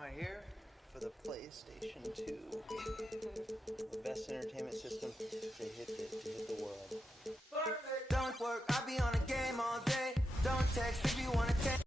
I'm here for the PlayStation 2, the best entertainment system to hit the world. Don't work, I be on a game all day. Don't text if you wanna text.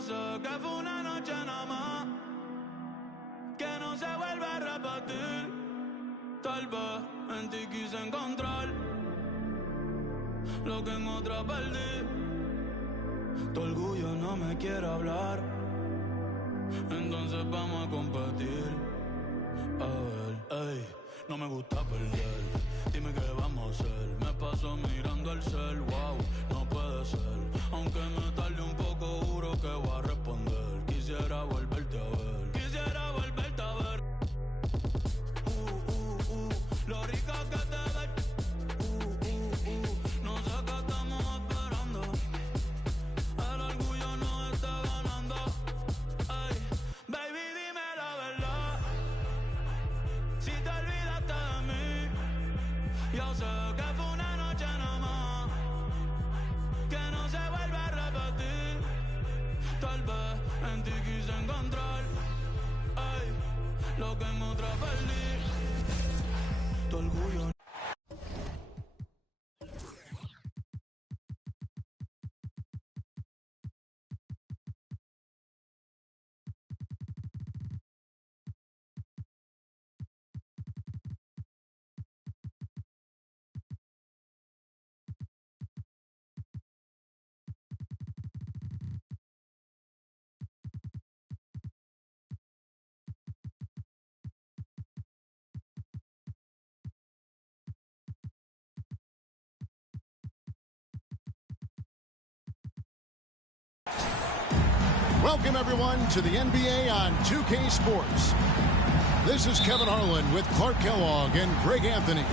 sé que fue una noche nada más, que no se vuelve a repetir. Tal vez en ti quise encontrar lo que en otra perdí. Tu orgullo no me quiere hablar, entonces vamos a competir. A ver, ey, no me gusta perder. Dime qué vamos a hacer. Me paso mirando el cel, wow, no puede ser. Aunque me tarde un poco, juro que voy a responder. Quisiera volverte a ver, quisiera volverte a ver. Lo rica que te ves. No sé qué estamos esperando. El orgullo no está ganando. Ay, baby, dime la verdad. Si te olvidaste de mí, yo sé que fue una noche nada más, que no se vuelve a repetir. Tal vez en ti quise encontrar, ay, lo que en otra perdí. Tu orgullo. Welcome, everyone, to the NBA on 2K Sports. This is Kevin Harlan with Clark Kellogg and Greg Anthony.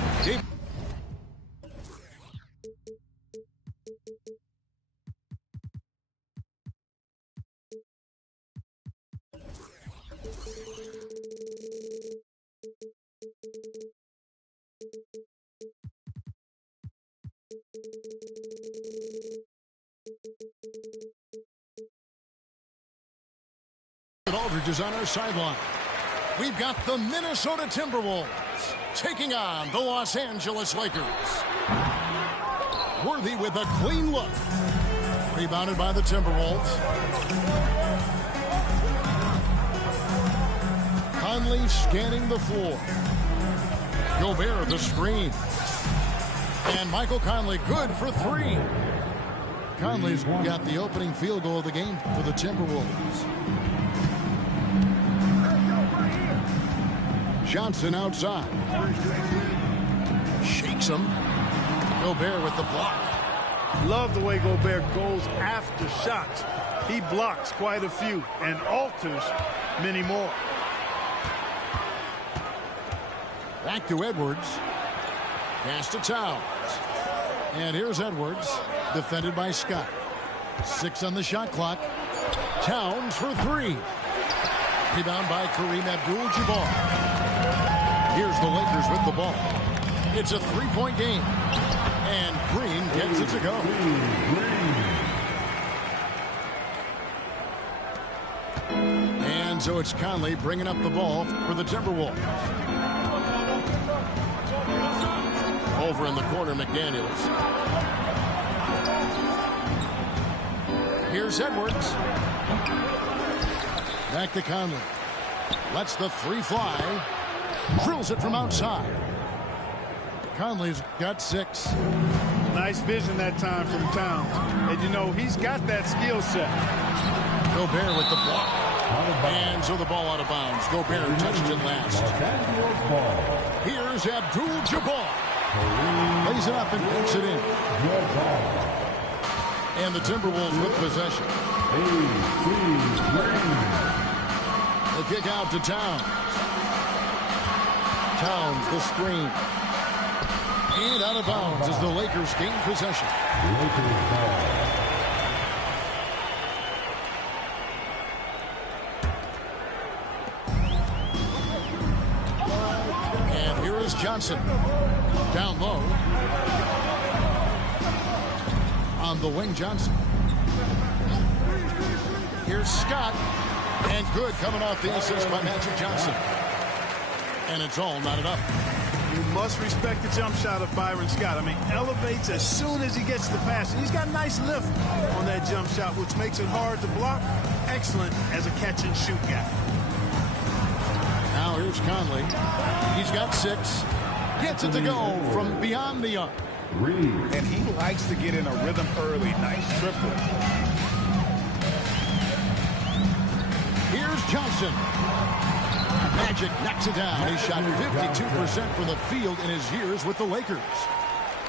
Aldridge is on our sideline. We've got the Minnesota Timberwolves taking on the Los Angeles Lakers. Worthy with a clean look. Rebounded by the Timberwolves. Conley scanning the floor. Gobert the screen. And Michael Conley good for three. Conley's got the opening field goal of the game for the Timberwolves. Johnson outside. Shakes him. Gobert with the block. Love the way Gobert goes after shots. He blocks quite a few and alters many more. Back to Edwards. Pass to Towns. And here's Edwards, defended by Scott. 6 on the shot clock. Towns for three. Rebound by Kareem Abdul-Jabbar. Here's the Lakers with the ball. It's a three-point game. And Green gets it to go. And so it's Conley bringing up the ball for the Timberwolves. Over in the corner, McDaniels. Here's Edwards. Back to Conley. Lets the three fly. Drills it from outside. Conley's got 6. Nice vision that time from Towns. And, you know, he's got that skill set. Gobert with the block. And so the ball out of bounds. Gobert touched it last. Here's Abdul-Jabbar. Lays it up and puts it in. And the Timberwolves with possession. The kick out to Towns. Towns, the screen. And out of bounds as the Lakers gain possession. And here is Johnson. Down low. On the wing, Johnson. Here's Scott. And good coming off the assist by Magic Johnson. And it's all not enough. You must respect the jump shot of Byron Scott. I mean, elevates as soon as he gets the pass. He's got a nice lift on that jump shot, which makes it hard to block. Excellent as a catch-and-shoot guy. Now here's Conley. He's got 6. Gets it to go from beyond the arc. And he likes to get in a rhythm early. Nice triple. Here's Johnson. Magic knocks it down. He shot 52% from the field in his years with the Lakers.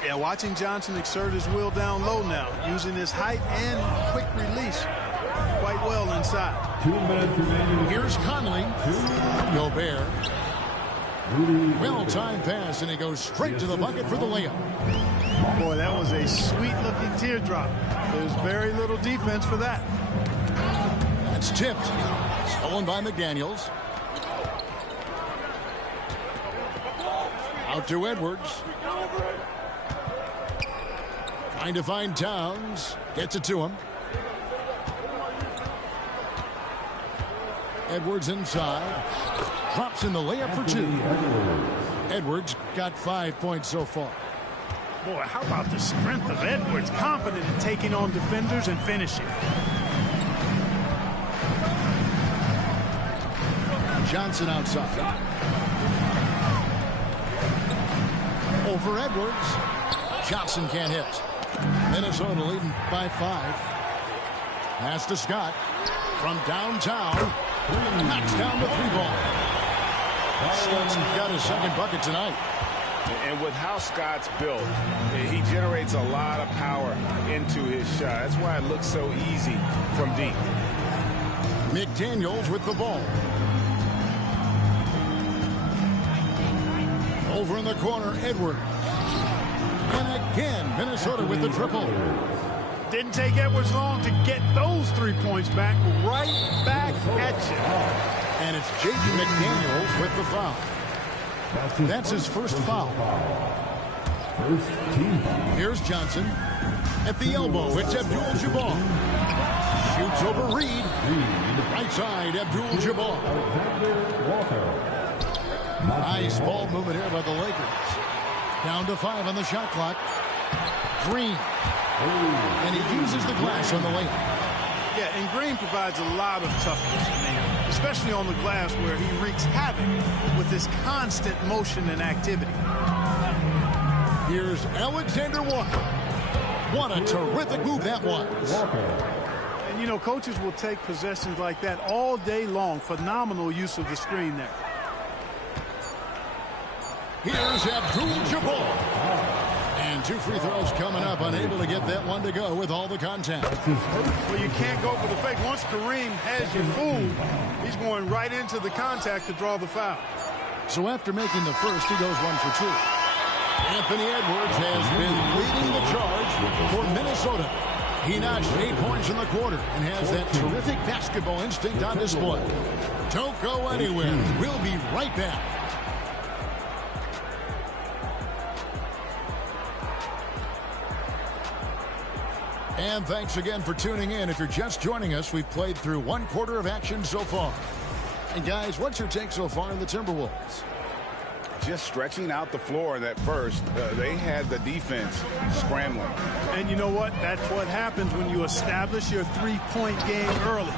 Yeah, watching Johnson exert his will down low now, using his height and quick release quite well inside. 2 minutes remaining. Here's Conley. Gobert. Well-timed pass, and he goes straight to the bucket for the layup. Boy, that was a sweet-looking teardrop. There's very little defense for that. That's tipped. Stolen by McDaniels. Out to Edwards. Trying to find Towns. Gets it to him. Edwards inside. Drops in the layup for 2. Edwards got 5 points so far. Boy, how about the strength of Edwards? Confident in taking on defenders and finishing. Johnson outside. Over Edwards. Johnson can't hit. Minnesota leading by 5. Pass to Scott. From downtown. Knocks down the 3-ball. Scott's got his second bucket tonight. And with how Scott's built, he generates a lot of power into his shot. That's why it looks so easy from deep. McDaniels with the ball. Over in the corner, Edwards. And again, Minnesota with the triple. Didn't take Edwards long to get those 3 points back. Right back at you. And it's J.J. McDaniels with the foul. That's his first foul. First team foul. Here's Johnson. At the elbow, it's Abdul-Jabbar. Shoots over Reed. Right side, Abdul-Jabbar. Nice ball movement here by the Lakers. Down to 5 on the shot clock. Green. And he uses the glass on the layup. Yeah, and Green provides a lot of toughness, especially on the glass where he wreaks havoc with his constant motion and activity. Here's Alexander Walker. What a terrific move that was. And, you know, coaches will take possessions like that all day long. Phenomenal use of the screen there. Here's Abdul-Jabbar. And 2 free throws coming up, unable to get that one to go with all the contact. Well, you can't go for the fake. Once Kareem has you fooled, he's going right into the contact to draw the foul. So after making the first, he goes 1 for 2. Anthony Edwards has been leading the charge for Minnesota. He notched 8 points in the quarter and has that terrific basketball instinct on display. Don't go anywhere. We'll be right back. And thanks again for tuning in. If you're just joining us, we've played through 1 quarter of action so far. And guys, what's your take so far in the Timberwolves? Just stretching out the floor in that first. They had the defense scrambling. And you know what? That's what happens when you establish your 3-point game early.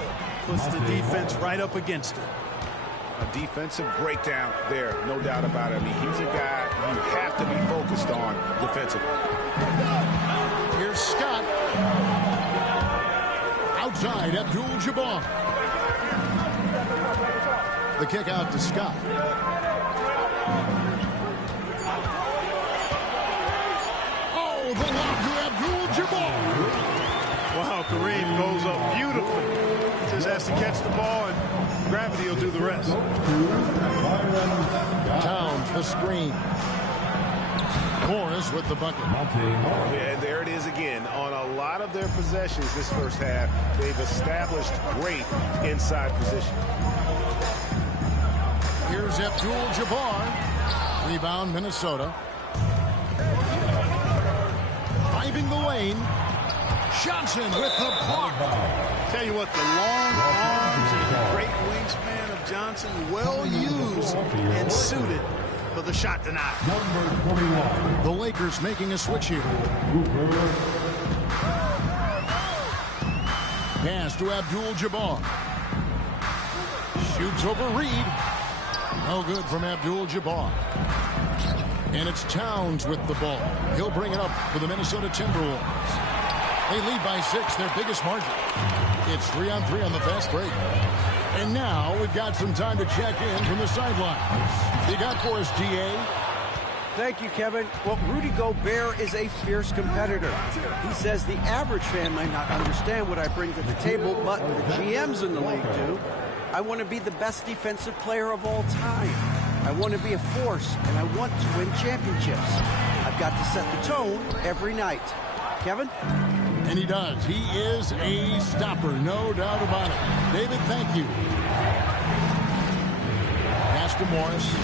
Puts the defense right up against it. A defensive breakdown there, no doubt about it. I mean, he's a guy you have to be focused on defensively. Here's Scott. Outside, Abdul-Jabbar. The kick out to Scott. Oh, the lob to Abdul-Jabbar. Wow, Kareem goes up beautifully. Just has to catch the ball, and gravity will do the rest. Towns, the screen. Morris with the bucket. Yeah, there it is again. On a lot of their possessions this first half, they've established great inside position. Here's Abdul-Jabbar. Rebound, Minnesota. Driving the lane. Johnson with the block. Tell you what, the long arms and the great wingspan of Johnson, well used and suited for the shot denied. Number 21. The Lakers making a switch here. Pass to Abdul-Jabbar. Shoots over Reed. No good from Abdul-Jabbar. And it's Towns with the ball. He'll bring it up for the Minnesota Timberwolves. They lead by 6, their biggest margin. It's 3-on-3 on the fast break. And now we've got some time to check in from the sidelines. You got for us, GA? Thank you, Kevin. Well, Rudy Gobert is a fierce competitor. He says the average fan might not understand what I bring to the table, but the GMs in the league do. I want to be the best defensive player of all time. I want to be a force, and I want to win championships. I've got to set the tone every night. Kevin? And he does. He is a stopper, no doubt about it. David, thank you. Pass to Morris.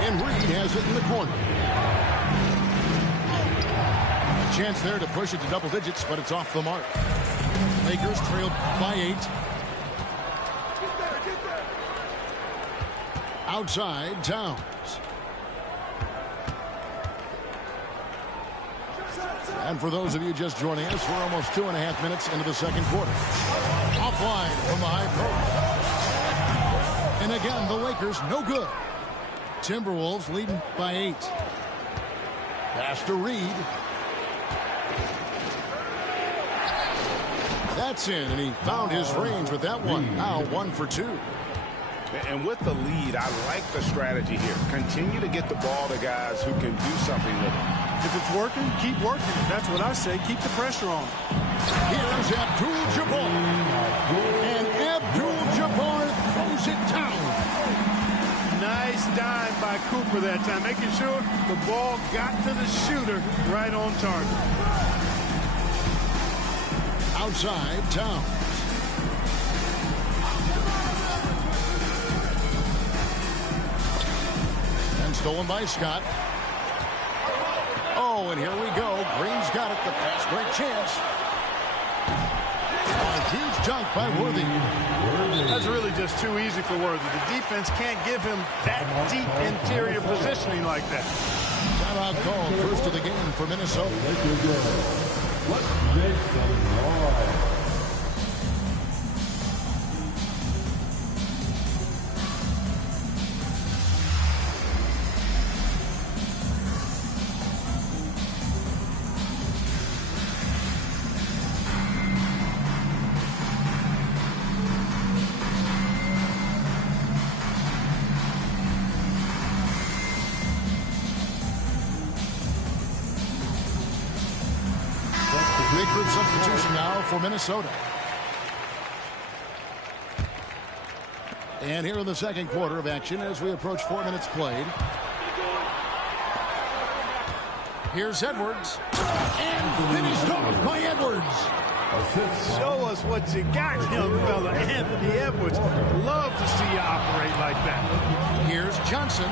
And Reed has it in the corner. A chance there to push it to double digits, but it's off the mark. Lakers trailed by 8. Outside, Towns. And for those of you just joining us, we're almost 2.5 minutes into the second quarter. Offline from the high post. And again, the Lakers no good. Timberwolves leading by 8. Pass to Reed. That's in, and he found his range with that one. Now 1 for 2. And with the lead, I like the strategy here. Continue to get the ball to guys who can do something with it. If it's working, keep working. That's what I say. Keep the pressure on. Here's Abdul-Jabbar. And Abdul-Jabbar throws it down. Nice dive by Cooper that time, making sure the ball got to the shooter right on target. Outside, Towns. And stolen by Scott. Oh, and here we go. Green's got it. The fast break chance. A huge dunk by Worthy. That's really just too easy for Worthy. The defense can't give him that deep interior positioning like that. Timeout called. First of the game for Minnesota. Big substitution now for Minnesota. And here in the second quarter of action as we approach 4 minutes played. Here's Edwards. And finished off by Edwards. Show us what you got, young fella. Anthony Edwards. Love to see you operate like that. Here's Johnson.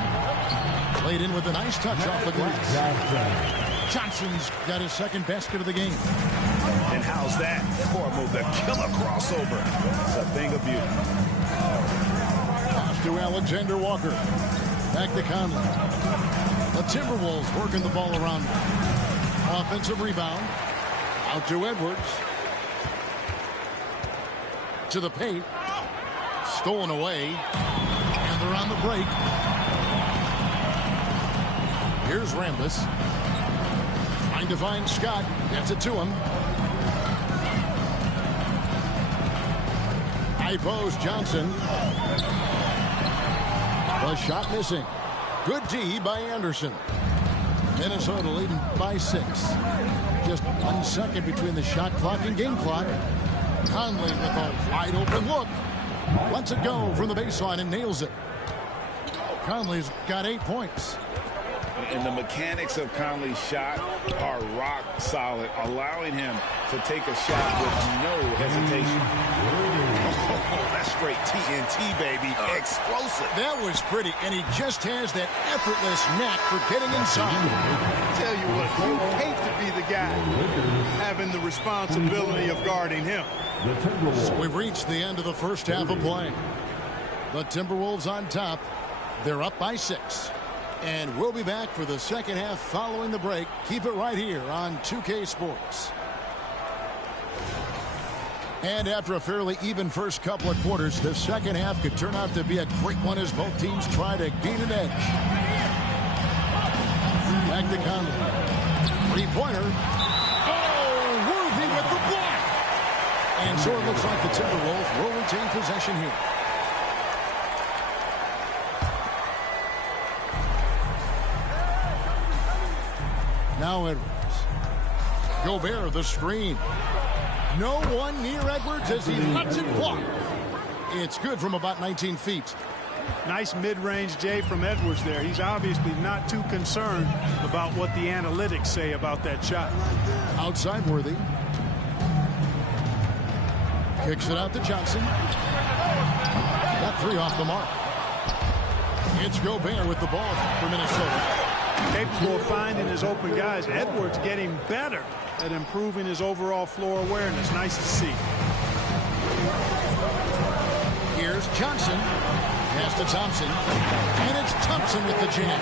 Played in with a nice touch off the glass. Johnson's got his second basket of the game. And how's that for a move? The killer crossover. It's a thing of beauty. Pass to Alexander Walker. Back to Conley. The Timberwolves working the ball around them. Offensive rebound. Out to Edwards. To the paint. Stolen away. And they're on the break. Here's Rambis. Trying to find Scott. Gets it to him. High post, Johnson. The shot missing. Good D by Anderson. Minnesota leading by 6. Just 1 second between the shot clock and game clock. Conley with a wide open look. Lets it go from the baseline and nails it. Conley's got 8 points. And the mechanics of Conley's shot are rock solid, allowing him to take a shot with no hesitation. Oh, that's straight TNT, baby. Explosive. That was pretty, and he just has that effortless knack for getting inside. Tell you what, you hate to be the guy having the responsibility of guarding him. So we've reached the end of the first half of play. The Timberwolves on top. They're up by 6. And we'll be back for the second half following the break. Keep it right here on 2K Sports. And after a fairly even first couple of quarters, the second half could turn out to be a great one as both teams try to gain an edge. Back to Conley. Three-pointer. Oh, Worthy with the block. And so it looks like the Timberwolves will retain possession here. Now Edwards. Gobert, the screen. No one near Edwards as he lets it block. It's good from about 19 feet. Nice mid-range, Jay, from Edwards there. He's obviously not too concerned about what the analytics say about that shot. Outside Worthy. Kicks it out to Johnson. Got 3 off the mark. It's Gobert with the ball for Minnesota. Capable of finding his open guys. Edwards getting better at improving his overall floor awareness. Nice to see. Here's Johnson. Pass to Thompson. And it's Thompson with the jam.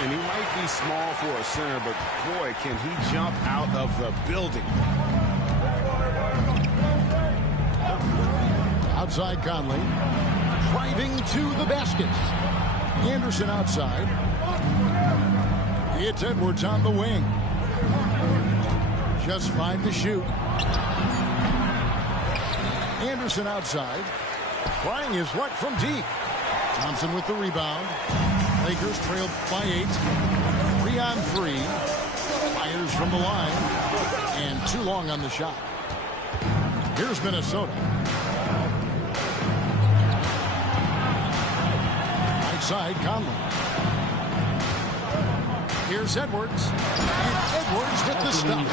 And he might be small for a center, but boy, can he jump out of the building. Outside Conley. Driving to the basket. Anderson outside. It's Edwards on the wing. Just 5 to shoot. Anderson outside. Trying his luck from deep. Thompson with the rebound. Lakers trailed by 8. 3 on 3. Fires from the line. And too long on the shot. Here's Minnesota. Right side, Conley. Here's Edwards. And Edwards with the stuff.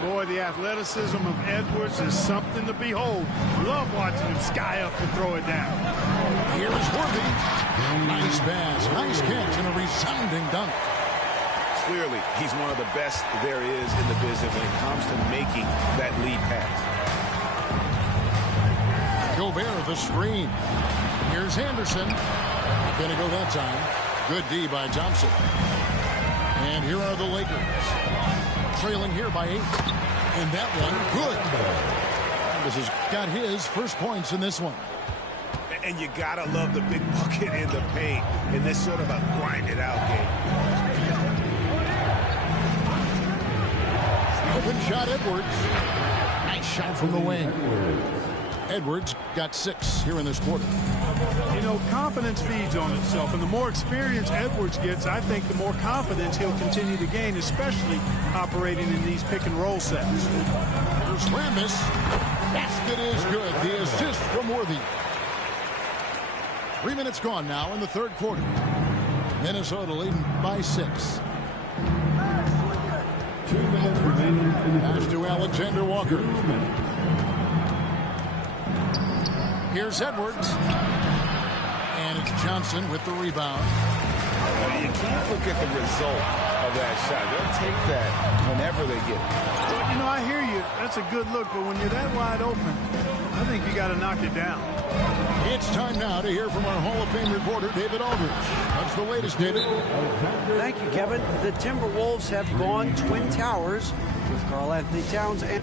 Boy, the athleticism of Edwards is something to behold. Love watching him sky up and throw it down. Here's Worthy. Nice pass, nice catch, and a resounding dunk. Clearly, he's one of the best there is in the business when it comes to making that lead pass. Gobert, the screen. Here's Anderson. Not going to go that time. Good D by Thompson. And here are the Lakers. Trailing here by 8. And that one, good. This has got his first points in this one. And you gotta love the big bucket in the paint in this sort of a grind-it out game. Open shot, Edwards. Nice shot from the wing. Edwards got 6 here in this quarter. You know, confidence feeds on itself, and the more experience Edwards gets, I think the more confidence he'll continue to gain, especially operating in these pick-and-roll sets. Here's Rambis. Basket is good. The assist from Worthy. 3 minutes gone now in the third quarter. Minnesota leading by 6. 2 minutes remaining. Pass to Alexander Walker. Here's Edwards. And it's Johnson with the rebound. You can't look at the result of that shot. They'll take that whenever they get it. Well, you know, I hear you. That's a good look, but when you're that wide open, I think you got to knock it down. It's time now to hear from our Hall of Fame reporter, David Aldridge. What's the latest, David? Thank you, Kevin. The Timberwolves have gone Twin Towers with Karl Anthony Towns and...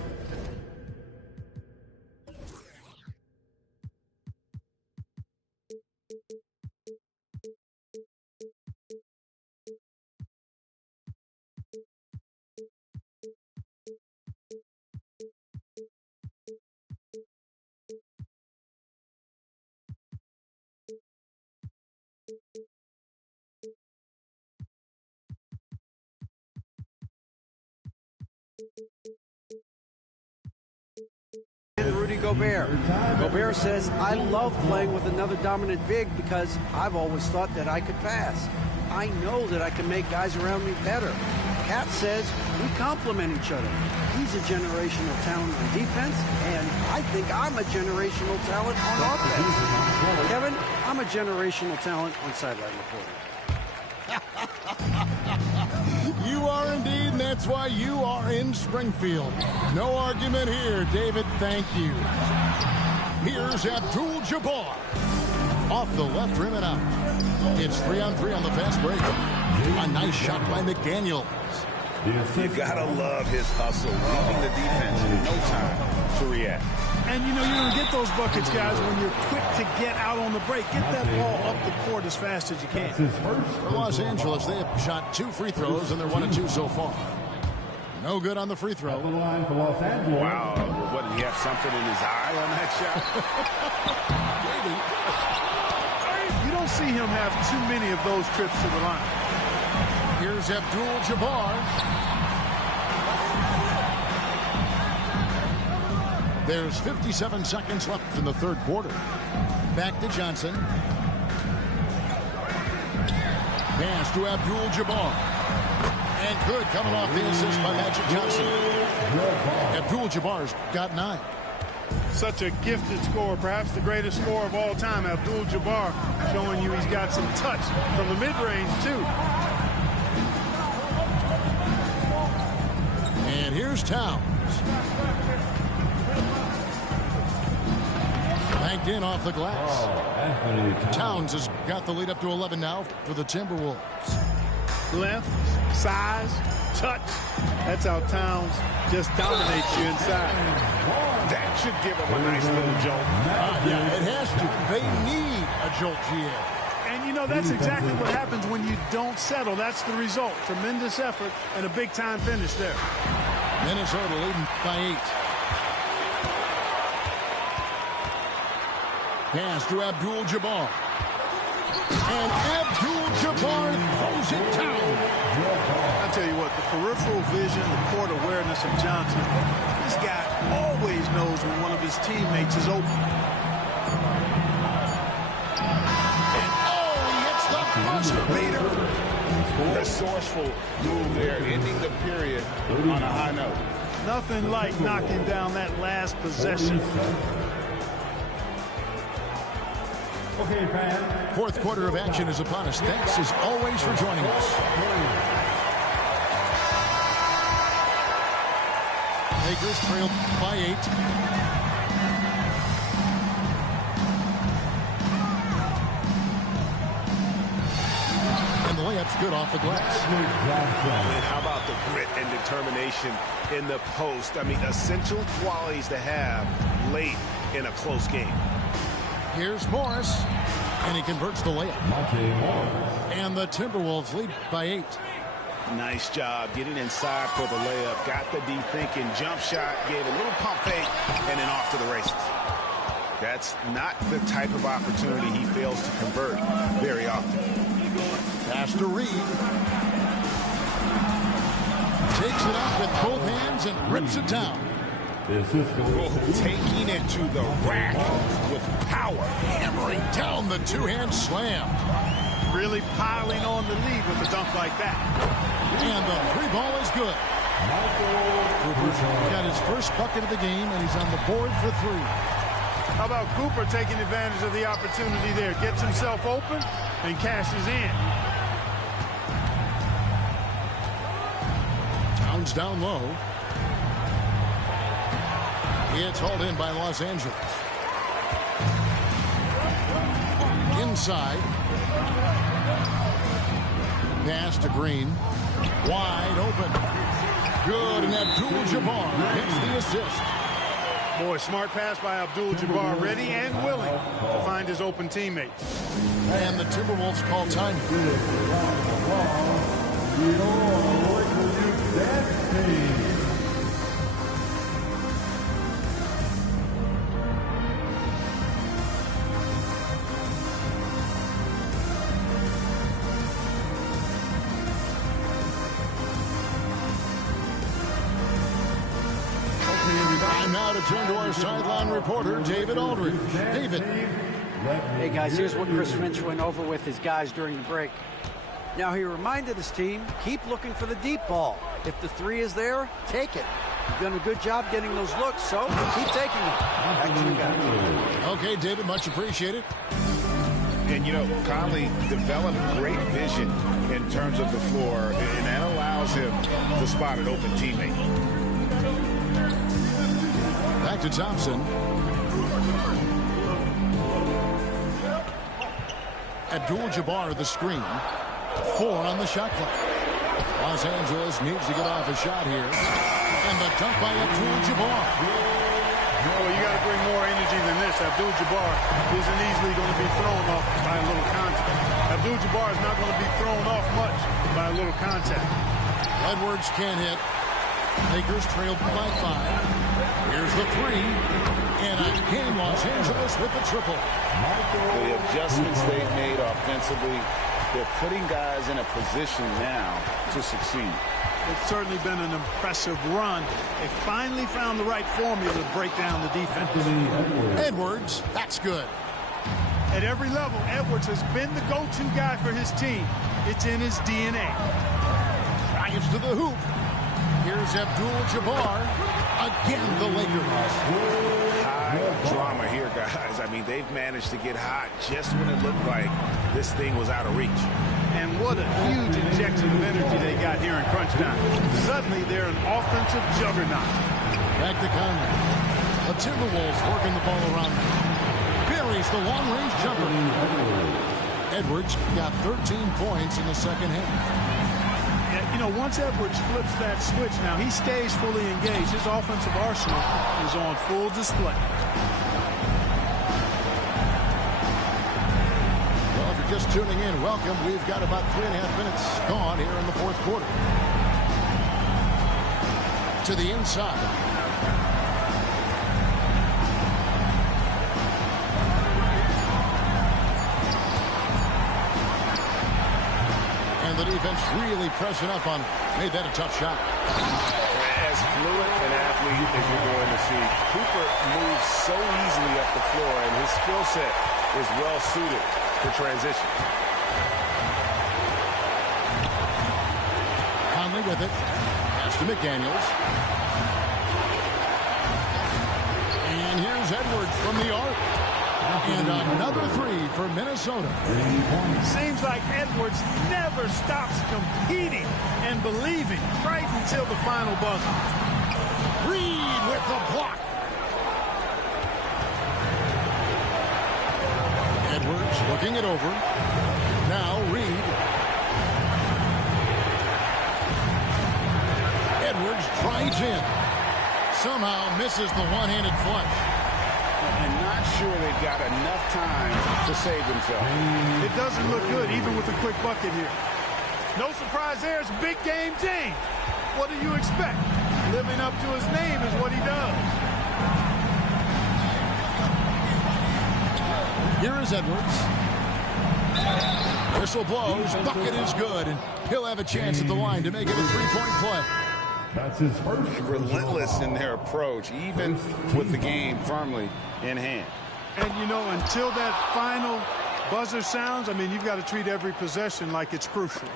Rudy Gobert. Gobert says, I love playing with another dominant big because I've always thought that I could pass. I know that I can make guys around me better. Cat says, we complement each other. He's a generational talent on defense, and I think I'm a generational talent on offense. Kevin, I'm a generational talent on sideline reporting. You are indeed, and that's why you are in Springfield. No argument here, David. Thank you. Here's Abdul-Jabbar. Off the left rim and out. It's 3-on-3 on the fast break. A nice shot by McDaniels. You gotta love his hustle, leaving the defense no time to react. And, you know, you're going to get those buckets, guys, when you're quick to get out on the break. Get that ball up the court as fast as you can. For Los Angeles, they have shot 2 free throws, and they're 1 of 2 so far. No good on the free throw. Wow, what, did he have something in his eye on that shot? You don't see him have too many of those trips to the line. Here's Abdul-Jabbar. There's 57 seconds left in the third quarter. Back to Johnson. Pass to Abdul-Jabbar. And good coming off the assist by Magic Johnson. Abdul-Jabbar's got 9. Such a gifted scorer, perhaps the greatest scorer of all time, Abdul-Jabbar, showing you he's got some touch from the mid-range, too. And here's Towns. Banked in off the glass. Towns has got the lead up to 11 now for the Timberwolves. Length, size, touch. That's how Towns just dominates you inside. That should give him a nice little jolt. Yeah, it has to. They need a jolt, GM. And, you know, that's exactly what happens when you don't settle. That's the result. Tremendous effort and a big-time finish there. Minnesota leading by 8. Pass to Abdul-Jabbar. And Abdul-Jabbar throws it down. I tell you what, the peripheral vision, the court awareness of Johnson, this guy always knows when one of his teammates is open. And he hits the buzzer beater. Resourceful move there, ending the period on a high note. Nothing like knocking down that last possession. Okay, fans. Fourth quarter of action is upon us. Thanks as always for joining us. Lakers trail by 8. And the layup's good off the glass. And how about the grit and determination in the post? I mean, essential qualities to have late in a close game. Here's Morris, and he converts the layup. And the Timberwolves lead by 8. Nice job getting inside for the layup. Got the D thinking, jump shot, gave a little pump fake, and then off to the races. That's not the type of opportunity he fails to convert very often. Pass to Reed. Takes it up with both hands and rips it down. Taking it to the rack with power. Hammering down the two-hand slam. Really piling on the lead with a dunk like that. And the 3 ball is good. Cooper's got his first bucket of the game, and he's on the board for 3. How about Cooper taking advantage of the opportunity there? Gets himself open and cashes in. Towns down low. It's hauled in by Los Angeles. Inside. Pass to Green. Wide open. Good, and Abdul-Jabbar gets the assist. Boy, smart pass by Abdul-Jabbar, ready and willing to find his open teammates. And the Timberwolves call time. Time now to turn to our sideline reporter, David Aldridge. David. Hey, guys, here's what Chris Finch went over with his guys during the break. Now, he reminded his team, keep looking for the deep ball. If the 3 is there, take it. You've done a good job getting those looks, so keep taking them. Back to you guys. Okay, David, much appreciated. And, you know, Conley developed great vision in terms of the floor, and that allows him to spot an open teammate. Back to Thompson. Abdul-Jabbar the screen. 4 on the shot clock. Los Angeles needs to get off a shot here. And the dunk by Abdul-Jabbar. Oh, you got to bring more energy than this. Abdul-Jabbar isn't easily going to be thrown off by a little contact. Abdul-Jabbar is not going to be thrown off much by a little contact. Edwards can't hit. Lakers trailed by 5. Here's the 3. And again, Los Angeles with the triple. The adjustments they've made offensively, they're putting guys in a position now to succeed. It's certainly been an impressive run. They finally found the right formula to break down the defense. Edwards, that's good. At every level, Edwards has been the go-to guy for his team. It's in his DNA. Drives to the hoop. Here's Abdul-Jabbar. Again, the Lakers. High drama here, guys. I mean, they've managed to get hot just when it looked like this thing was out of reach. And what a huge injection of energy they got here in crunch time. Suddenly, they're an offensive juggernaut. Back to Conley. The Timberwolves working the ball around them. Buries the long-range jumper. Edwards got 13 points in the second half. You know, once Edwards flips that switch, now he stays fully engaged. His offensive arsenal is on full display. Well, if you're just tuning in, welcome. We've got about 3.5 minutes gone here in the fourth quarter. To the inside. And the defense really pressing up on him. Made that a tough shot. As fluid an athlete as you're going to see, Cooper moves so easily up the floor, and his skill set is well suited for transition. Conley with it. Pass to McDaniels. And here's Edwards from the arc. And another 3 for Minnesota. Seems like Edwards never stops competing and believing right until the final buzzer. Reed with the block. Edwards looking it over. Now Reed. Edwards drives in. Somehow misses the one-handed flush. And not sure they've got enough time to save themselves. It doesn't look good, even with a quick bucket here. No surprise there, it's big game James. What do you expect? Living up to his name is what he does. Here is Edwards. Whistle blows, bucket is good, and he'll have a chance at the line to make it a 3-point play. That's his first. Relentless in their approach, even with the game firmly in hand. And, you know, until that final buzzer sounds, I mean, you've got to treat every possession like it's crucial.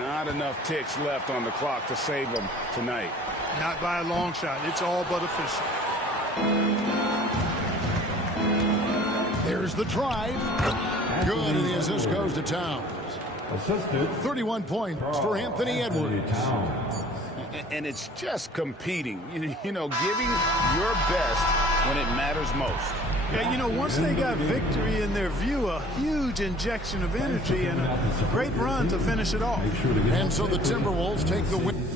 Not enough ticks left on the clock to save them tonight. Not by a long shot. It's all but official. There's the drive. Good, and the assist goes to Towns. Assisted. 31 points for Anthony Edwards. And it's just competing, you know, giving your best when it matters most. Yeah, you know, once they got victory in their view, a huge injection of energy and a great run to finish it off. And so the Timberwolves take the win.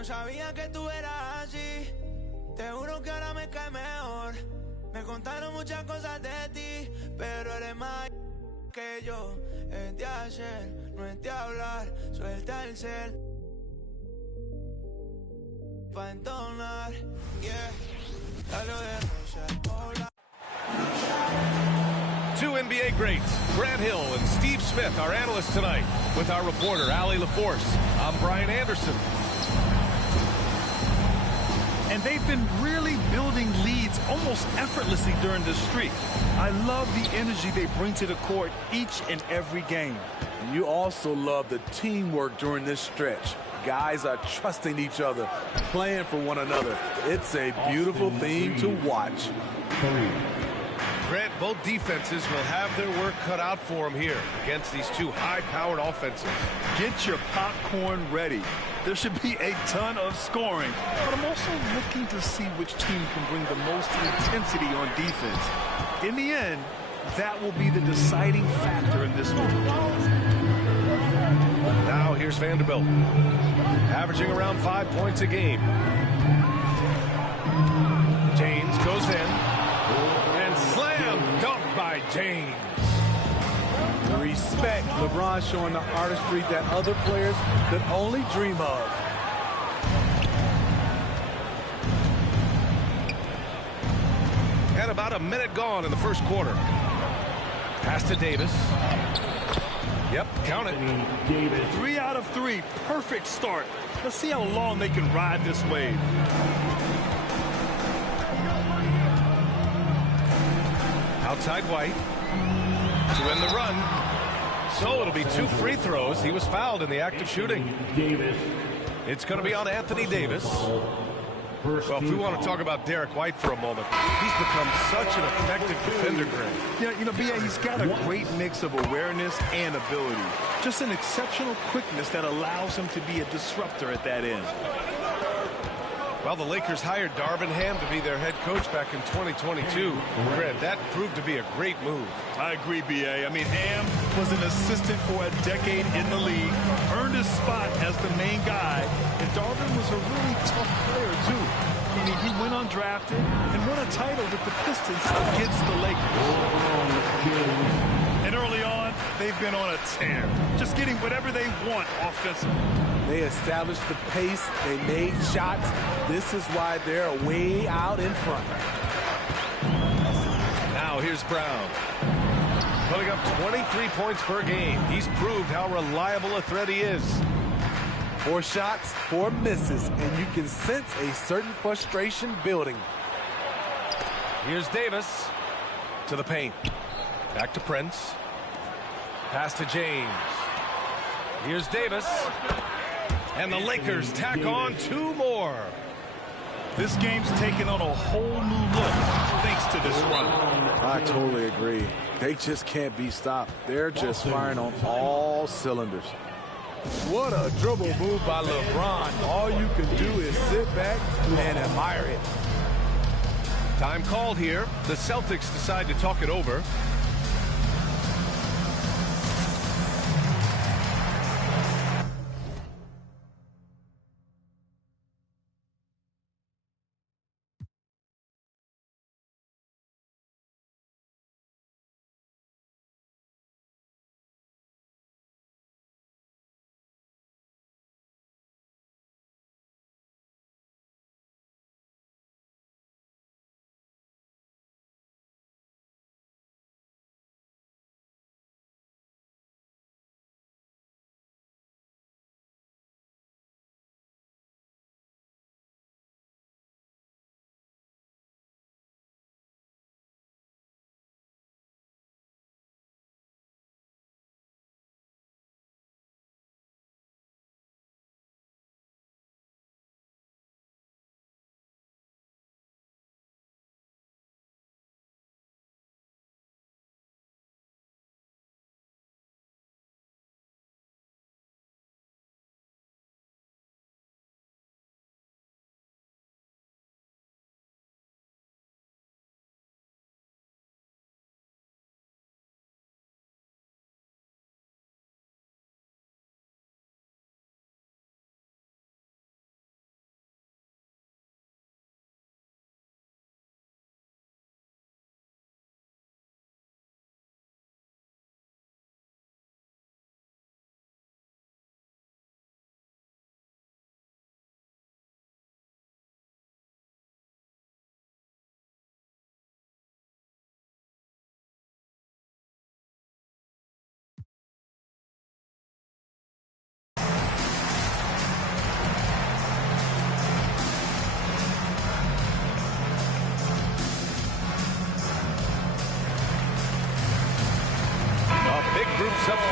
no sabía que tú eras así. Te juro que ahora me cae mejor. Me contaron muchas cosas de ti, pero eres más que yo. Es de hacer, no es de hablar. Suelta el cel pa' entonar, yeah. Dale de rosa, hola. Two NBA greats, Grant Hill and Steve Smith, our analysts tonight, with our reporter, Allie LaForce. I'm Brian Anderson. And they've been really building leads almost effortlessly during this streak. I love the energy they bring to the court each and every game. And you also love the teamwork during this stretch. Guys are trusting each other, playing for one another. It's a beautiful thing to watch. Grant, both defenses will have their work cut out for them here against these two high-powered offenses. Get your popcorn ready. There should be a ton of scoring, but I'm also looking to see which team can bring the most intensity on defense. In the end, that will be the deciding factor in this one. Now here's Vanderbilt, averaging around 5 points a game. James goes in, and slam dunk by James. Respect. LeBron showing the artistry that other players could only dream of. And about a minute gone in the first quarter. Pass to Davis. Yep, count it. 3 out of 3. Perfect start. Let's see how long they can ride this wave. Outside White to end the run. So it'll be 2 free throws. He was fouled in the act of shooting. It's going to be on Anthony Davis. Well, if we want to talk about Derek White for a moment, he's become such an effective defender, Grant. Yeah, you know, B.A., he's got a great mix of awareness and ability. Just an exceptional quickness that allows him to be a disruptor at that end. Well, the Lakers hired Darvin Ham to be their head coach back in 2022. Grant, that proved to be a great move. I agree, B.A. I mean, Ham was an assistant for a decade in the league, earned his spot as the main guy, and Darvin was a really tough player, too. I mean, he went undrafted and won a title with the Pistons against the Lakers. And early on, they've been on a tear, just getting whatever they want offensively. They established the pace. They made shots. This is why they're way out in front. Now here's Brown. Putting up 23 points per game. He's proved how reliable a threat he is. 4 shots, 4 misses, and you can sense a certain frustration building. Here's Davis to the paint. Back to Prince. Pass to James. Here's Davis. And the Lakers tack on 2 more. This game's taken on a whole new look thanks to this run. I totally agree. They just can't be stopped. They're just firing on all cylinders. What a dribble move by LeBron. All you can do is sit back and admire it. Time called here. The Celtics decide to talk it over.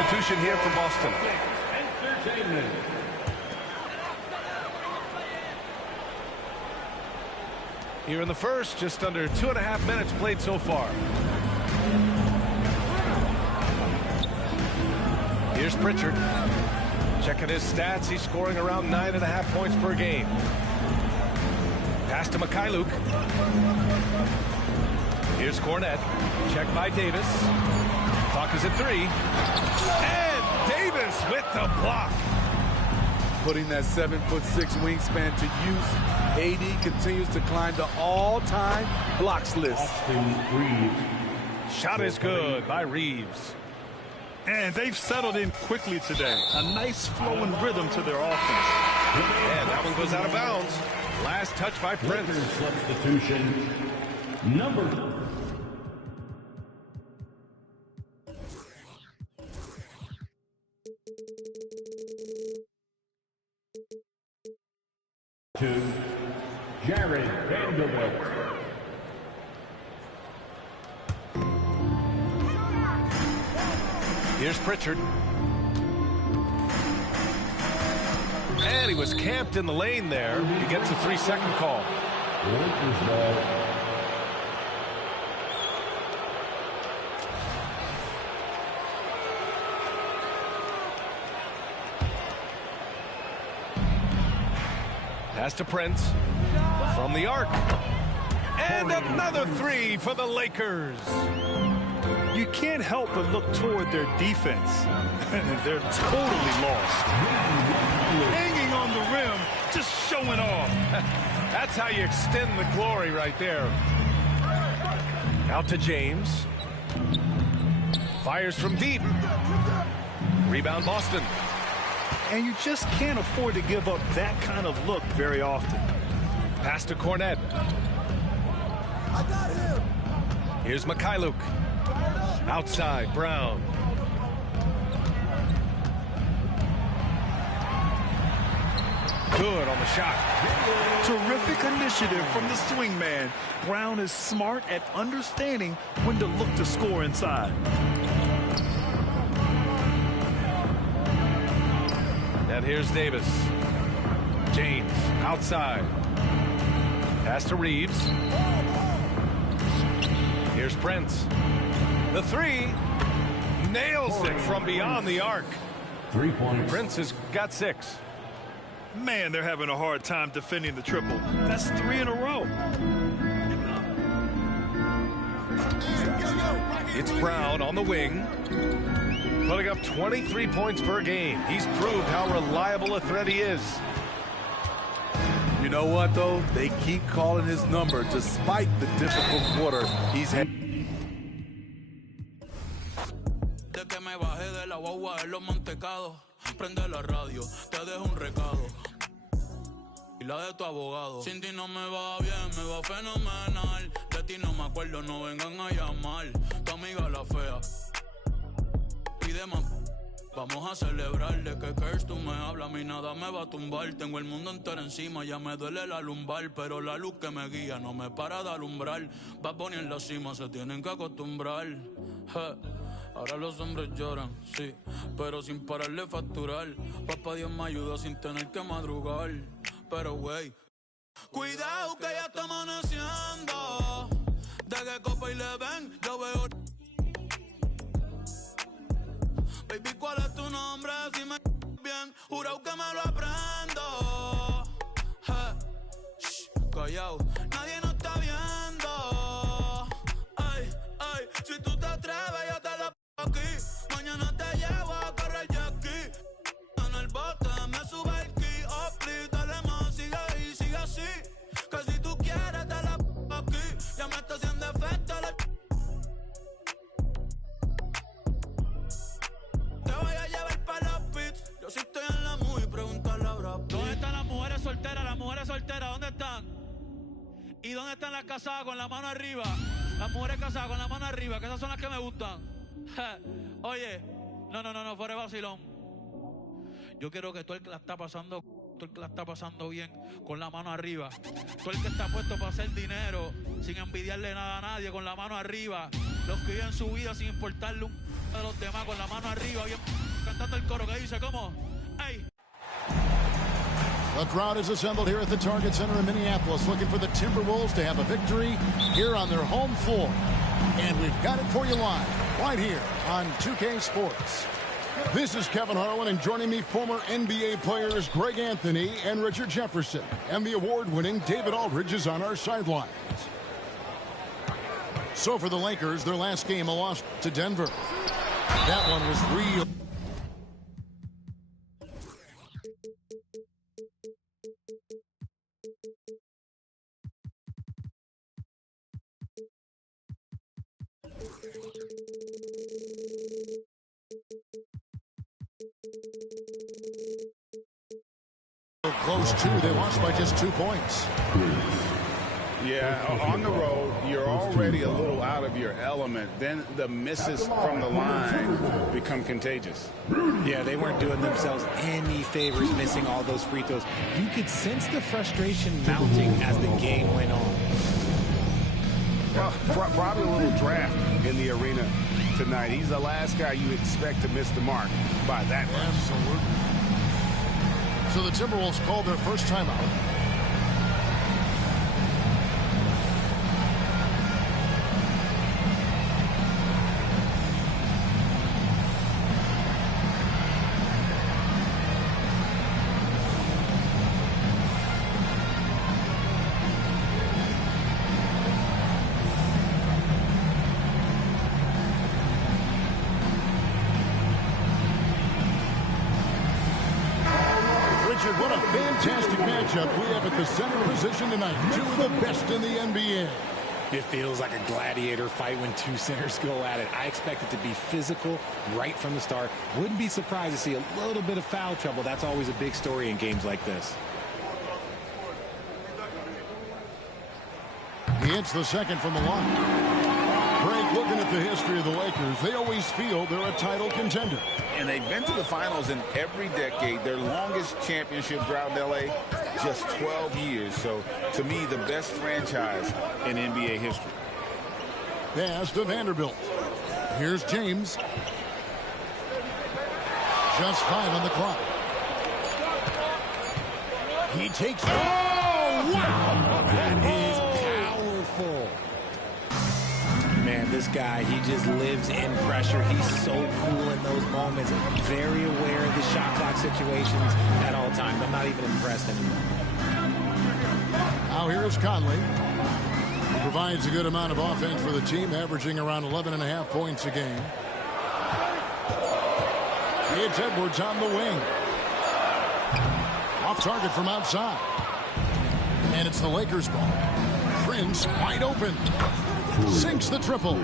substitution here for Boston. Here in the first, just under 2.5 minutes played so far. Here's Pritchard. Checking his stats, he's scoring around 9.5 points per game. Pass to Mikhailuk. Here's Cornette. Checked by Davis. Clock is at 3. And Davis with the block. Putting that 7'6" wingspan to use, AD continues to climb the all-time blocks list. Shot is good by Reeves. And they've settled in quickly today. A nice flowing rhythm to their offense. And that one goes out of bounds. Last touch by Prince. Substitution number 2, Jared Vanderbilt. Here's Pritchard. And he was camped in the lane there. He gets a 3-second call. Pass to Prince from the arc. And another 3 for the Lakers. You can't help but look toward their defense. They're totally lost. Hanging on the rim, just showing off. That's how you extend the glory right there. Out to James. Fires from deep. Rebound Boston. And you just can't afford to give up that kind of look very often. Pass to Cornette. I got him. Here's Mikhailuk. Outside, Brown. Good on the shot. Terrific initiative from the swing man. Brown is smart at understanding when to look to score inside. And here's Davis. James, outside. Pass to Reeves. Here's Prince. The 3. Nails it from beyond the arc. 3 points. Prince has got 6. Man, they're having a hard time defending the triple. That's 3 in a row. It's Brown on the wing. Putting up 23 points per game. He's proved how reliable a threat he is. You know what, though? They keep calling his number despite the difficult quarter he's had. De que me bajé de la guagua en los Montecados. Prende la radio, te dejo un recado. Y la de tu abogado. Sin ti no me va bien, me va fenomenal. De ti no me acuerdo, no vengan a llamar. Tu amiga la fea. Pide más. Vamos a celebrarle que Curse tú me hablas, a mí nada me va a tumbar. Tengo el mundo entero encima, ya me duele la lumbar. Pero la luz que me guía no me para de alumbrar. Bad Bunny en la cima, se tienen que acostumbrar. Ahora los hombres lloran, sí, pero sin pararle facturar. Papá Dios me ayuda sin tener que madrugar. Pero wey, cuidado que ya está amaneciendo. De que copa y le ven, yo veo. Baby, ¿cuál es tu nombre? Si me bien, jurado que me lo aprendo. Callao, nadie nos está viendo. Ay, ay, si tú te atreves, yo te la aquí. Mañana te llevo a correr aquí. En el bote me sube el ki. Oh, please, dale más, sigue ahí, sigue así. Que si tú quieres, te la aquí. Ya me está haciendo efecto la. Te voy a llevar para los pits. Yo sí estoy en la muy, pregúntale a Brad Pitt. ¿Dónde están las mujeres solteras? Las mujeres solteras, ¿dónde están? ¿Y dónde están las casadas con la mano arriba? Las mujeres casadas con la mano arriba, que esas son las que me gustan. Oye, no, fuera de vacilón. Yo quiero que tú el que la está pasando Todo el que la está pasando bien, con la mano arriba. Todo el que está puesto para hacer dinero, sin envidiarle nada a nadie, con la mano arriba. Los que viven su vida sin importarle un a los demás, con la mano arriba, bien cantando el coro que dice como, ¡ay! The crowd is assembled here at the Target Center in Minneapolis, looking for the Timberwolves to have a victory here on their home floor. And we've got it for you live, right here on 2K Sports. This is Kevin Harlan, and joining me, former NBA players Greg Anthony and Richard Jefferson. And the award-winning David Aldridge is on our sidelines. So for the Lakers, their last game, a loss to Denver. That one was real. Close to, they lost by just 2 points. Yeah, on the road, you're already a little out of your element. Then the misses from the line become contagious. Yeah, they weren't doing themselves any favors missing all those free throws. You could sense the frustration mounting as the game went on. Well, probably a little draft in the arena tonight. He's the last guy you expect to miss the mark by that much. Absolutely. So the Timberwolves called their first timeout. What a fantastic matchup we have at the center position tonight. Two of the best in the NBA. It feels like a gladiator fight when two centers go at it. I expect it to be physical right from the start. Wouldn't be surprised to see a little bit of foul trouble. That's always a big story in games like this. He hits the second from the line. Greg, looking at the history of the Lakers, they always feel they're a title contender. And they've been to the finals in every decade. Their longest championship drought in L.A., just 12 years. So, to me, the best franchise in NBA history. Pass to Vanderbilt. Here's James. Just 5 on the clock. He takes it. Oh, wow! That is powerful. Man, this guy, he just lives in pressure. He's so cool in those moments. Very aware of the shot clock situations at all times. I'm not even impressed anymore. Now here's Conley. He provides a good amount of offense for the team, averaging around 11.5 points a game. It's Edwards on the wing. Off target from outside. And it's the Lakers ball. Prince wide open. Sinks the triple.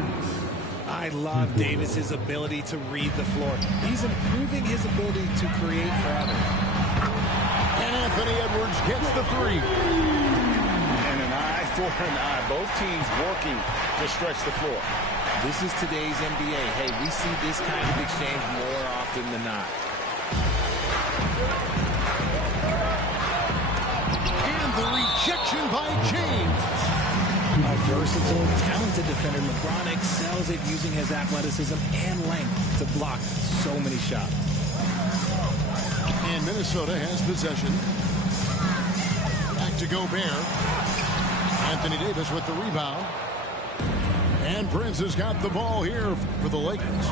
I love Davis's ability to read the floor. He's improving his ability to create for others. And Anthony Edwards gets the three. And an eye for an eye. Both teams working to stretch the floor. This is today's NBA. Hey, we see this kind of exchange more often than not. And the rejection by James. A versatile, talented defender, LeBron excels at using his athleticism and length to block so many shots. And Minnesota has possession. Back to Gobert. Anthony Davis with the rebound. And Prince has got the ball here for the Lakers.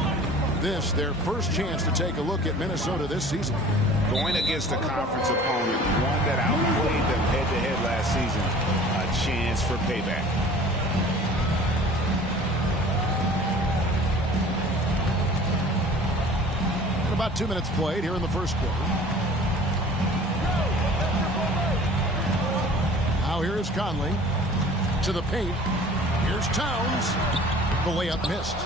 This, their first chance to take a look at Minnesota this season. Going against a conference opponent, one that outplayed them head-to-head last season. A chance for payback. And about 2 minutes played here in the first quarter. Now here's Conley to the paint. Here's Towns. The layup missed.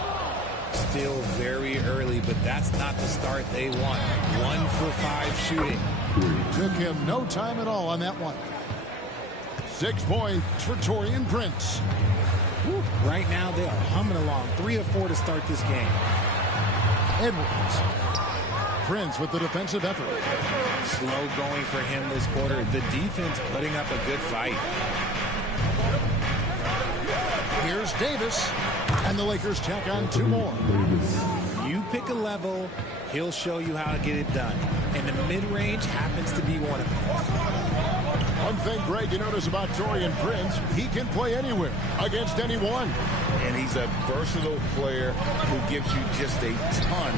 Still very early, but that's not the start they want. 1 for 5 shooting. Took him no time at all on that one. 6 points for Taurean Prince. Woo. Right now, they are humming along. 3 of 4 to start this game. Edwards. Prince with the defensive effort. Slow going for him this quarter. The defense putting up a good fight. Here's Davis, and the Lakers tack on 2 more. You pick a level, he'll show you how to get it done. And the mid-range happens to be one of them. One thing, Greg, you notice about Taurean Prince, he can play anywhere, against anyone. And he's a versatile player who gives you just a ton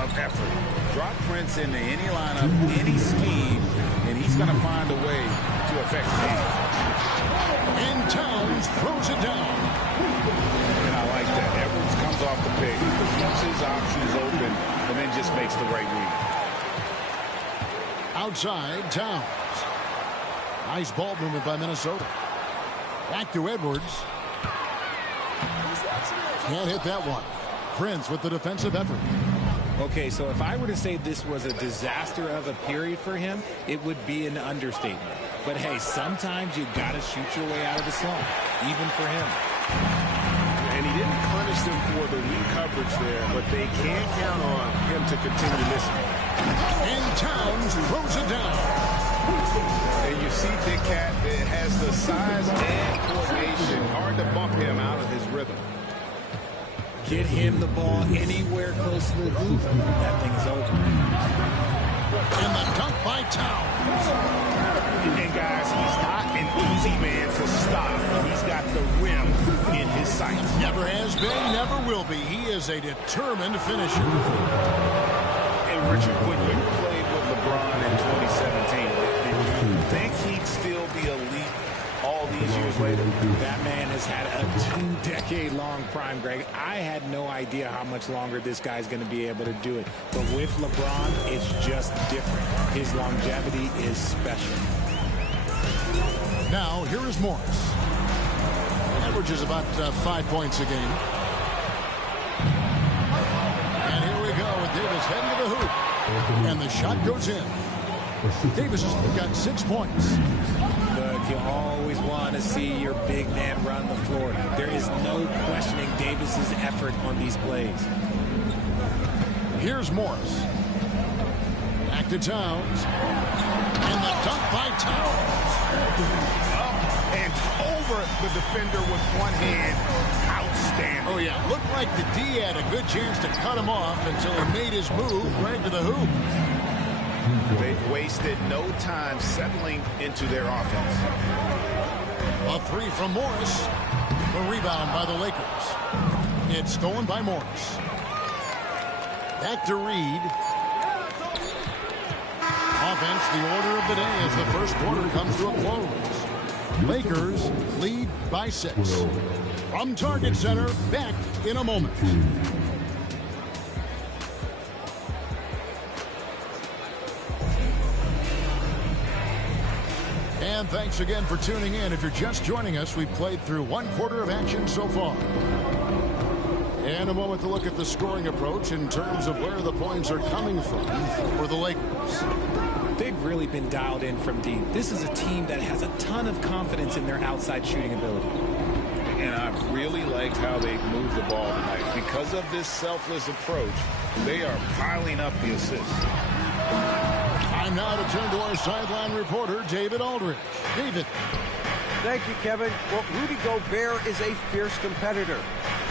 of effort. Drop Prince into any lineup, any scheme, and he's going to find a way to affect the game. And Towns throws it down. And I like that. Edwards comes off the pick, keeps his options open, and then just makes the right read. Outside, Towns. Nice ball movement by Minnesota. Back to Edwards. Can't hit that one. Prince with the defensive effort. Okay, so if I were to say this was a disaster of a period for him, it would be an understatement. But hey, sometimes you got to shoot your way out of the slump, even for him. And he didn't punish them for the weak coverage there, but they can't count on him to continue missing. And Towns throws it down. And you see Big Cat that has the size and coordination. Hard to bump him out of his rhythm. Get him the ball anywhere close to the hoop, that thing is over. And the dunk by Towns. And guys, he's not an easy man to stop. He's got the rim in his sights. Never has been, never will be. He is a determined finisher. And Richard, when you played with LeBron in 2017, did you think he'd still be elite all these years later? That man has had a 2-decade-long prime, Greg. I had no idea how much longer this guy's going to be able to do it. But with LeBron, it's just different. His longevity is special. Now, here is Morris. Averages about 5 points a game. And here we go with Davis heading to the hoop. And the shot goes in. Davis has got 6 points. Look, you always want to see your big man run the floor. There is no questioning Davis's effort on these plays. Here's Morris. Back to Towns. And the dunk by Towns. Up and over the defender with one hand. Outstanding. Oh, yeah. Looked like the D had a good chance to cut him off until he made his move right to the hoop. They've wasted no time settling into their offense. A 3 from Morris. The rebound by the Lakers. It's stolen by Morris. Back to Reed. Offense, the order of the day as the first quarter comes to a close. Lakers lead by 6. From Target Center, back in a moment. And thanks again for tuning in. If you're just joining us, we've played through 1 quarter of action so far. And a moment to look at the scoring approach in terms of where the points are coming from for the Lakers. They've really been dialed in from deep. This is a team that has a ton of confidence in their outside shooting ability. And I really liked how they moved the ball tonight. Because of this selfless approach, they are piling up the assists. Time now to turn to our sideline reporter, David Aldridge. David. Thank you, Kevin. Well, Rudy Gobert is a fierce competitor.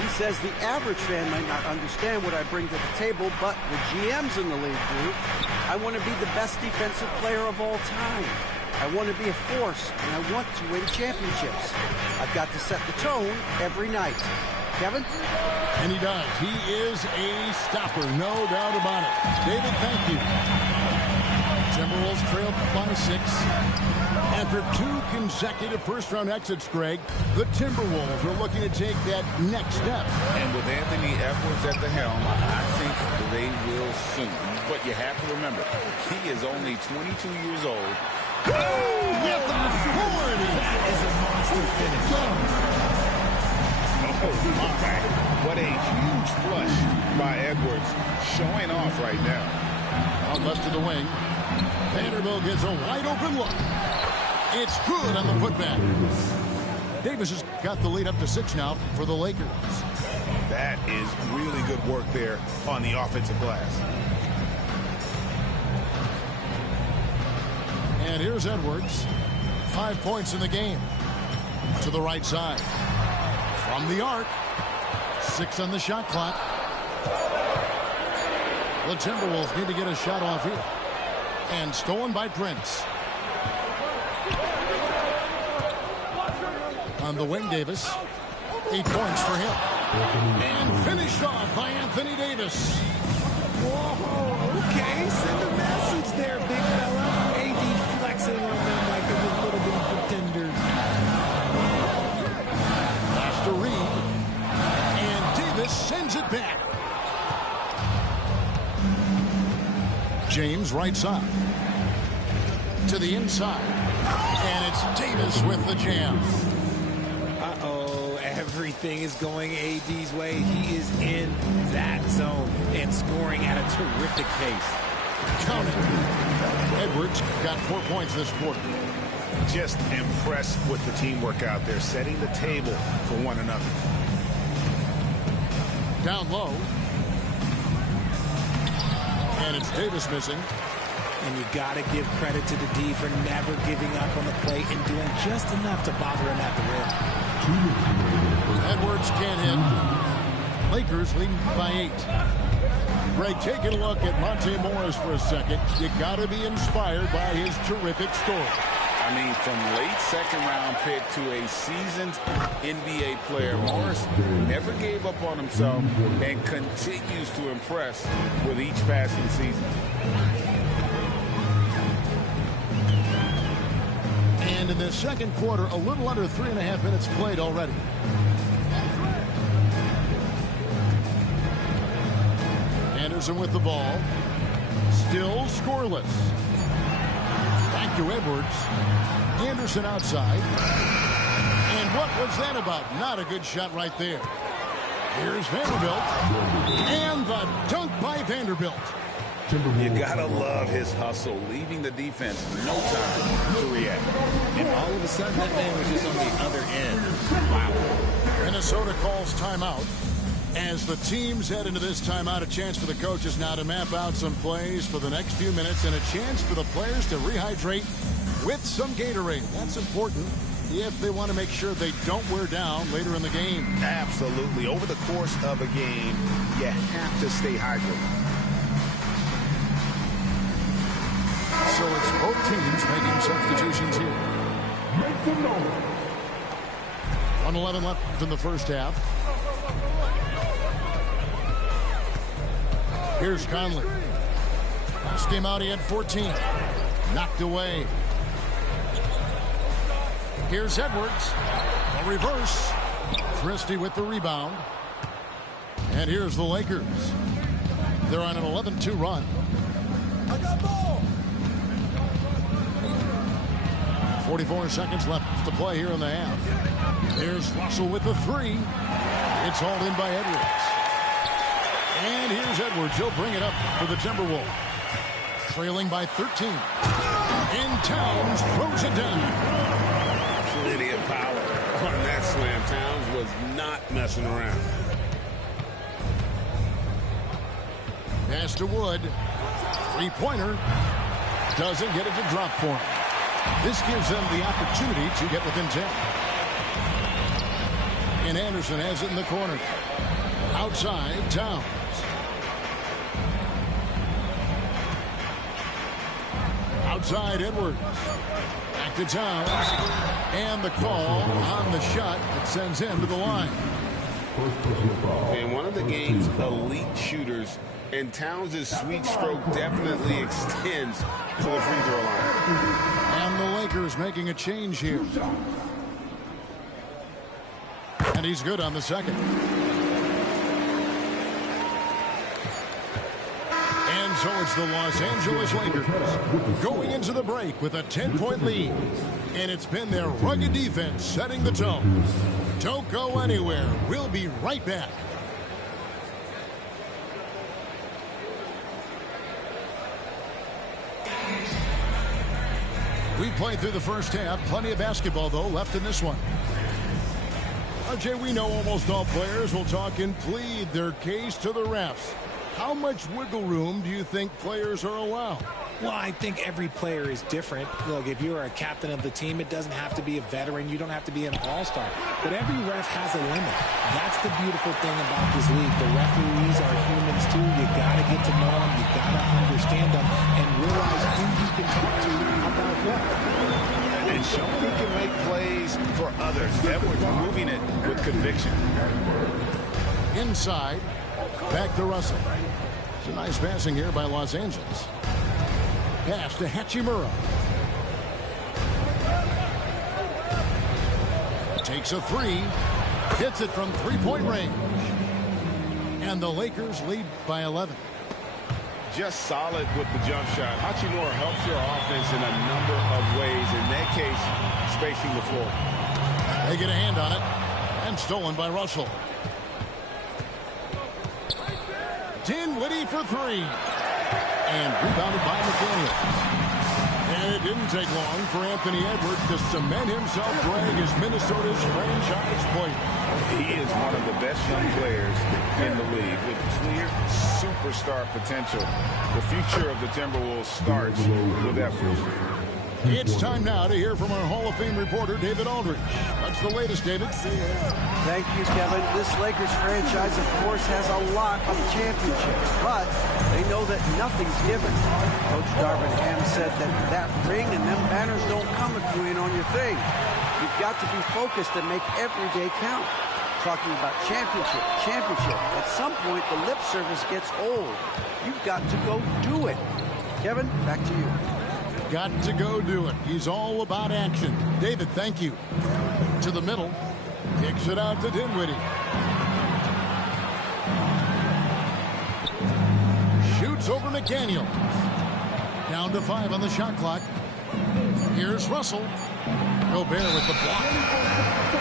He says the average fan might not understand what I bring to the table, but the GMs in the league do. I want to be the best defensive player of all time. I want to be a force, and I want to win championships. I've got to set the tone every night. Kevin? And he does. He is a stopper, no doubt about it. David, thank you. Timberwolves trail by 6. After 2 consecutive first-round exits, Greg, the Timberwolves are looking to take that next step. And with Anthony Edwards at the helm, I think they will soon. But you have to remember, he is only 22 years old. Oh, with authority! That is a monster finish. Oh, my. What a huge flush by Edwards, showing off right now. Out left to the wing. Vanderbilt gets a wide-open look. It's good on the putback. Davis has got the lead up to 6 now for the Lakers. That is really good work there on the offensive glass. And here's Edwards. 5 points in the game. To the right side. From the arc. 6 on the shot clock. The Timberwolves need to get a shot off here. And stolen by Prince. On the wing, Davis. 8 points for him. And finished off by Anthony Davis. Whoa, okay. Send a message there, big fella. AD flexing on them like they're just little bitty pretenders. Pass to Reed. And Davis sends it back. James right side. To the inside. And it's Davis with the jam. Everything is going AD's way. He is in that zone and scoring at a terrific pace. Count it. Edwards got 4 points this quarter. Just impressed with the teamwork out there, setting the table for one another. Down low. And it's Davis missing. And you got to give credit to the D for never giving up on the plate and doing just enough to bother him at the rim. Edwards can't hit. Lakers leading by 8. Greg, taking a look at Monte Morris for a second. You got to be inspired by his terrific story. I mean, from late second-round pick to a seasoned NBA player, Morris never gave up on himself and continues to impress with each passing season. And in the second quarter, a little under 3.5 minutes played already. Anderson with the ball. Still scoreless. Back to Edwards. Anderson outside. And what was that about? Not a good shot right there. Here's Vanderbilt. And the dunk by Vanderbilt. You gotta love his hustle, leaving the defense no time to react. And all of a sudden, that man was just on the other end. Wow. Minnesota calls timeout. As the teams head into this timeout, a chance for the coaches now to map out some plays for the next few minutes and a chance for the players to rehydrate with some Gatorade. That's important if they want to make sure they don't wear down later in the game. Absolutely. Over the course of a game, you have to stay hydrated. So it's both teams making substitutions here. 1:11 left in the first half. Here's Conley. Last game out, he had 14. Knocked away. Here's Edwards. A reverse. Christie with the rebound. And here's the Lakers. They're on an 11-2 run. I got ball. 44 seconds left to play here in the half. Here's Russell with the 3. It's hauled in by Edwards. And here's Edwards. He'll bring it up for the Timberwolves. Trailing by 13. And Towns throws it down. Plenty of power on that slam. Towns was not messing around. Pass to Wood. Three-pointer. Doesn't get it to drop for him. This gives them the opportunity to get within 10. And Anderson has it in the corner. Outside, Towns. Outside, Edwards. Back to Towns. And the call on the shot that sends him to the line. And one of the game's elite shooters, and Towns' sweet stroke definitely extends to the free throw line. And the Lakers making a change here. And he's good on the second. And so it's the Los Angeles Lakers going into the break with a 10-point lead. And it's been their rugged defense setting the tone. Don't go anywhere. We'll be right back. We played through the first half. Plenty of basketball, though, left in this one. RJ, we know almost all players will talk and plead their case to the refs. How much wiggle room do you think players are allowed? Well, I think every player is different. Look, if you're a captain of the team, it doesn't have to be a veteran. You don't have to be an all-star. But every ref has a limit. That's the beautiful thing about this league. The referees are humans, too. You got to get to know them. You got to understand them and realize who you can talk to about what. And show he can make plays for others. Edwards moving it with conviction. Inside, back to Russell. It's a nice passing here by Los Angeles. Pass to Hachimura. Takes a three. Hits it from three-point range. And the Lakers lead by 11. Just solid with the jump shot. Hachimura helps your offense in a number of ways. In that case, spacing the floor. They get a hand on it. And stolen by Russell. Dinwiddie for three. And rebounded by McDaniels. And it didn't take long for Anthony Edwards to cement himself playing as Minnesota's franchise player. He is one of the best young players in the league with clear superstar potential. The future of the Timberwolves starts with Edwards. It's time now to hear from our Hall of Fame reporter, David Aldridge. What's the latest, David? Thank you, Kevin. This Lakers franchise, of course, has a lot of championships, but they know that nothing's given. Coach Darvin Ham said that ring and them banners don't come if you ain't on your thing. You've got to be focused and make every day count. Talking about championship. At some point, the lip service gets old. You've got to go do it. Kevin, back to you. Got to go do it. He's all about action. David, thank you. To the middle. Kicks it out to Dinwiddie. Shoots over McDaniels. Down to 5 on the shot clock. Here's Russell. Gobert with the block.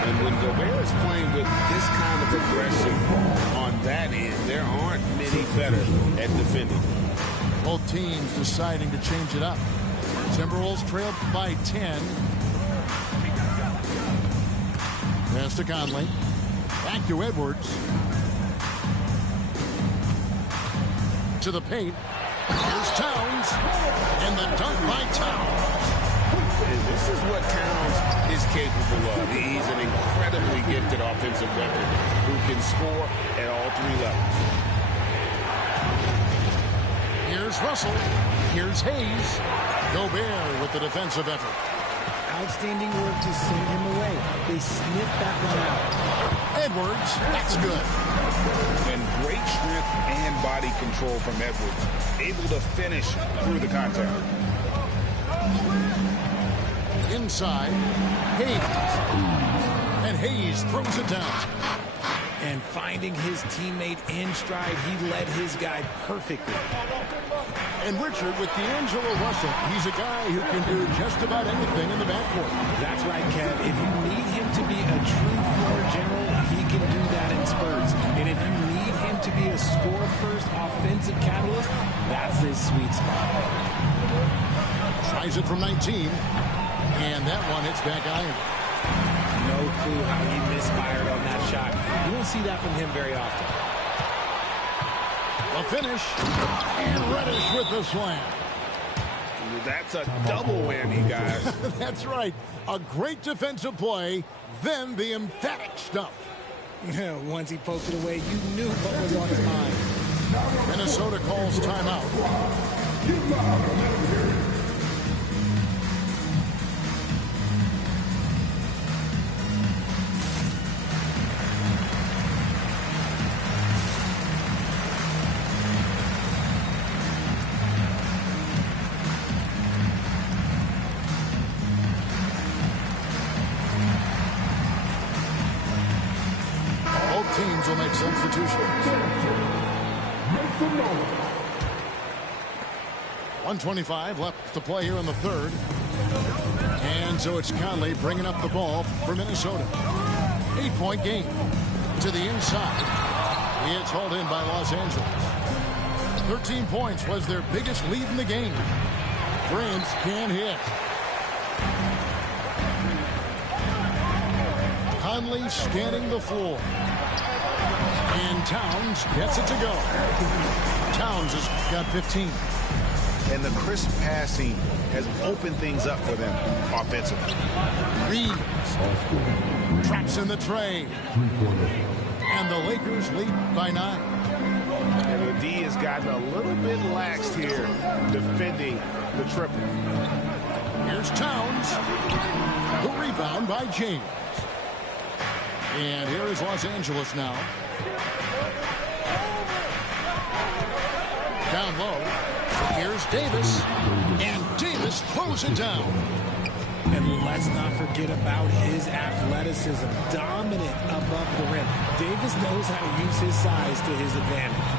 And when Gobert is playing with this kind of aggression on that end, there aren't many better at defending. Both teams deciding to change it up. Timberwolves trailed by 10. Pass to Conley. Back to Edwards. To the paint. Here's Towns. And the dunk by Towns. And this is what Towns is capable of. He's an incredibly gifted offensive weapon who can score at all 3 levels. Here's Russell. Here's Hayes. Gobert with the defensive effort. Outstanding work to send him away. They sniffed that one out. Edwards, that's good. And great strength and body control from Edwards. Able to finish through the contact. Inside, Hayes. And Hayes throws it down. And finding his teammate in stride, he led his guy perfectly. And Richard, with D'Angelo Russell, he's a guy who can do just about anything in the backcourt. That's right, Kev. If you need him to be a true floor general, he can do that in spurts. And if you need him to be a score-first offensive catalyst, that's his sweet spot. Tries it from 19. And that one hits back iron. No clue how he misfired on that shot. You don't see that from him very often. The finish. And Reddish with the slam. That's a double whammy, guys. That's right. A great defensive play, then the emphatic stuff. Once he poked it away, you knew what was on his mind. Minnesota calls timeout. Teams will make substitutions. 1:25 left to play here in the third. And so it's Conley bringing up the ball for Minnesota. 8-point game. To the inside. It's hauled in by Los Angeles. 13 points was their biggest lead in the game. Prince can hit. Conley scanning the floor. And Towns gets it to go. Towns has got 15. and the crisp passing has opened things up for them offensively. Reeves traps in the tray. And the Lakers lead by 9. And the D has gotten a little bit laxed here defending the triple. Here's Towns. The rebound by James. And here is Los Angeles now. Down low. Here's Davis. And Davis throws it down. And let's not forget about his athleticism. Dominant above the rim. Davis knows how to use his size to his advantage.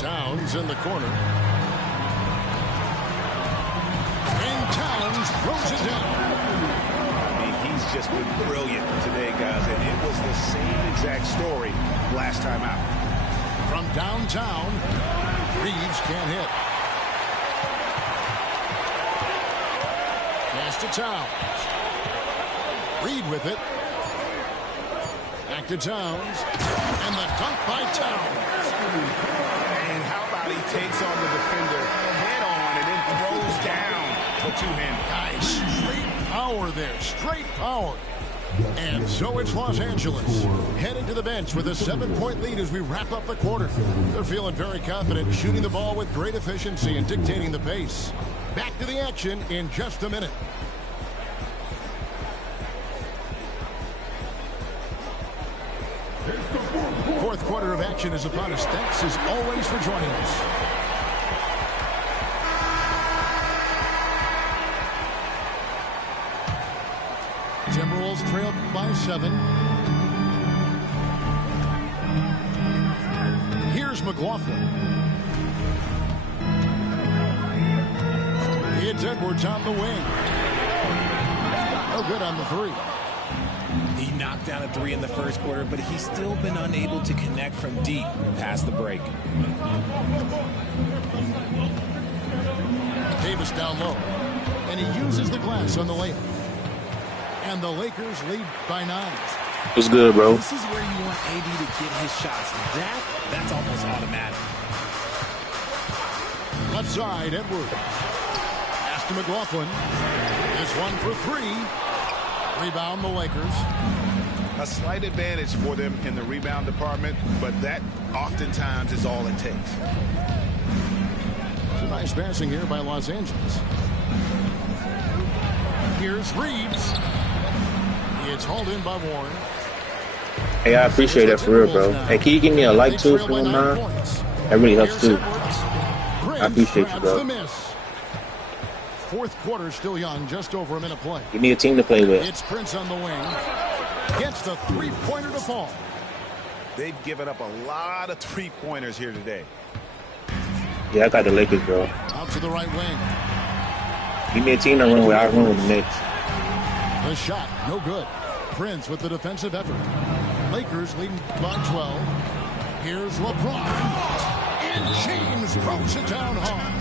Towns in the corner. And Towns throws it down. I mean, he's just been brilliant today, guys. And it was the same exact story last time out. From downtown, Reeves can't hit. Pass to Towns. Reed with it. Back to Towns. And the dunk by Towns. And how about he takes on the defender head on and then throws down the two-handed. Nice. Straight power there. Straight power. And so it's Los Angeles heading to the bench with a 7-point lead as we wrap up the quarter. They're feeling very confident, shooting the ball with great efficiency and dictating the pace. Back to the action in just a minute. Fourth quarter of action is upon us. Thanks as always for joining us. Timberwolves trail by 7. Here's McLaughlin. It's Edwards on the wing. No good on the 3. He knocked down a 3 in the first quarter, but he's still been unable to connect from deep past the break. Davis down low. And he uses the glass on the layup. And the Lakers lead by 9. What's good, bro? This is where you want AD to get his shots. That's almost automatic. Left side, Edwards. Pass to McLaughlin. This one for 3. Rebound the Lakers. A slight advantage for them in the rebound department, but that oftentimes is all it takes. It's a nice passing here by Los Angeles. Here's Reeves. It's hauled in by Warren. Hey, I appreciate that for real, bro. Hey, can you give me a like too, if you don't mind? That really helps too. I appreciate you, bro. Fourth quarter still young, just over a minute play. Give me a team to play with. It's Prince on the wing. Gets the three-pointer to fall. They've given up a lot of three-pointers here today. Yeah, I got the Lakers, bro. Out to the right wing. Give me a team to run with. I run with the Knicks. The shot, no good. Prince with the defensive effort. Lakers leading by 12. Here's LeBron. And James throws it down hard.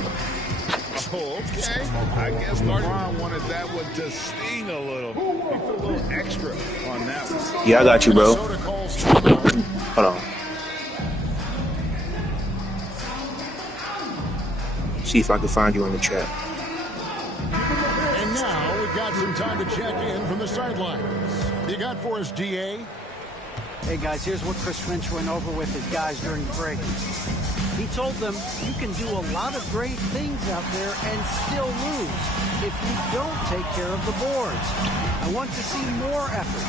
Oh, okay. I guess LeBron wanted that one to sting a little. He put a little extra on that one. Yeah, I got you, bro. Hold on. See if I can find you on the chat. And now we've got some time to check in from the sidelines. You got for us, DA? Hey, guys, here's what Chris Finch went over with his guys during the break. He told them, you can do a lot of great things out there and still lose if you don't take care of the boards. I want to see more effort,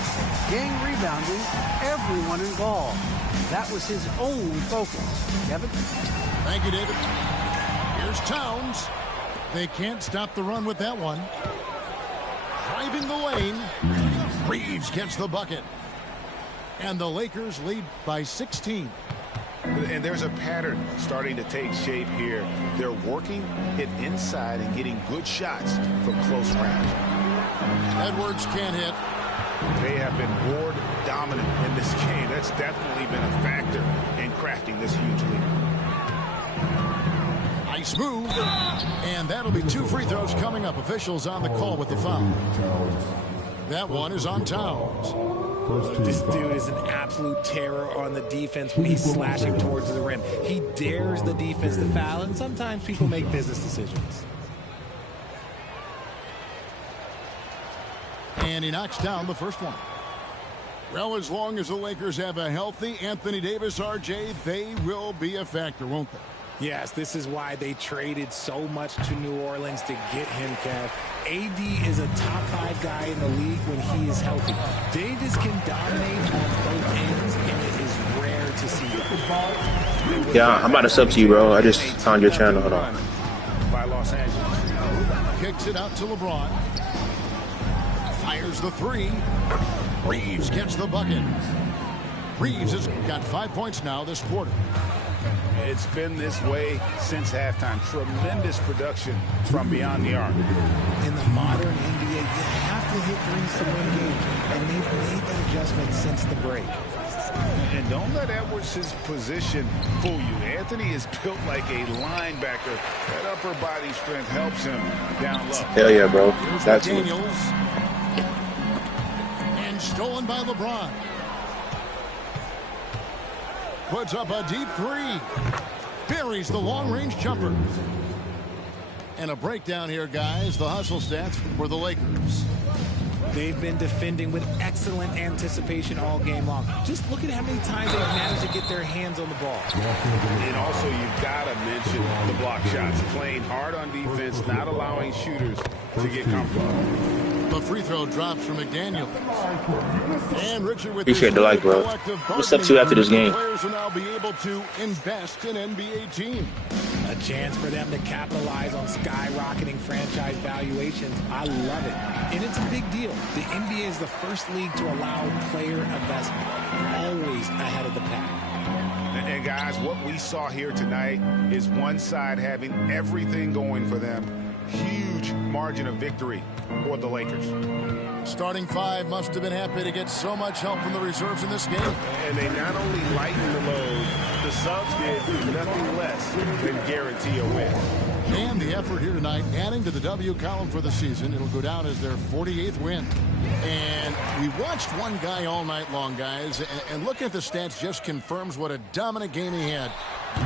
gang rebounding, everyone involved. That was his only focus. Kevin? Thank you, David. Here's Towns. They can't stop the run with that one. Driving the lane. Reeves gets the bucket. And the Lakers lead by 16. And there's a pattern starting to take shape here. They're working it inside and getting good shots from close range. Edwards can't hit. They have been board dominant in this game. That's definitely been a factor in crafting this huge lead. Nice move. And that'll be 2 free throws coming up. Officials on the call with the foul. That one is on Towns. This dude is an absolute terror on the defense when he's slashing towards the rim. He dares the defense to foul, and sometimes people make business decisions. And he knocks down the first one. Well, as long as the Lakers have a healthy Anthony Davis, RJ, they will be a factor, won't they? Yes, this is why they traded so much to New Orleans to get him, Kev. AD is a top 5 guy in the league when he is healthy. Davis can dominate on both ends, and it is rare to see that. Yeah, I'm about to sub to you, bro. I just found your channel. Hold on. By Los Angeles. Kicks it out to LeBron. Fires the 3. Reeves gets the bucket. Reeves has got 5 points now this quarter. It's been this way since halftime. Tremendous production from beyond the arc. In the modern NBA, you have to hit threes to win a game, and they've made that adjustment since the break. And don't let Edwards' position fool you. Anthony is built like a linebacker. That upper body strength helps him down low. Hell yeah, bro. That's it. And stolen by LeBron. Puts up a deep 3. Buries the long-range jumper. And a breakdown here, guys. The hustle stats for the Lakers. They've been defending with excellent anticipation all game long. Just look at how many times they've managed to get their hands on the ball. And also, you've got to mention the block shots. Playing hard on defense, not allowing shooters to get comfortable. The free throw drops from McDaniel. And Richard with Appreciate the like, bro. What's up to after this game? Players will now be able to invest in NBA team. A chance for them to capitalize on skyrocketing franchise valuations. I love it. And it's a big deal. The NBA is the first league to allow player investment. Always ahead of the pack. And guys, what we saw here tonight is one side having everything going for them. Huge margin of victory for the Lakers. Starting 5 must have been happy to get so much help from the reserves in this game. And they not only lightened the load, the subs did nothing less than guarantee a win. And the effort here tonight, adding to the W column for the season. It'll go down as their 48th win. And we watched one guy all night long, guys. And looking at the stats just confirms what a dominant game he had.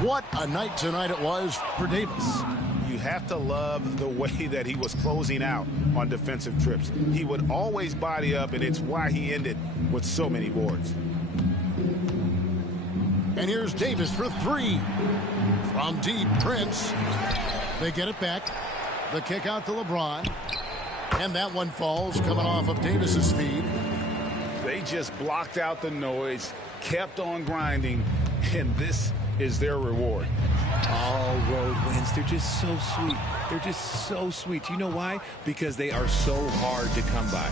What a night tonight it was for Davis. You have to love the way that he was closing out on defensive trips. He would always body up, and it's why he ended with so many boards. And here's Davis for 3. From deep, Prince. They get it back. The kick out to LeBron. And that one falls, coming off of Davis's feed. They just blocked out the noise, kept on grinding, and this is their reward. All road wins. They're just so sweet. They're just so sweet. You know why? Because they are so hard to come by.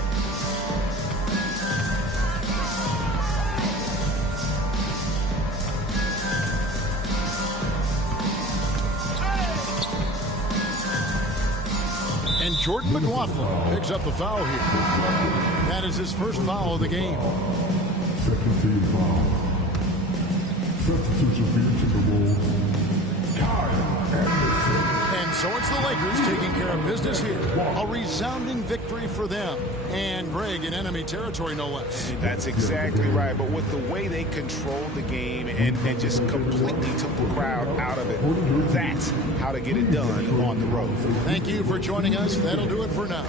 And Jordan McLaughlin picks up the foul here. That is his first foul of the game. Second team foul. Substitution for the Wolves. Kyle Anderson. And so it's the Lakers taking care of business here. A resounding victory for them. And Greg in enemy territory, no less. That's exactly right. But with the way they controlled the game and just completely took the crowd out of it, that's how to get it done on the road. Thank you for joining us. That'll do it for now.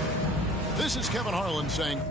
This is Kevin Harlan saying...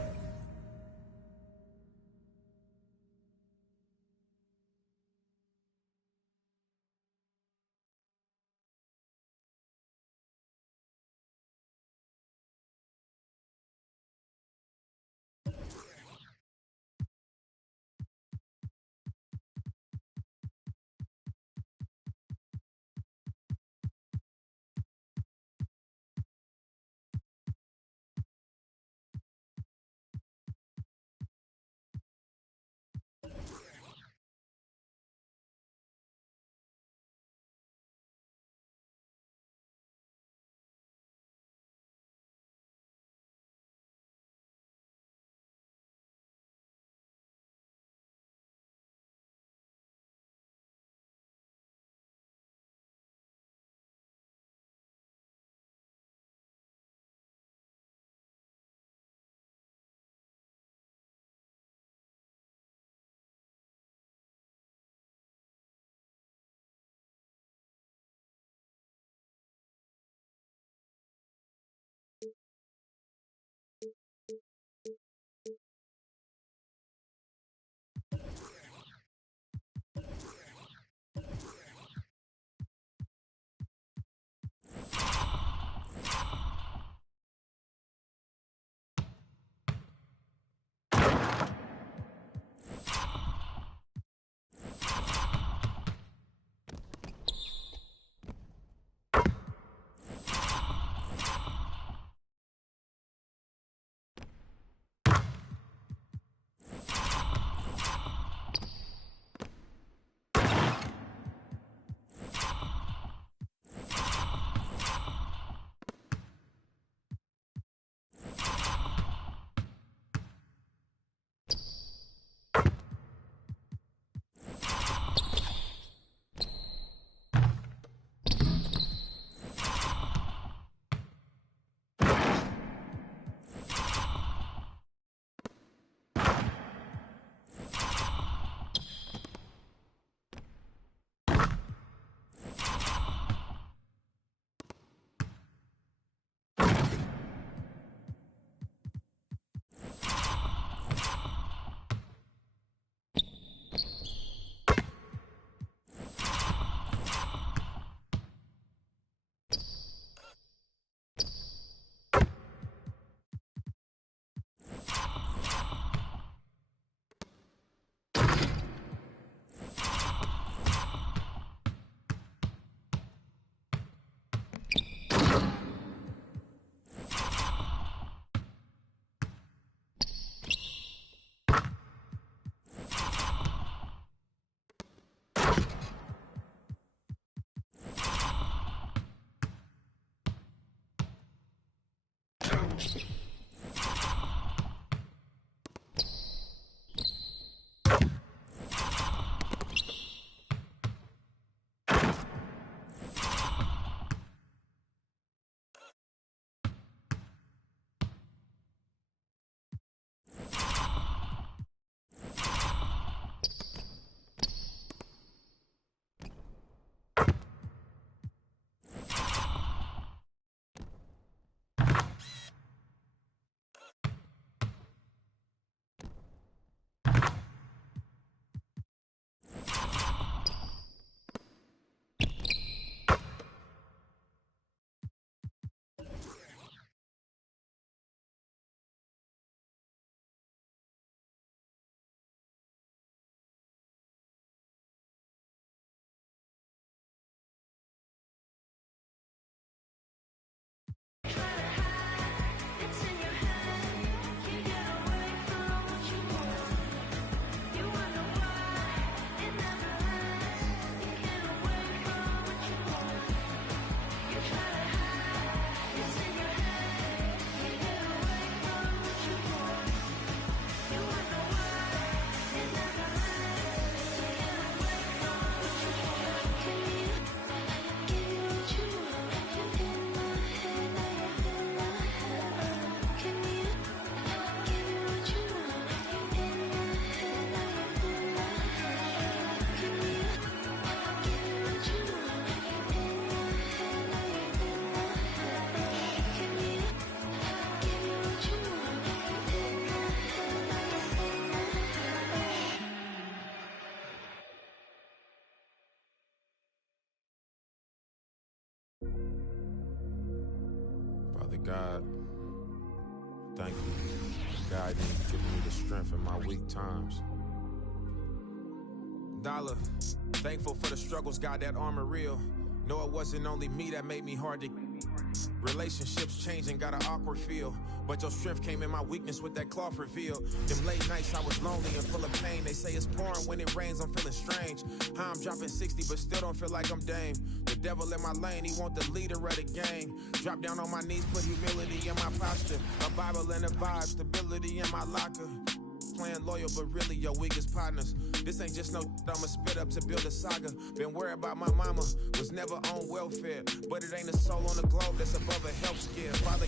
God, thank you. God needs giving me the strength in my weak times. Dollar, thankful for the struggles, God, that armor real. No, it wasn't only me that made me hard to. Relationships changing, got an awkward feel. But your strength came in my weakness with that cloth reveal. Them late nights I was lonely and full of pain. They say it's pouring when it rains, I'm feeling strange. How I'm dropping 60 but still don't feel like I'm Dame. The devil in my lane, he want the leader of the game. Drop down on my knees, put humility in my posture. A Bible and a vibe, stability in my locker. Playing loyal, but really your weakest partners. This ain't just no I'ma spit up to build a saga. Been worried about my mama, was never on welfare. But it ain't a soul on the globe that's above a health scare. Father.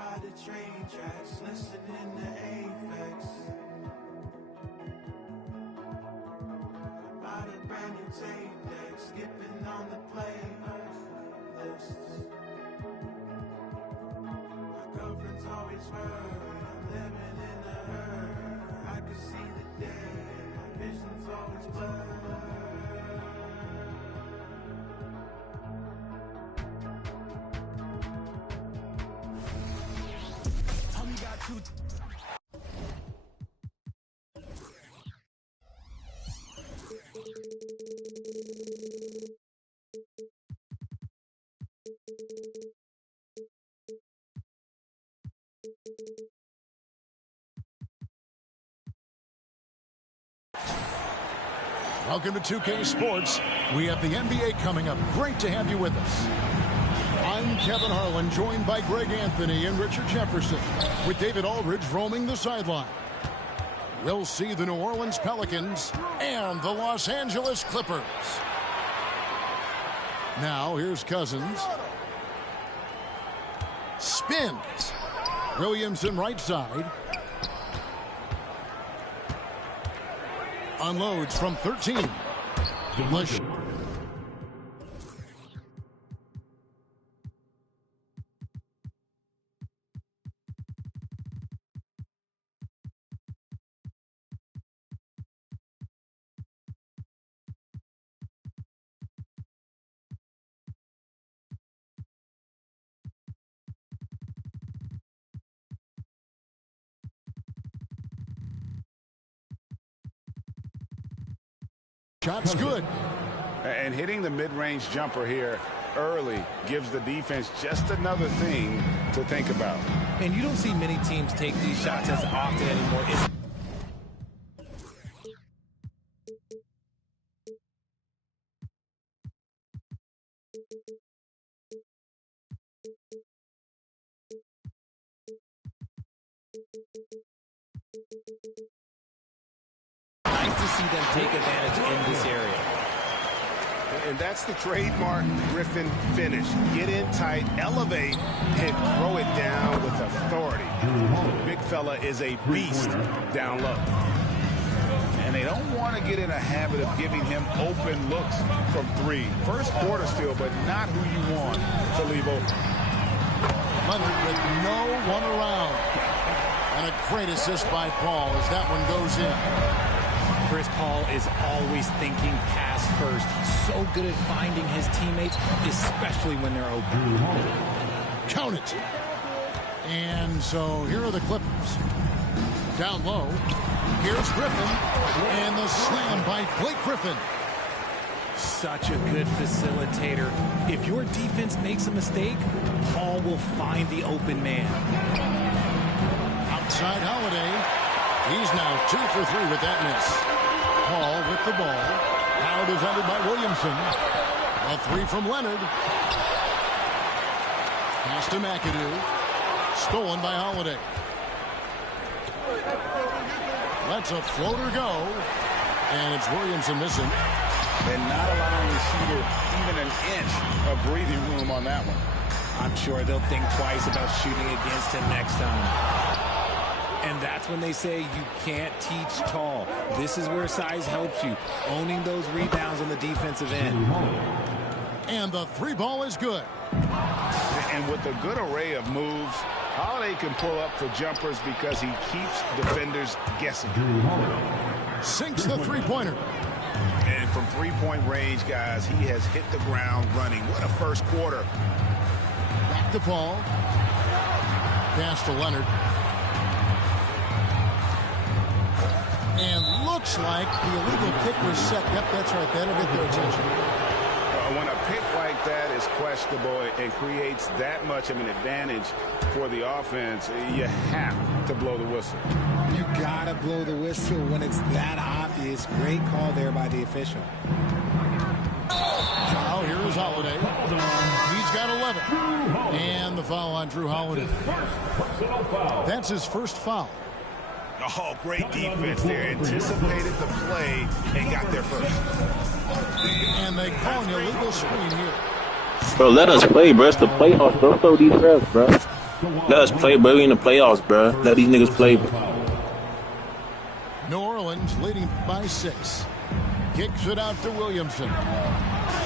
by the train tracks, listening to Aphex. By the brand new tape deck, skipping on the playlists. My girlfriend's always worried, I'm living in a hurry. I can see the day, my vision's always blurred. Welcome to 2K Sports. We have the NBA coming up. Great to have you with us. I'm Kevin Harlan, joined by Greg Anthony and Richard Jefferson, with David Aldridge roaming the sideline. We'll see the New Orleans Pelicans and the Los Angeles Clippers. Now, here's Cousins. Spins. Williamson right side. Unloads from 13. Shot's good. And hitting the mid-range jumper here early gives the defense just another thing to think about. And you don't see many teams take these shots as often anymore. Nice to see them take advantage in this area. And that's the trademark Griffin finish. Get in tight, elevate, and throw it down with authority. Big fella is a beast down low. And they don't want to get in a habit of giving him open looks from three. First quarter still, but not who you want to leave open. Leonard with no one around. And a great assist by Paul as that one goes in. Chris Paul is always thinking pass first. He's so good at finding his teammates, especially when they're open. Count it. And so here are the Clippers. Down low. Here's Griffin. And the slam by Blake Griffin. Such a good facilitator. If your defense makes a mistake, Paul will find the open man. Outside Holiday. He's now 2 for 3 with that miss. Paul with the ball. Now defended by Williamson. A three from Leonard. Pass to McAdoo. Stolen by Holiday. Lets a floater go. And it's Williamson missing. And not allowing the shooter even an inch of breathing room on that one. I'm sure they'll think twice about shooting against him next time. And that's when they say you can't teach tall. This is where size helps you. Owning those rebounds on the defensive end. And the three ball is good. And with a good array of moves, Holiday can pull up for jumpers because he keeps defenders guessing. Sinks the three-pointer. And from three-point range, guys, he has hit the ground running. What a first quarter. Back to Paul. Pass to Leonard. And looks like the illegal kick was set. Yep, that's right. That'll get their attention. When a pick like that is questionable and creates that much of an advantage for the offense, you have to blow the whistle. You gotta blow the whistle when it's that obvious. Great call there by the official. Now here is Holiday. He's got 11. And the foul on Drew Holiday. That's his first foul. Oh, great defense there. Anticipated the play and got there first. And they call an illegal screen here. Bro, let us play, bro. It's the playoffs. Don't throw these refs, bro. Let us play, bro. We in the playoffs, bro. Let these niggas play, bro. New Orleans leading by 6. Kicks it out to Williamson.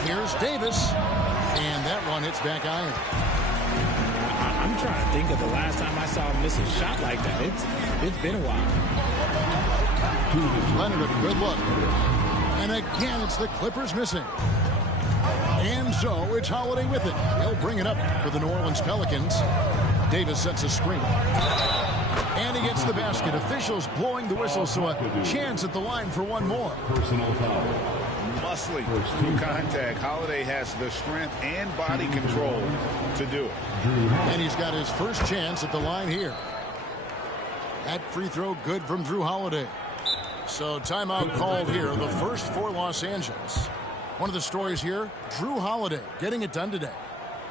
Here's Davis. And that one hits back iron. I'm trying to think of the last time I saw him miss a shot like that. It's been a while. Leonard, a good look. And again, it's the Clippers missing. And so it's Holiday with it. He'll bring it up for the New Orleans Pelicans. Davis sets a screen. And he gets the basket. Officials blowing the whistle, so a chance at the line for one more. Personal foul. Muscling through contact. Holiday has the strength and body control to do it. And he's got his first chance at the line here. That free throw good from Drew Holiday. So timeout called here, the first for Los Angeles. One of the stories here, Drew Holiday getting it done today.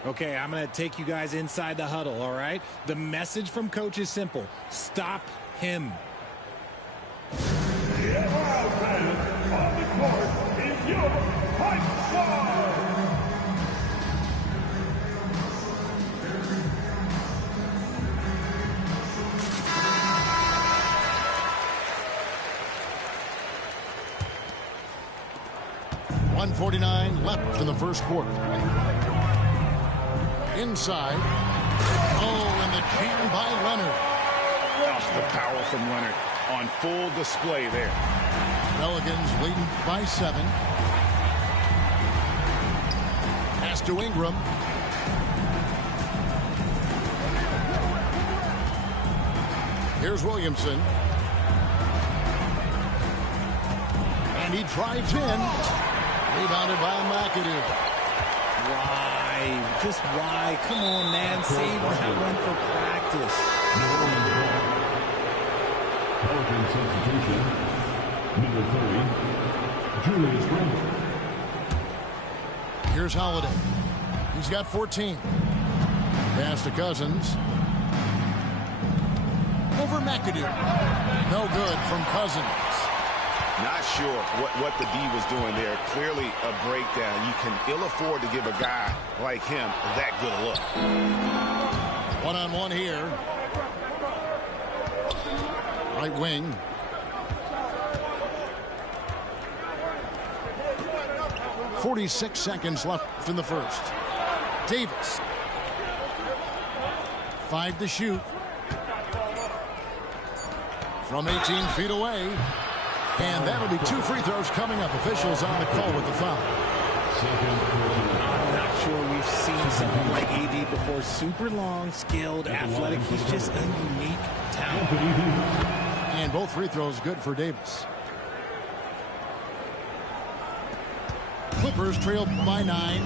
Okay, I'm going to take you guys inside the huddle, all right? The message from coach is simple. Stop him. On the court is your Pipe Star. .149 left in the first quarter. Inside. Oh, and the jam by Leonard. Oh, the power from Leonard on full display there. Pelicans leading by 7. Pass to Ingram. Here's Williamson. And he drives in. Rebounded by McAdoo. Why? Just why? Come on, man. Save that one for practice. Pelican substitution. Number 30, Julius Randle. Here's Holiday. He's got 14. Pass to Cousins. Over McAdoo. No good from Cousins. Not sure what the D was doing there. Clearly a breakdown. You can ill afford to give a guy like him that good a look. One-on-one here. Right wing. .46 seconds left in the first. Davis. 5 to shoot. From 18 feet away. And that'll be 2 free throws coming up. Officials on the call with the foul. I'm not sure we've seen someone like AD before. Super long, skilled, athletic. He's just a unique talent. And both free throws good for Davis. Clippers trail by 9.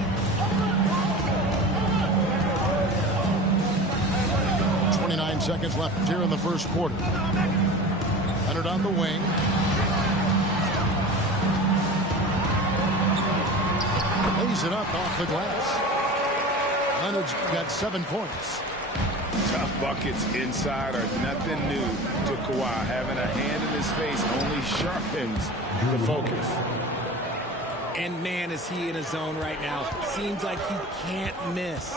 29 seconds left here in the first quarter. Leonard on the wing. Lays it up off the glass. Leonard's got 7 points. Tough buckets inside are nothing new to Kawhi. Having a hand in his face only sharpens the focus. And man, is he in a zone right now. Seems like he can't miss.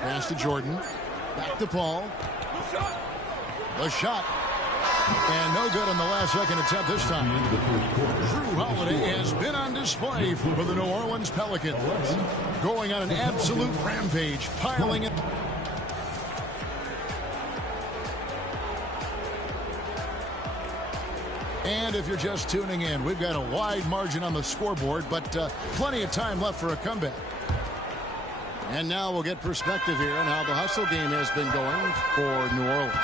Pass to Jordan. Back to Paul. The shot. And no good on the last second attempt this time. Drew Holiday has been on display for the New Orleans Pelicans. Going on an absolute rampage, piling it. And if you're just tuning in, we've got a wide margin on the scoreboard, but plenty of time left for a comeback. And now we'll get perspective here on how the hustle game has been going for New Orleans.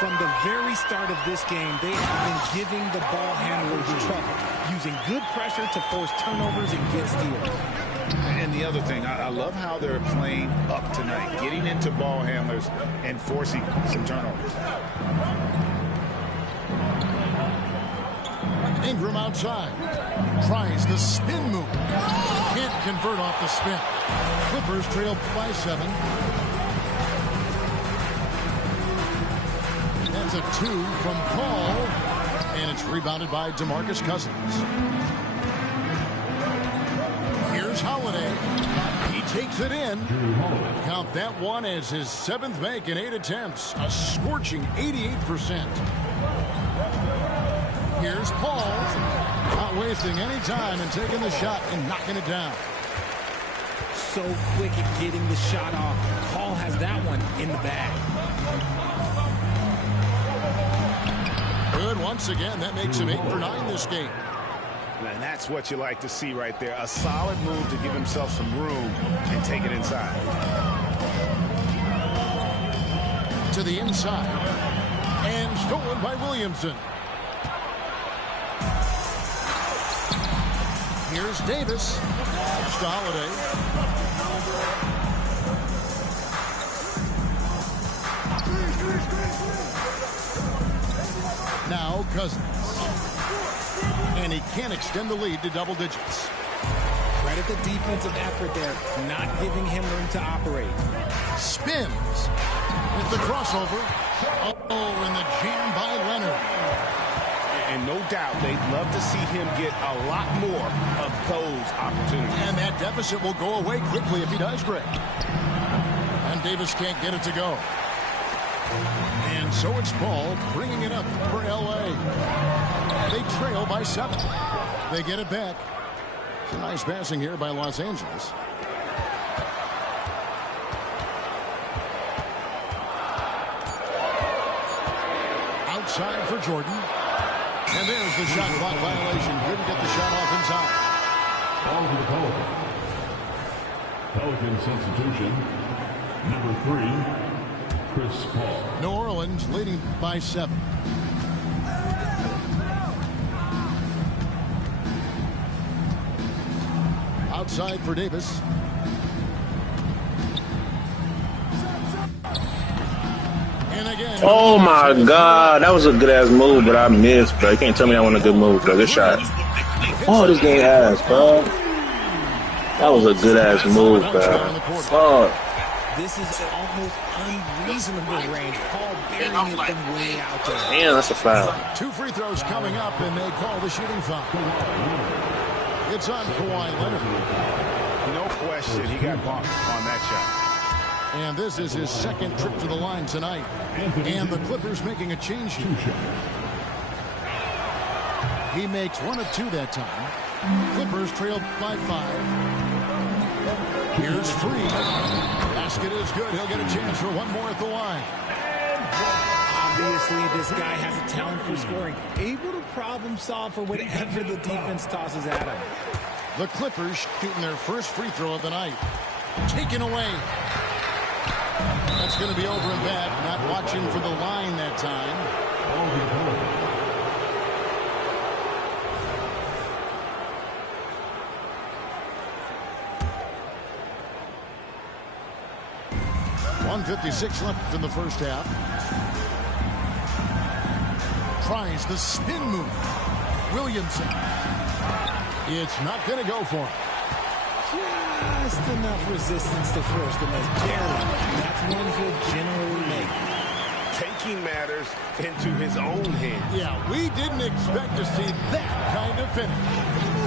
From the very start of this game, they have been giving the ball handlers trouble, using good pressure to force turnovers and get steals. And the other thing, I love how they're playing up tonight, getting into ball handlers and forcing some turnovers. Ingram outside. Tries the spin move. Can't convert off the spin. Clippers trail by 7. That's a 2 from Paul. And it's rebounded by DeMarcus Cousins. Here's Holiday. He takes it in. Count that one as his 7th make in 8 attempts. A scorching 88%. Here's Paul. Not wasting any time and taking the shot and knocking it down. So quick at getting the shot off. Paul has that one in the bag. Good once again. That makes him 8 for 9 this game. And that's what you like to see right there. A solid move to give himself some room and take it inside. To the inside. And stolen by Williamson. Here's Davis. To Holiday. Now Cousins. And he can't extend the lead to double digits. Credit the defensive effort there, not giving him room to operate. Spins with the crossover. Oh, and the jam by Leonard. And no doubt they'd love to see him get a lot more of those opportunities. And that deficit will go away quickly if he does, Greg. And Davis can't get it to go. And so it's Paul bringing it up for L.A. They trail by 7. They get it back. It's a nice passing here by Los Angeles. Outside for Jordan. And there's the shot clock violation. Couldn't get the shot off in time. Ball to the Pelicans. Pelican substitution. Number 3, Chris Paul. New Orleans leading by 7. Outside for Davis. And again. Oh my God, that was a good ass move, but I missed, bro. You can't tell me that wasn't a good move, bro. Good shot. Oh, this game ass, bro. That was a good ass move, bro. Oh. This is almost unreasonable range. Paul burying it from way out there. Damn, that's a foul. 2 free throws coming up, and they call the shooting foul. It's on Kawhi Leonard. No question, he got bumped on that shot. And this is his 2nd trip to the line tonight. And the Clippers making a change here. He makes 1 of 2 that time. Clippers trail by 5. Here's Free. Basket is good. He'll get a chance for 1 more at the line. Obviously, this guy has a talent for scoring. Able to problem solve for whatever the defense tosses at him. The Clippers shooting their first free throw of the night. Taken away. That's going to be over and back. Not watching for the line that time. .156 left in the first half. Tries the spin move. Williamson. It's not going to go for him. Just enough resistance to first, and that's barely. That's one he'll generally make. Taking matters into his own hands. Yeah, we didn't expect to see that kind of finish.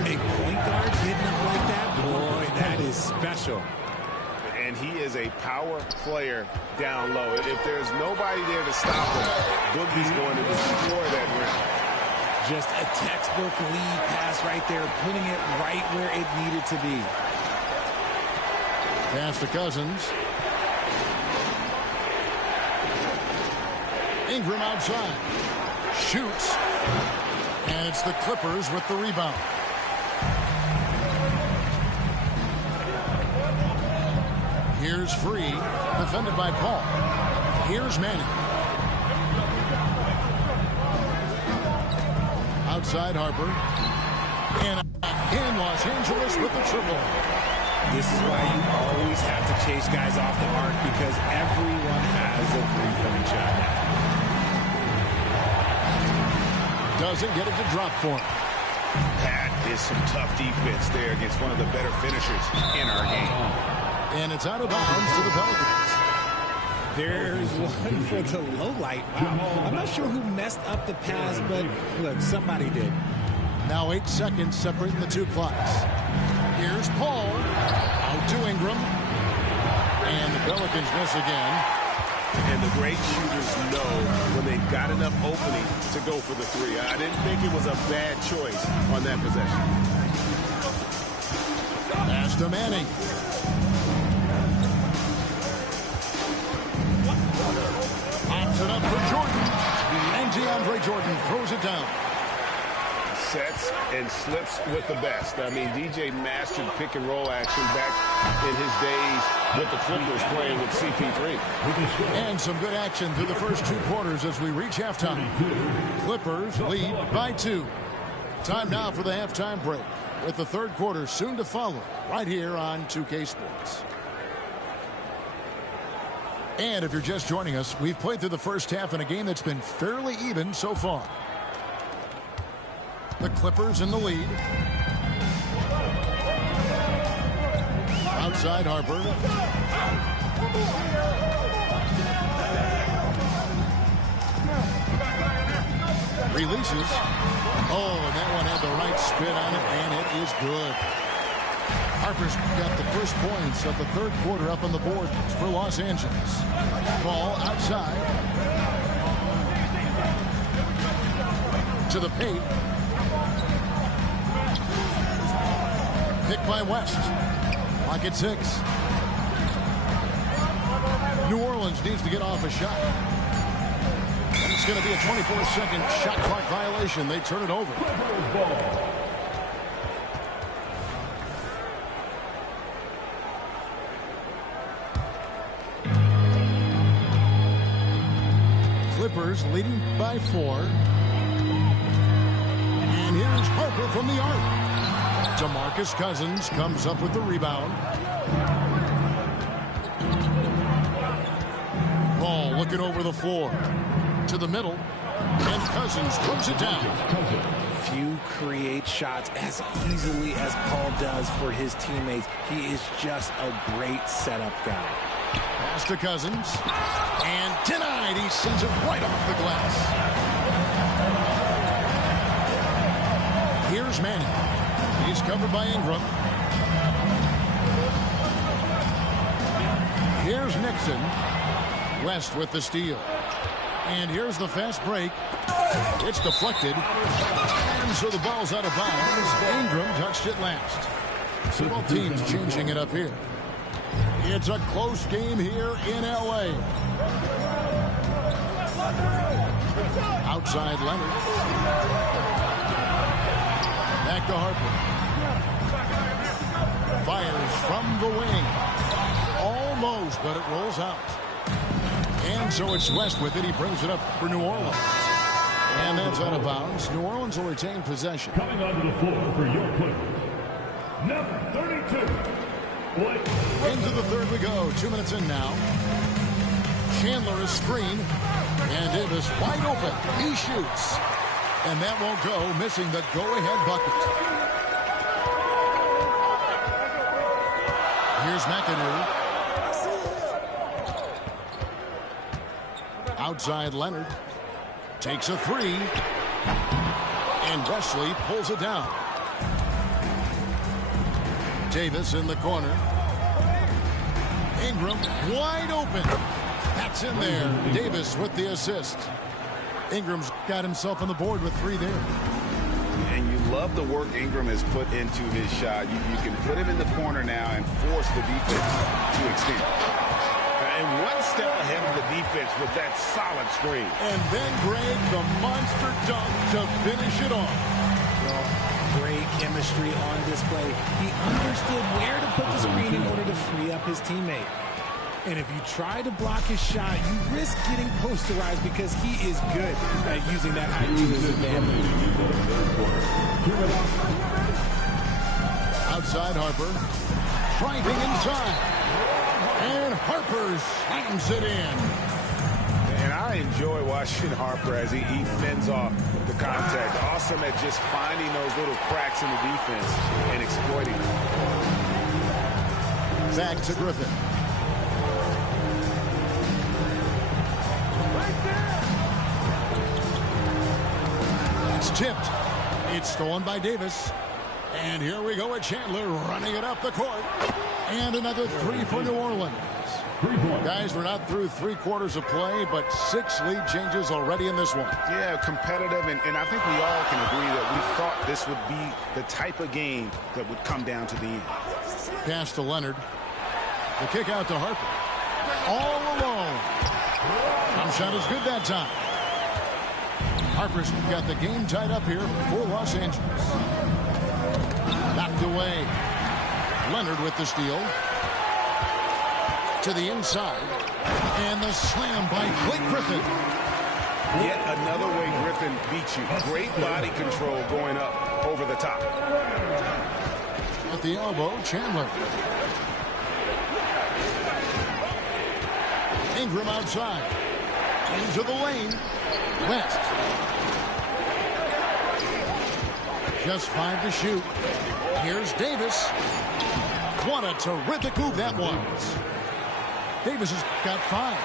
A point guard hitting up like that? Boy, that is special. And he is a power player down low. If there's nobody there to stop him, Boogie's going to destroy that rim. Just a textbook lead pass right there, putting it right where it needed to be. Pass to Cousins. Ingram outside. Shoots. And it's the Clippers with the rebound. Here's Free. Defended by Paul. Here's Manning. Outside Harper. And in Los Angeles with the triple. This is why you always have to chase guys off the arc, because everyone has a three-point shot now. Doesn't get it to drop for him. That is some tough defense there against one of the better finishers in our game. And it's out of bounds to the Pelicans. There's one for the low light. Wow. I'm not sure who messed up the pass, but look, somebody did. Now 8 seconds separating the 2 clocks. Here's Paul. Out to Ingram. And the Pelicans miss again. And the great shooters know when they've got enough opening to go for the three. I didn't think it was a bad choice on that possession. Pass to Manning. Pops it up for Jordan. And DeAndre Jordan throws it down. Sets and slips with the best. I mean, DJ mastered pick and roll action back in his days with the Clippers playing with CP3. And some good action through the first 2 quarters as we reach halftime. Clippers lead by 2. Time now for the halftime break, with the third quarter soon to follow right here on 2K Sports. And if you're just joining us, we've played through the first half in a game that's been fairly even so far. The Clippers in the lead. Outside Harper. Releases. Oh, and that one had the right spin on it, and it is good. Harper's got the first points of the third quarter up on the board for Los Angeles. Ball outside. To the paint. Pick by West. Clock at 6. New Orleans needs to get off a shot. And it's going to be a 24-second shot clock violation. They turn it over. Clippers leading by 4. And here's Harper from the arc. DeMarcus Cousins comes up with the rebound. Ball looking over the floor. To the middle. And Cousins throws it down. Few create shots as easily as Paul does for his teammates. He is just a great setup guy. Pass to Cousins. And denied. He sends it right off the glass. Here's Manning. He's covered by Ingram. Here's Nixon. West with the steal. And here's the fast break. It's deflected. And so the ball's out of bounds. Ingram touched it last. So both teams changing it up here. It's a close game here in L.A. Outside Leonard. Back to Harper. Fires from the wing. Almost, but it rolls out. And so it's West with it. He brings it up for New Orleans. And that's out of bounds. New Orleans will retain possession. Coming onto the floor for your Clippers, number 32. Into the third we go. 2 minutes in now. Chandler is screen. And Davis wide open. He shoots. And that won't go, missing the go-ahead bucket. Here's McAdoo. Outside Leonard. Takes a 3. And Wesley pulls it down. Davis in the corner. Ingram wide open. That's in there. Davis with the assist. Ingram's got himself on the board with 3 there. And you love the work Ingram has put into his shot. You can put him in the corner now and force the defense to extend. And one step ahead of the defense with that solid screen. And then Greg, the monster dunk to finish it off. Great chemistry on display. He understood where to put the screen in order to free up his teammate. And if you try to block his shot, you risk getting posterized because he is good at using that height to his advantage. Outside Harper. Driving inside. And Harper slams it in. And I enjoy watching Harper as he fends off the contact. Awesome at just finding those little cracks in the defense and exploiting them. Back to Griffin. It's tipped. It's stolen by Davis. And here we go with Chandler running it up the court. And another three for New Orleans. Guys, we're not through 3 quarters of play, but 6 lead changes already in this one. Yeah, competitive, and I think we all can agree that we thought this would be the type of game that would come down to the end. Pass to Leonard. The kick out to Harper. All alone. Jump shot is good that time. Harper's got the game tied up here for Los Angeles. Knocked away. Leonard with the steal. To the inside. And the slam by Blake Griffin. Yet another way Griffin beats you. Great body control going up over the top. At the elbow, Chandler. Ingram outside. Into the lane. West. Just 5 to shoot. Here's Davis. What a terrific move that was. Davis has got 5.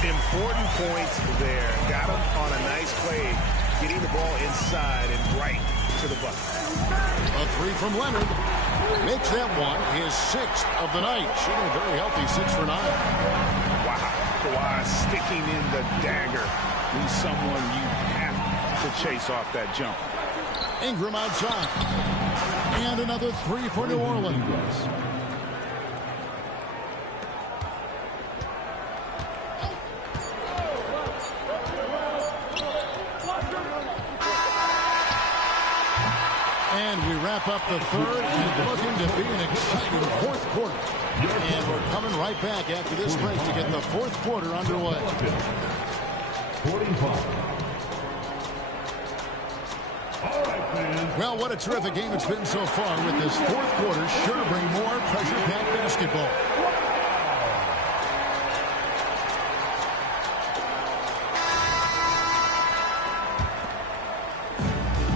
Important points there. Got him on a nice play. Getting the ball inside and right to the bucket. A 3 from Leonard. Makes that one his 6th of the night. Shooting a very healthy 6 for 9. Wow. Kawhi sticking in the dagger. He's someone you have to chase off that jump. Ingram outside. And another 3 for New Orleans. And we wrap up the third, and looking to be an exciting 4th quarter. And we're coming right back after this break to get the 4th quarter underway. 45. Well, what a terrific game it's been so far with this 4th quarter. Sure to bring more pressure-packed basketball.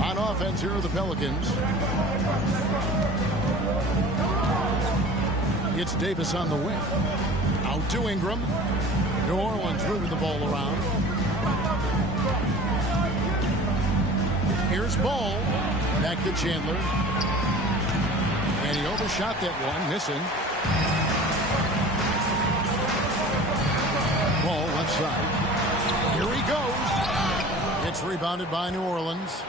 On offense, here are the Pelicans. It's Davis on the wing. Out to Ingram. New Orleans moving the ball around. Here's Ball. Back to Chandler. And he overshot that one, missing. Ball left side. Here he goes. It's rebounded by New Orleans.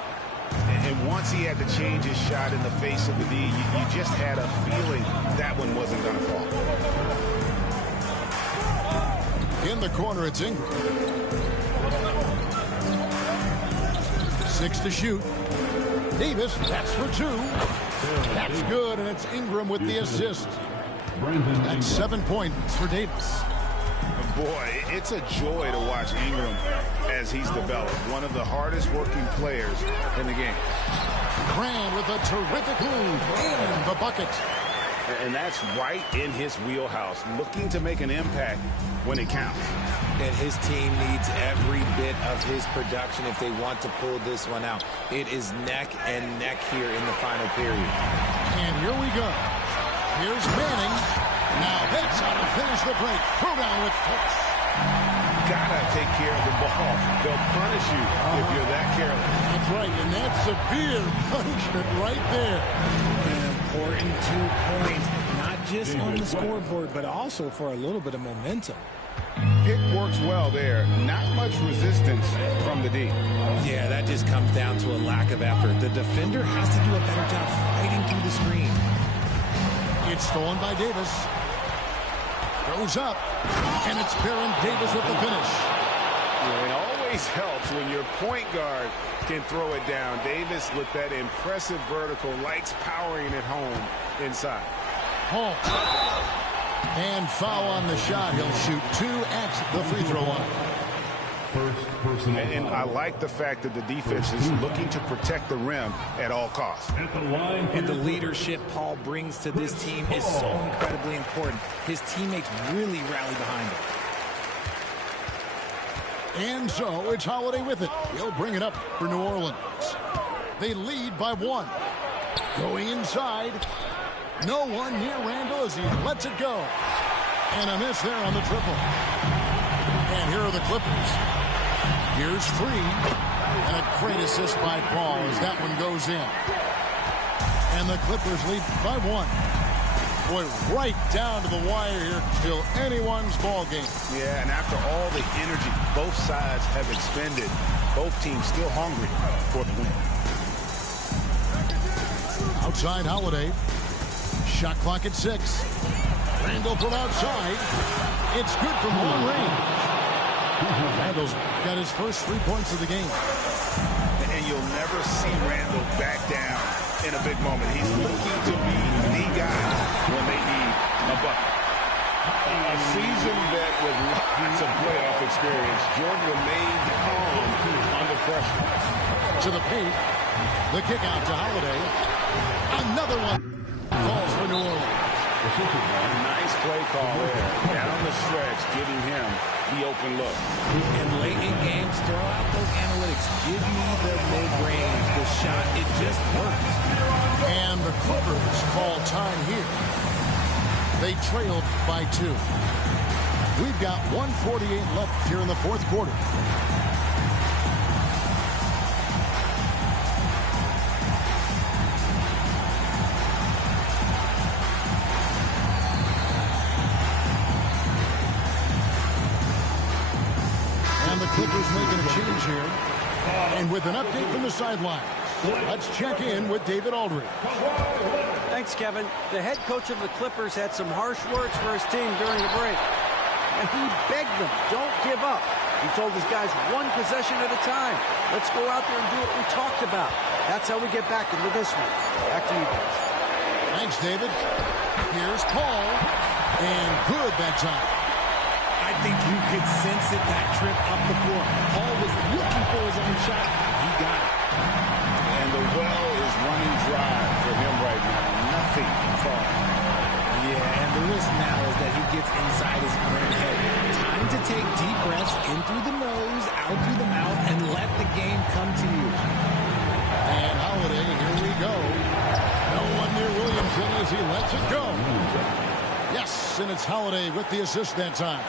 And once he had to change his shot in the face of the D, you just had a feeling that one wasn't going to fall. In the corner, it's Ingram. 6 to shoot. Davis, that's for 2. That's good, and it's Ingram with the assist. That's 7 points for Davis. Boy, it's a joy to watch Ingram as he's developed. One of the hardest working players in the game. Grant with a terrific move and the bucket. And that's right in his wheelhouse, looking to make an impact when it counts. And his team needs every bit of his production if they want to pull this one out. It is neck and neck here in the final period. And here we go. Here's Manning. Now that's how to finish the break. Throw down with force. Gotta take care of the ball. They'll punish you if you're that careless. That's right, and that's severe punishment right there. An important 2 points, not just on the scoreboard, but also for a little bit of momentum. Pick works well there. Not much resistance from the D. Yeah, that just comes down to a lack of effort. The defender has to do a better job fighting through the screen. It's stolen by Davis. Goes up, and it's Baron Davis with the finish. Yeah, it always helps when your point guard can throw it down. Davis with that impressive vertical, likes powering it home inside. Home. And foul on the shot. He'll shoot 2 at the free throw line. And I like the fact that the defense is looking to protect the rim at all costs. And the leadership Paul brings to this team is so incredibly important. His teammates really rally behind him. And so it's Holiday with it. He'll bring it up for New Orleans. They lead by 1. Going inside. No one near Randall as he lets it go. And a miss there on the triple. And here are the Clippers. Here's Free. And a great assist by Paul as that one goes in. And the Clippers lead by 1. Boy, right down to the wire here. Still anyone's ball game. Yeah, and after all the energy both sides have expended, both teams still hungry for the win. Outside Holiday. Shot clock at 6. Randall from outside. It's good from long range. Randall's got his first 3 points of the game. And you'll never see Randall back down in a big moment. He's looking to be the guy when they need a bucket. A seasoned vet with lots of playoff experience, Jordan remained calm under pressure. To the paint. The kick out to Holiday. Another one falls for New Orleans. Nice play call there. Down the stretch, giving him the open look. And late in games, throw out those analytics. Give me the mid-range, the shot. It just works. And the Clippers call time here. They trailed by 2. We've got 1:48 left here in the fourth quarter. And the Clippers making a change here. And with an update from the sidelines, let's check in with David Aldridge. Thanks, Kevin. The head coach of the Clippers had some harsh words for his team during the break. And he begged them, don't give up. He told his guys 1 possession at a time. Let's go out there and do what we talked about. That's how we get back into this one. Back to you guys. Thanks, David. Here's Paul. And good that time. I think you could sense it, that trip up the floor. Paul was looking for his own shot. He got it. And the well is running dry for him right now. Nothing falling. Yeah, and the risk now is that he gets inside his own head. Time to take deep breaths in through the nose, out through the mouth, and let the game come to you. And Holiday, here we go. No one near Williamson as he lets it go. Yes, and it's Holiday with the assist that time.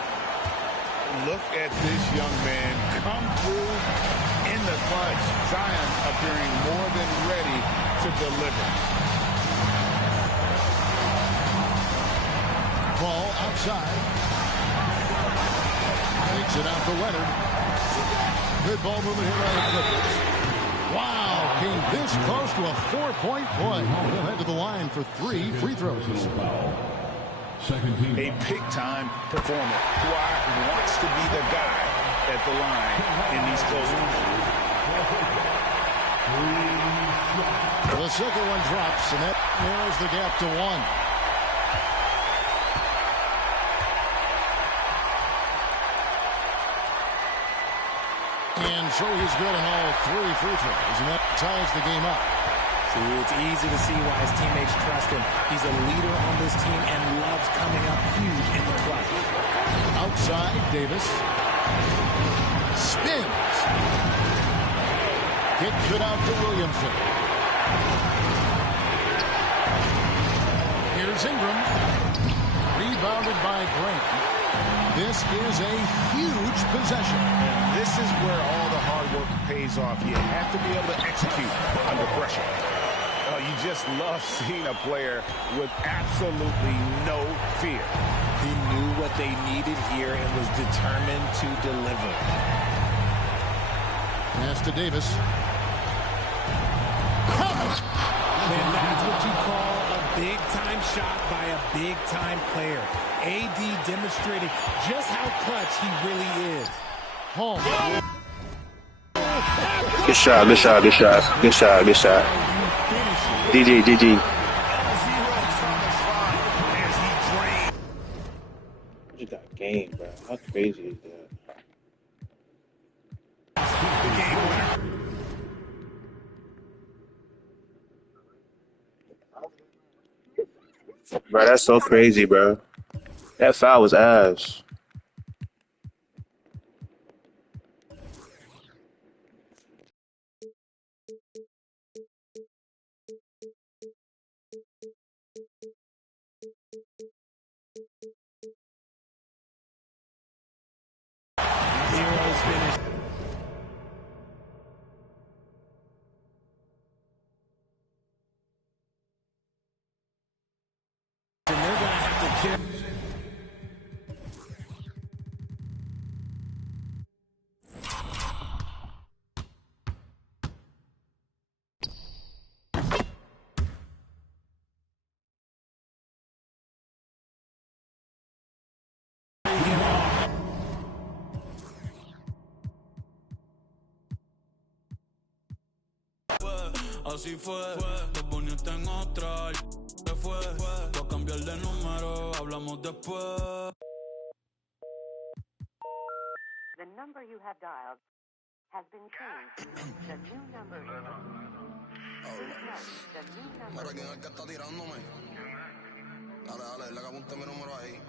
Look at this young man come through in the clutch. Zion appearing more than ready to deliver. Ball outside. Takes it out to Leonard. Good ball movement here by the Clippers. Wow, came this close to a 4-point play. He'll head to the line for 3 free throws. A big-time performer who wants to be the guy at the line in these close ones. The second one drops, and that narrows the gap to 1. And so he's good on all 3 free throws, and that ties the game up. See, it's easy to see why his teammates trust him. He's a leader on this team and loves coming up huge in the clutch. Outside, Davis. Spins. Kicks it out to Williamson. Here's Ingram. Rebounded by Grant. This is a huge possession. And this is where all the hard work pays off. You have to be able to execute under pressure. You just love seeing a player with absolutely no fear. He knew what they needed here and was determined to deliver. Pass to Davis. Man, that's what you call a big-time shot by a big-time player. AD demonstrated just how clutch he really is. Home. Good shot, good shot, good shot, good shot, good shot. GG, GG. You got game, bro. How crazy is that? Bro, that's so crazy, bro. That foul was ass. Así fue, te poniste en otra, se fue, voy a cambiar de número, hablamos después. The number you have dialed has been changed. The new number is... The new number... Mira, ¿quién es el que está tirándome? Dale, dile que apunte mi número ahí.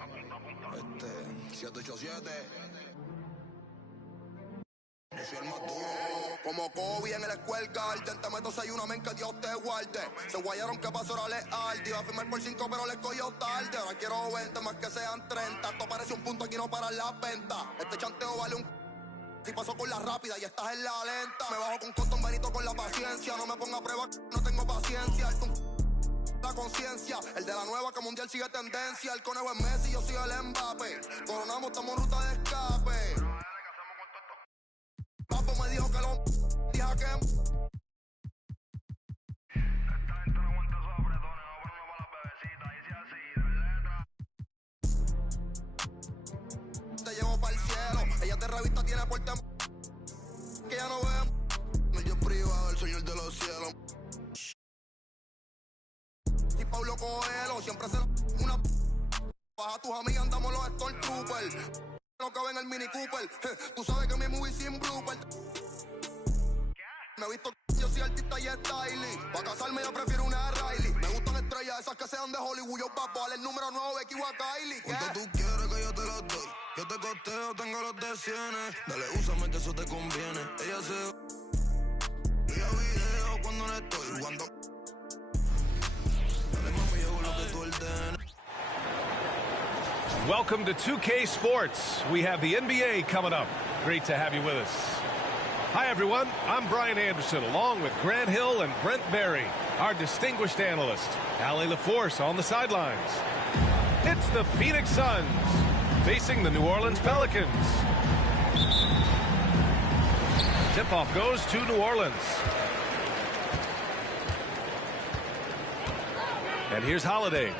787. Yo soy el más duro. Como Kobe en el Square Garden, te meto 6 una men que Dios te guarde. Se guayaron que pasó era leal. Iba a firmar por 5 pero le cogió tarde. Ahora quiero 20 más que sean 30. Esto parece un punto, aquí no paran las ventas. Este chanteo vale un... Si paso con la rápida y estás en la lenta. Me bajo con Cotton Benito con la paciencia. No me ponga a prueba, no tengo paciencia. La conciencia, el de la nueva que mundial sigue tendencia. El conejo es Messi, yo soy el Mbappé. Coronamos, estamos en ruta de escape. Papo me dijo que lo dije que te llevo para el cielo. Ella de revista tiene puerta que ya no ve. El jet privado, el señor de los cielos. Y Pablo Coelho siempre se una baja a tus amigas, andamos los Stormtroopers. No cabe en el Mini Cooper. Tú sabes que mi movie sin blooper. Me he visto yo soy artista y styling. Para casarme yo prefiero una Riley. Me gustan estrellas esas que sean de Hollywood. Yo papo, dale el número 9, Becky o a Kylie. ¿Cuánto tú quieres que yo te los doy? Yo te costeo, tengo los de cienes. Dale, úsame que eso te conviene. Ella se... Ella video cuando no estoy jugando. Dale, mami, yo lo que tú ordenes. Welcome to 2K Sports. We have the NBA coming up. Great to have you with us. Hi, everyone. I'm Brian Anderson, along with Grant Hill and Brent Berry, our distinguished analyst. Allie LaForce on the sidelines. It's the Phoenix Suns facing the New Orleans Pelicans. Tip-off goes to New Orleans. And here's Holiday.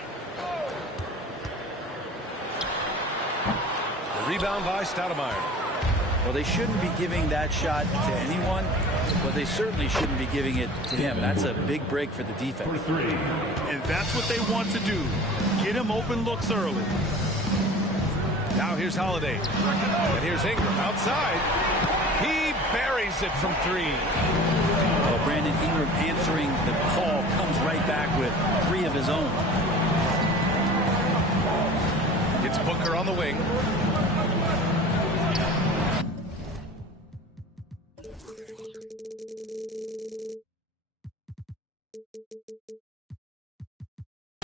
The rebound by Stoudemire. Well, they shouldn't be giving that shot to anyone, but they certainly shouldn't be giving it to him. That's a big break for the defense. For 3. And that's what they want to do. Get him open looks early. Now here's Holiday. And here's Ingram outside. He buries it from 3. Well, Brandon Ingram answering the call comes right back with 3 of his own. It's Booker on the wing.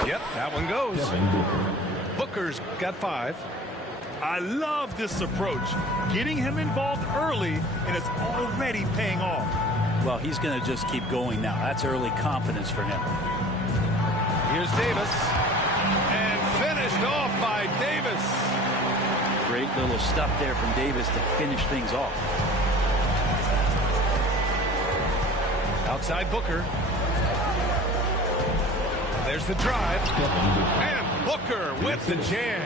Yep, that one goes. Booker's got 5. I love this approach. Getting him involved early, and it's already paying off. Well, he's going to just keep going now. That's early confidence for him. Here's Davis. And finished off by Davis. Great little stuff there from Davis to finish things off. Outside Booker. There's the drive. And Booker with the jam.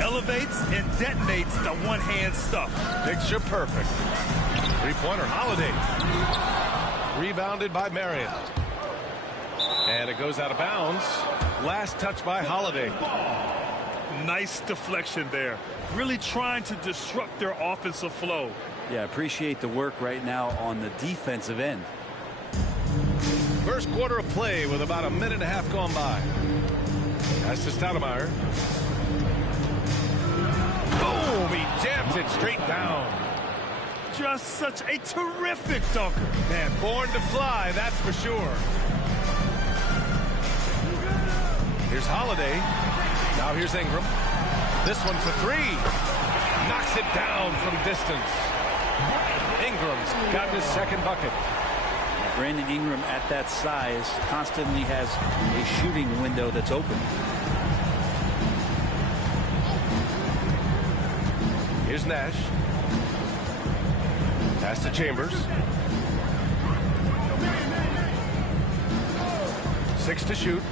Elevates and detonates the one-hand stuff. Picture perfect. Three-pointer Holiday. Rebounded by Marion. And it goes out of bounds. Last touch by Holiday. Nice deflection there. Really trying to disrupt their offensive flow. Yeah, appreciate the work right now on the defensive end. First quarter of play with about a minute and a half gone by. That's to Stoudemire. Boom! He jams it straight down. Just such a terrific dunker. Man, born to fly, that's for sure. Here's Holiday. Now here's Ingram. This one for 3. Knocks it down from distance. Ingram's got his second bucket. Brandon Ingram at that size constantly has a shooting window that's open. Here's Nash. Pass to Chambers. 6 to shoot.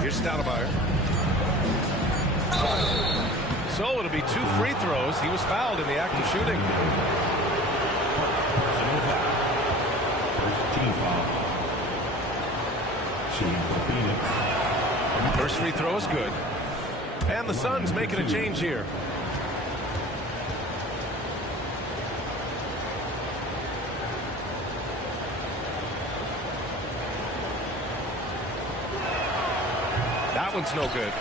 Here's Stoudemire. So it'll be 2 free throws. He was fouled in the act of shooting. First free throw is good. And the Suns making a change here. That one's no good.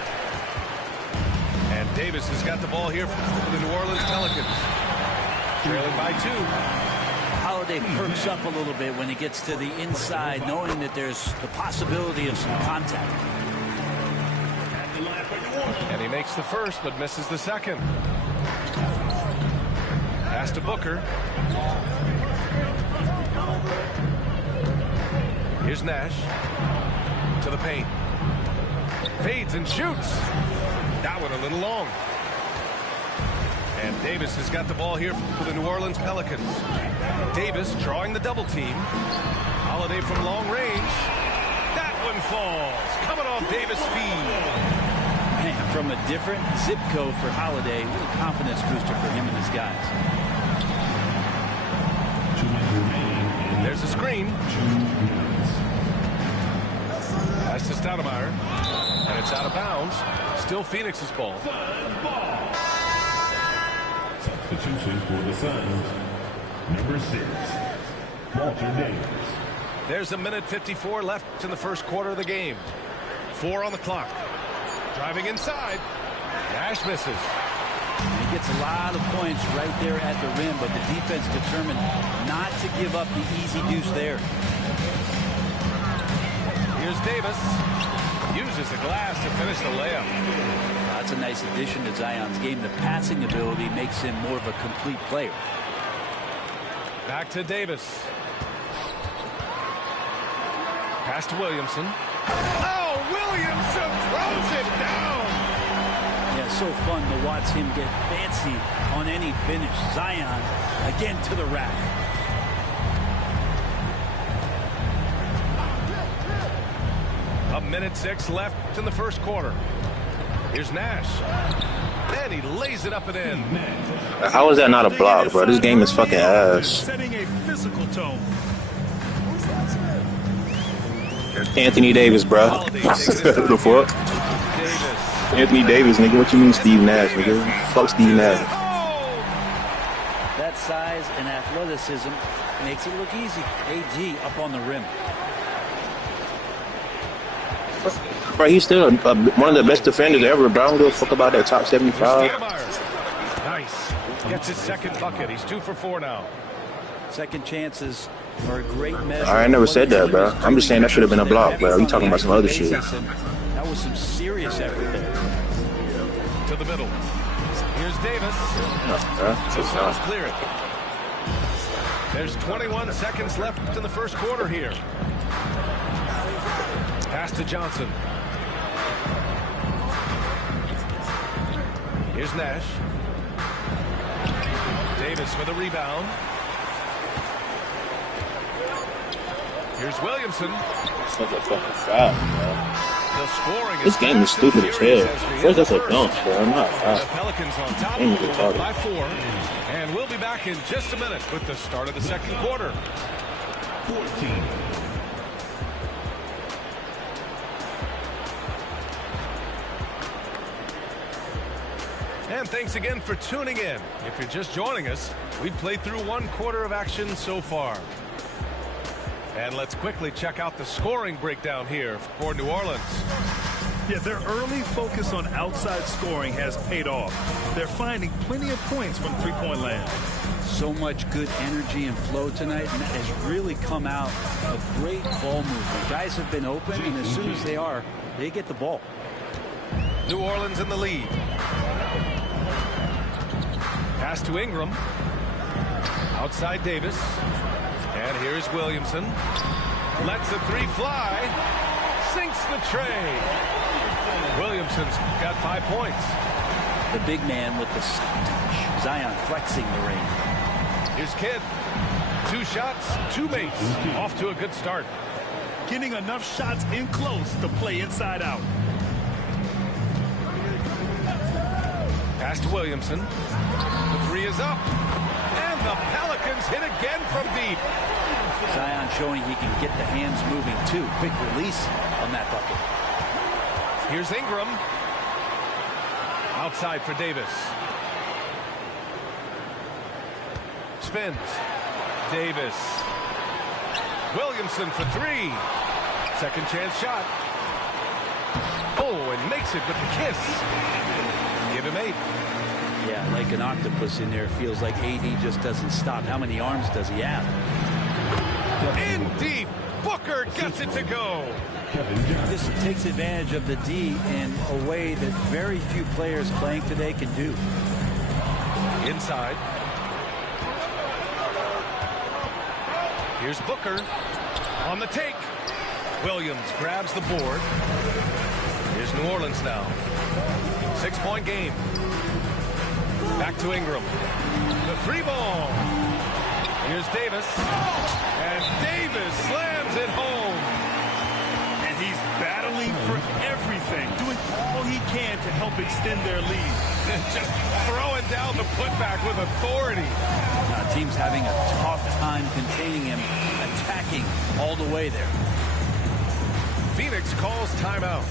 And Davis has got the ball here for the New Orleans Pelicans. Trailing by 2. Holiday perks up a little bit when he gets to the inside, knowing that there's the possibility of some contact. And he makes the first, but misses the second. Pass to Booker. Here's Nash. To the paint. Fades and shoots. That one a little long. And Davis has got the ball here for the New Orleans Pelicans. Davis drawing the double team. Holiday from long range. That one falls. Coming off Davis' feed. Man, from a different zip code for Holiday. What a confidence booster for him and his guys. There's a screen. Pass to Stoudemire. And it's out of bounds. Still Phoenix's ball. Substitution for the Suns. Number 6, Walter Davis. There's 1:54 left in the first quarter of the game. 4 on the clock. Driving inside. Nash misses. He gets a lot of points right there at the rim, but the defense determined not to give up the easy deuce there. Here's Davis. Uses the glass to finish the layup. That's a nice addition to Zion's game. The passing ability makes him more of a complete player. Back to Davis. Pass to Williamson. Oh, Williamson throws it down. Yeah, so fun to watch him get fancy on any finish. Zion again to the rack. A 1:06 left in the first quarter. Here's Nash. And he lays it up and in. How is that not a block, bro? This game is fucking ass. Setting a physical tone. Anthony Davis, bro. The fuck? Anthony Davis, nigga. What you mean Steve Nash, nigga? Fuck Steve Nash. That size and athleticism makes it look easy. AD up on the rim. Bro, he's still one of the best defenders ever, bro. I don't give a fuck about that top 75. Nice. Gets his second bucket. He's 2 for 4 now. Second chances are a great measure. I never said that, bro. I'm just saying that should have been a block, bro. You talking about some other shit. That was some serious effort there. To the middle. Here's Davis. So Suns clear it. There's 21 seconds left in the first quarter here. Pass to Johnson. Here's Nash. Davis with a rebound. Here's Williamson. That's a fucking foul, bro. The scoring this game is stupid as hell. First, that's a dunk, bro. I'm not. The Pelicans on top by 4. And we'll be back in just a minute with the start of the second quarter. 14. And thanks again for tuning in. If you're just joining us, we've played through 1 quarter of action so far. And let's quickly check out the scoring breakdown here for New Orleans. Yeah, their early focus on outside scoring has paid off. They're finding plenty of points from three-point land. So much good energy and flow tonight, and that has really come out of great ball movement. Guys have been open, and as soon as they are, they get the ball. New Orleans in the lead. Pass to Ingram. Outside Davis. And here's Williamson. Lets the 3 fly. Sinks the tray. Williamson's got 5 points. the big man with the touch. Zion flexing the range. Here's Kidd. 2 shots, 2 makes. Off to a good start. Getting enough shots in close to play inside out. Pass to Williamson. The 3 is up. And the Pelicans hit again from deep. Zion showing he can get the hands moving too. Quick release on that bucket. Here's Ingram. Outside for Davis. Spins. Davis. Williamson for 3. Second chance shot. Oh, and makes it with the kiss. Give him 8. Yeah, like an octopus in there. Feels like AD just doesn't stop. How many arms does he have? In deep. Booker gets it to go. This takes advantage of the D in a way that very few players playing today can do. Inside. Here's Booker on the take. Williams grabs the board. Here's New Orleans now. 6-point game. Back to Ingram. The 3 ball. Here's Davis. And Davis slams it home. And he's battling for everything, doing all he can to help extend their lead. Just throwing down the putback with authority. Team's having a tough time containing him, attacking all the way there. Phoenix calls timeout.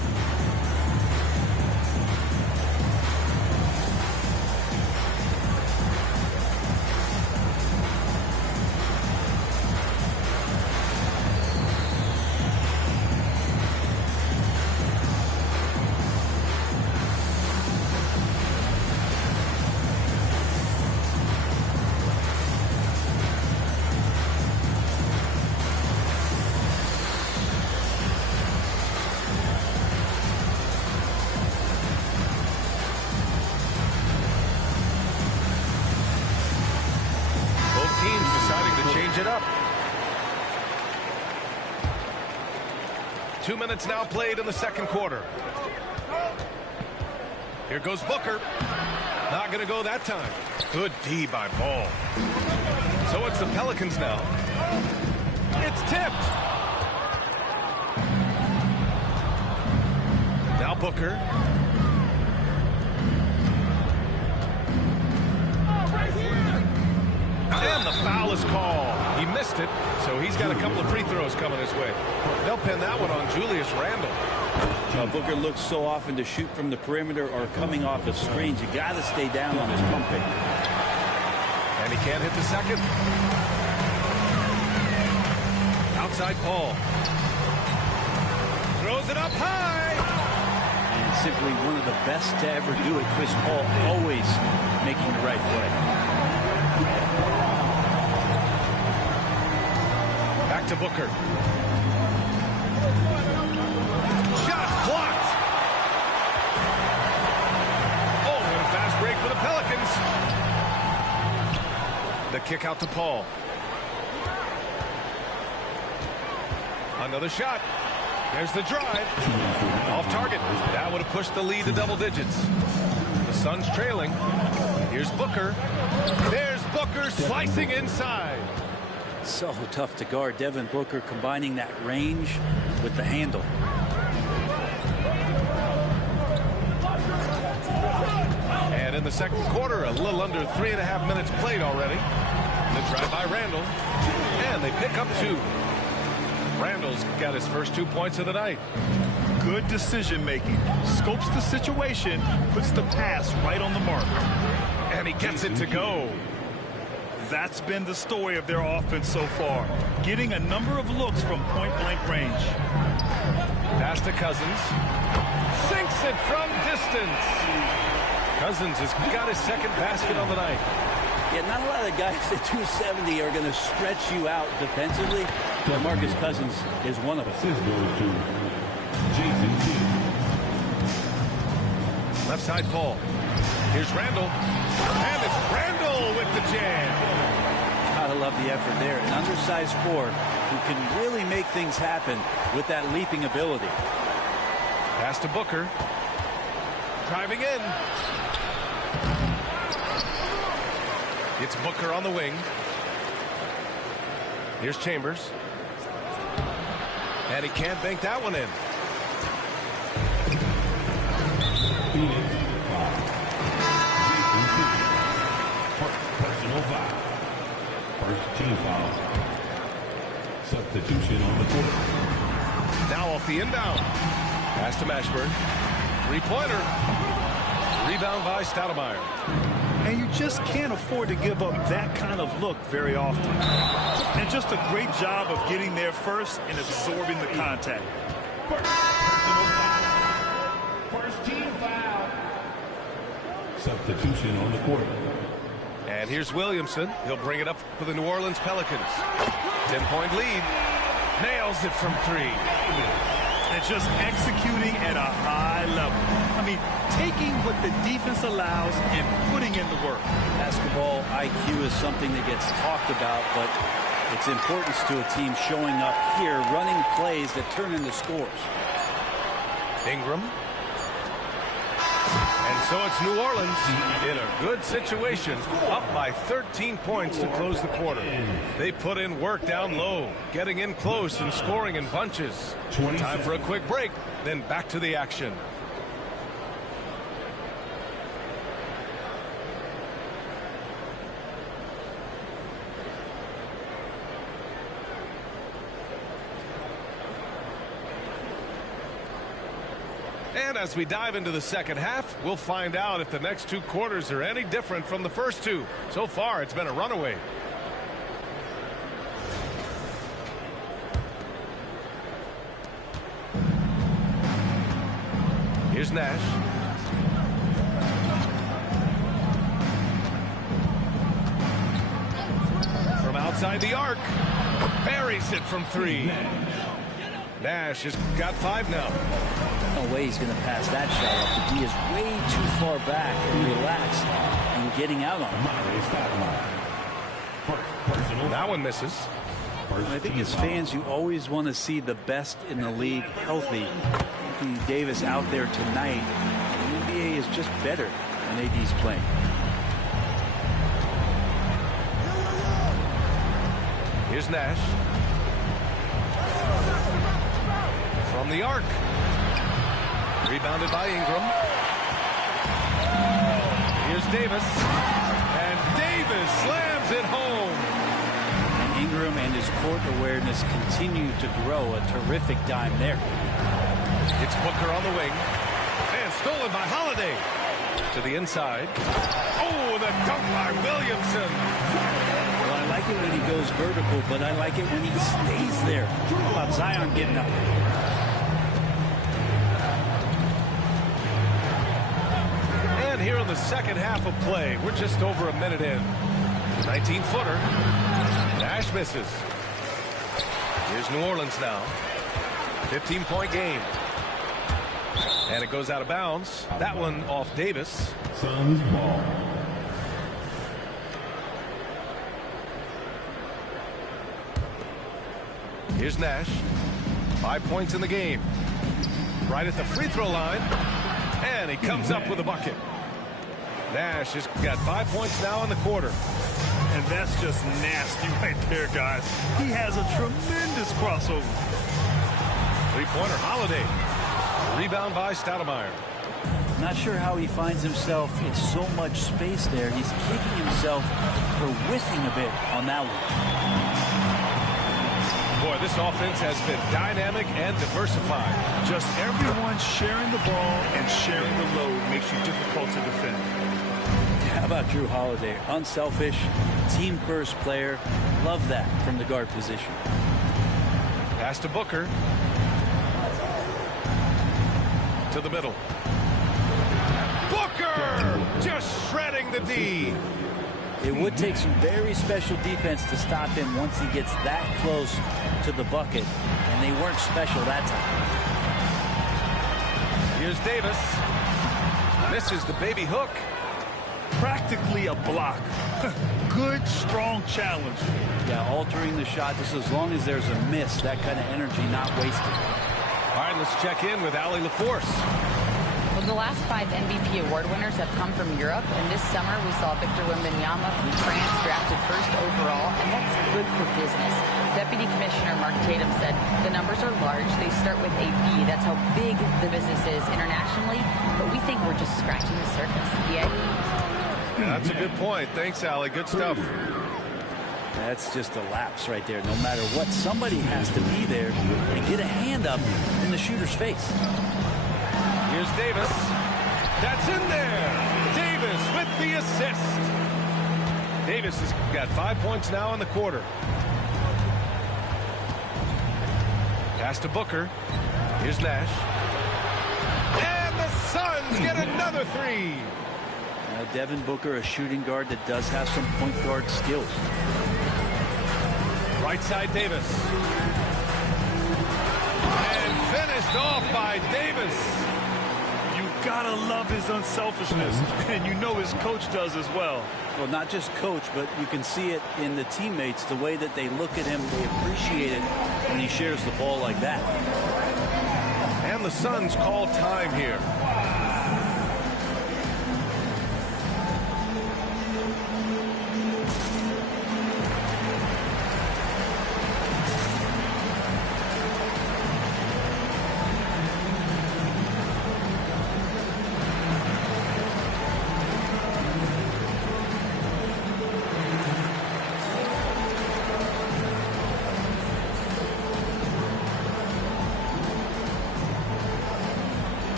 It up. 2 minutes now played in the second quarter. Here goes Booker. Not going to go that time. Good D by Ball. So it's the Pelicans now. It's tipped. Now Booker. And the foul is called. He missed it, so he's got a couple of free throws coming his way. They'll pin that one on Julius Randle. Booker looks so often to shoot from the perimeter or coming off of screens. You got to stay down on his pump fake. And he can't hit the second. Outside Paul. Throws it up high. And simply one of the best to ever do it. Chris Paul always making the right play. Back to Booker. Shot blocked. Oh, and a fast break for the Pelicans. The kick out to Paul. Another shot. There's the drive. Off target. That would have pushed the lead to double digits. The Suns trailing. Here's Booker. There's Booker slicing inside. So tough to guard. Devin Booker combining that range with the handle. And in the second quarter, a little under 3.5 minutes played already. The drive by Randle. And they pick up 2. Randle's got his first 2 points of the night. Good decision making. Scopes the situation, puts the pass right on the mark. And he gets it to go. That's been the story of their offense so far. Getting a number of looks from point-blank range. Pass to Cousins. Sinks it from distance. Cousins has got his second basket on the night. Yeah, not a lot of guys at 270 are going to stretch you out defensively. But Marcus Cousins is one of them. Left side Paul. Here's Randle. And it's Randle with the jam. Gotta love the effort there. An undersized 4 who can really make things happen with that leaping ability. Pass to Booker. Driving in. It's Booker on the wing. Here's Chambers. And he can't bank that one in. Phoenix, personal foul. First team foul. Substitution on the court. Now off the inbound. Pass to Mashburn. Three-pointer. Rebound by Stoudemire. And you just can't afford to give up that kind of look very often. And just a great job of getting there first and absorbing the contact. First team foul. Substitution on the court. And here's Williamson. He'll bring it up for the New Orleans Pelicans. 10-point lead. Nails it from three. And just executing at a high level. I mean, taking what the defense allows and putting in the work. Basketball IQ is something that gets talked about, but its importance to a team showing up here, running plays that turn into scores. Ingram. And so it's New Orleans in a good situation, up by 13 points to close the quarter. They put in work down low, getting in close and scoring in bunches. Time for a quick break, then back to the action. And as we dive into the second half, we'll find out if the next two quarters are any different from the first two. So far, it's been a runaway. Here's Nash. From outside the arc. Buries it from three. Nash has got 5 now. No way he's going to pass that shot up. The D is way too far back and relaxed and getting out on him. That one misses. I think as fans, you always want to see the best in the league healthy. Anthony Davis out there tonight. The NBA is just better when AD's playing. Here's Nash. From the arc. Rebounded by Ingram. Here's Davis. And Davis slams it home. And Ingram and his court awareness continue to grow. A terrific dime there. It's Booker on the wing. And stolen by Holiday. To the inside. Oh, the dunk by Williamson. Well, I like it when he goes vertical, but I like it when he stays there. How about Zion getting up? And here in the second half of play, we're just over a minute in. 19-footer. Nash misses. Here's New Orleans now. 15-point game. And it goes out of bounds. That one off Davis. Suns ball. Here's Nash. 5 points in the game. Right at the free throw line. And he comes up with a bucket. Nash has got 5 points now in the quarter. And that's just nasty right there, guys. He has a tremendous crossover. Three-pointer, Holiday. Rebound by Stoudemire. Not sure how he finds himself in so much space there. He's kicking himself for whiffing a bit on that one. Boy, this offense has been dynamic and diversified. Just everyone sharing the ball and sharing the load makes you difficult to defend. How about Drew Holiday? Unselfish, team-first player. Love that from the guard position. Pass to Booker. To the middle. Booker! Just shredding the D. It would take some very special defense to stop him once he gets that close to the bucket. And they weren't special that time. Here's Davis. Misses the baby hook. Practically a block. Good, strong challenge. Yeah, altering the shot just as long as there's a miss. That kind of energy not wasted. All right, let's check in with Allie LaForce. Well, the last 5 MVP award winners have come from Europe, and this summer we saw Victor Wembanyama from France drafted first overall, and that's good for business. Deputy Commissioner Mark Tatum said the numbers are large. They start with a B. That's how big the business is internationally, but we think we're just scratching the surface. Yeah, that's a good point. Thanks, Allie. Good stuff. That's just a lapse right there. No matter what, somebody has to be there and get a hand up in the shooter's face. Here's Davis. That's in there. Davis with the assist. Davis has got 5 points now in the quarter. Pass to Booker. Here's Nash. And the Suns get another 3. Now Devin Booker, a shooting guard that does have some point guard skills. Right side Davis. And finished off by Davis. You gotta love his unselfishness, and you know his coach does as well. Well, not just coach, but you can see it in the teammates, the way that they look at him. They appreciate it when he shares the ball like that. And the Suns call time here.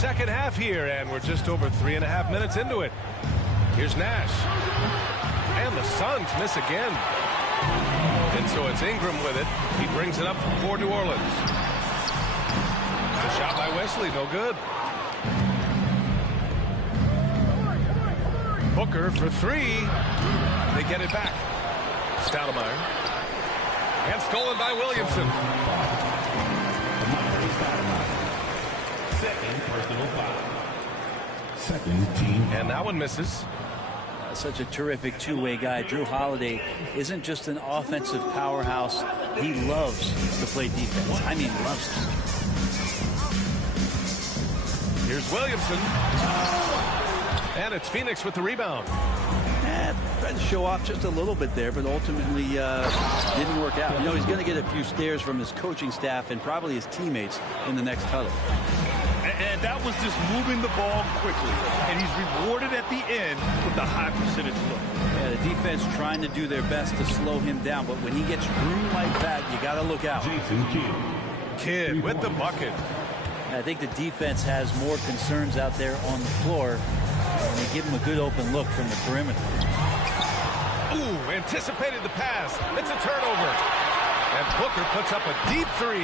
Second half here, and we're just over 3.5 minutes into it. Here's Nash. And the Suns miss again. And so it's Ingram with it. He brings it up for New Orleans. The shot by Wesley, no good. Booker for 3. They get it back. Stoudemire. And stolen by Williamson. Second personal foul. Second team. And that one misses. Such a terrific two-way guy. Jrue Holiday isn't just an offensive powerhouse. He loves to play defense. I mean, loves it. Here's Williamson. And it's Phoenix with the rebound. Tried to show off just a little bit there, but ultimately didn't work out. You know, he's going to get a few stares from his coaching staff and probably his teammates in the next huddle. And that was just moving the ball quickly. And he's rewarded at the end with the high percentage look. Yeah, the defense trying to do their best to slow him down, but when he gets room like that, you got to look out. Jason Kidd with the bucket. I think the defense has more concerns out there on the floor, and they give him a good open look from the perimeter. Ooh, anticipated the pass. It's a turnover. And Booker puts up a deep 3.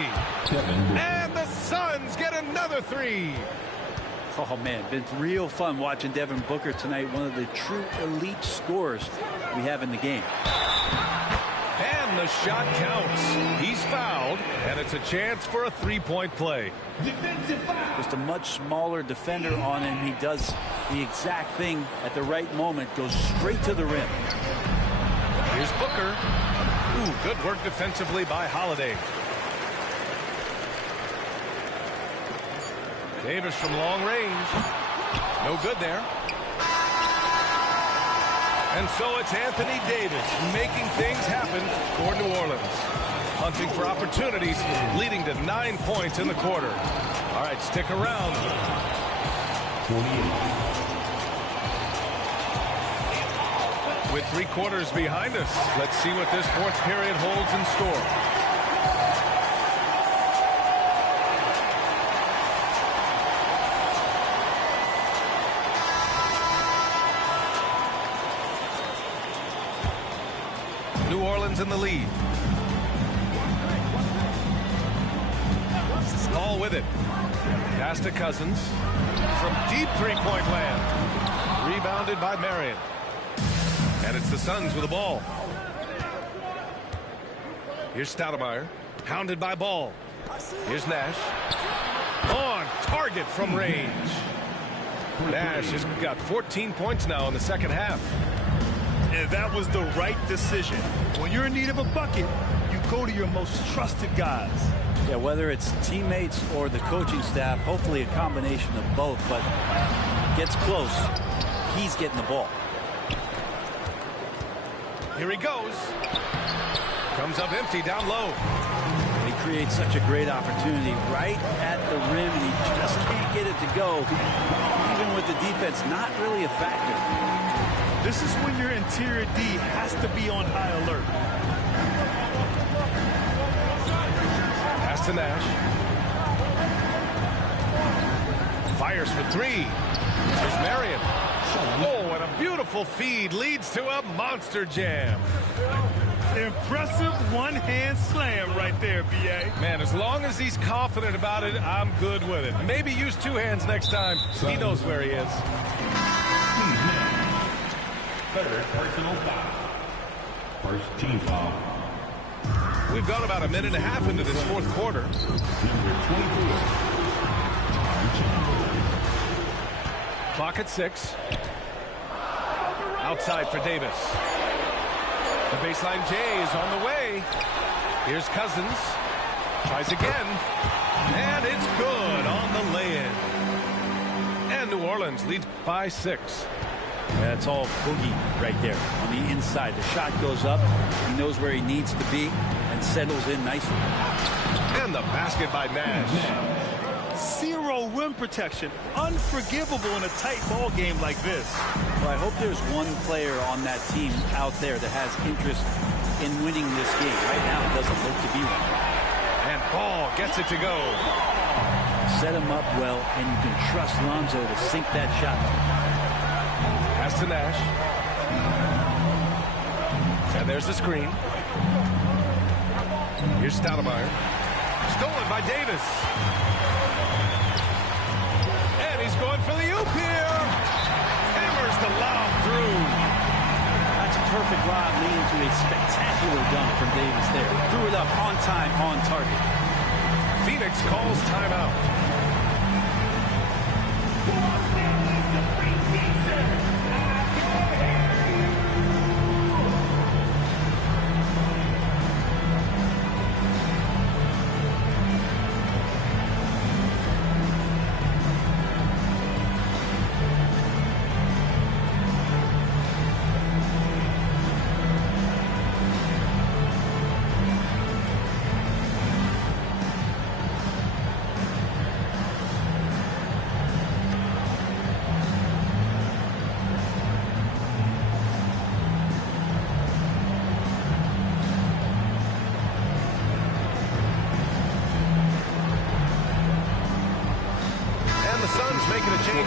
And the Suns get another 3. Oh, man, been real fun watching Devin Booker tonight. One of the true elite scorers we have in the game. And the shot counts. He's fouled, and it's a chance for a three-point play. Just a much smaller defender on him. He does the exact thing at the right moment, goes straight to the rim. Here's Booker. Ooh, good work defensively by Holiday. Davis from long range. No good there. And so it's Anthony Davis making things happen for New Orleans. Hunting for opportunities, leading to 9 points in the quarter. All right, stick around. 28. With 3 quarters behind us, let's see what this fourth period holds in store. New Orleans in the lead. All with it. Pass to Cousins. From deep three-point land. Rebounded by Marion. And it's the Suns with the ball. Here's Stoudemire. Hounded by Ball. Here's Nash. On target from range. Nash has got 14 points now in the second half. And that was the right decision. When you're in need of a bucket, you go to your most trusted guys. Yeah, whether it's teammates or the coaching staff, hopefully a combination of both, but gets close. He's getting the ball. Here he goes. Comes up empty down low. He creates such a great opportunity right at the rim, and he just can't get it to go. Even with the defense not really a factor. This is when your interior D has to be on high alert. Pass to Nash. Fires for three. There's Marion. Oh, and a beautiful feed leads to a monster jam. Impressive one-hand slam right there, B.A. Man, as long as he's confident about it, I'm good with it. Maybe use two hands next time. He knows where he is. Third personal foul. First team foul. We've gone about a minute and a half into this fourth quarter. Number 24. Clock at 6. Outside for Davis. The baseline J is on the way. Here's Cousins. Tries again. And it's good on the lay-in. And New Orleans leads by 6. That's all Boogie right there on the inside. The shot goes up. He knows where he needs to be and settles in nicely. And the basket by Nash. Zero rim protection. Unforgivable in a tight ball game like this. Well, I hope there's one player on that team out there that has interest in winning this game. Right now, it doesn't look to be one. And Ball gets it to go. Set him up well, and you can trust Lonzo to sink that shot. Pass to Nash. And there's the screen. Here's Stoudemire. Stolen by Davis. And he's going for the oop here. Hammers the lob through. That's a perfect lob leading to a spectacular dunk from Davis there. Threw it up on time, on target. Phoenix calls timeout.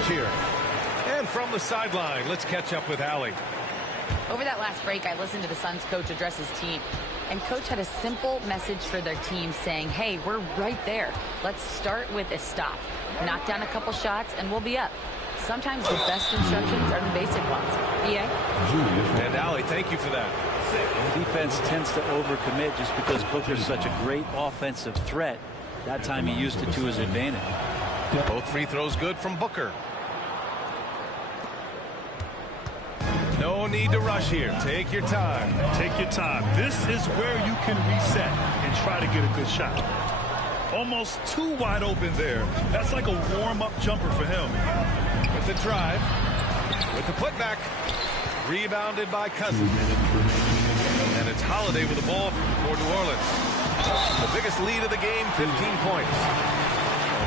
Here. And from the sideline, let's catch up with Allie. Over that last break, I listened to the Suns coach address his team. And coach had a simple message for their team saying, hey, we're right there. Let's start with a stop. Knock down a couple shots and we'll be up. Sometimes the best instructions are the basic ones. B.A.? And Allie, thank you for that. The defense tends to overcommit just because Booker's such a great offensive threat. That time he used it to his advantage. Both free throws good from Booker. No need to rush here. Take your time. Take your time. This is where you can reset and try to get a good shot. Almost too wide open there. That's like a warm-up jumper for him. With the drive. With the putback. Rebounded by Cousins. And it's Holiday with the ball for New Orleans. The biggest lead of the game, 15 points.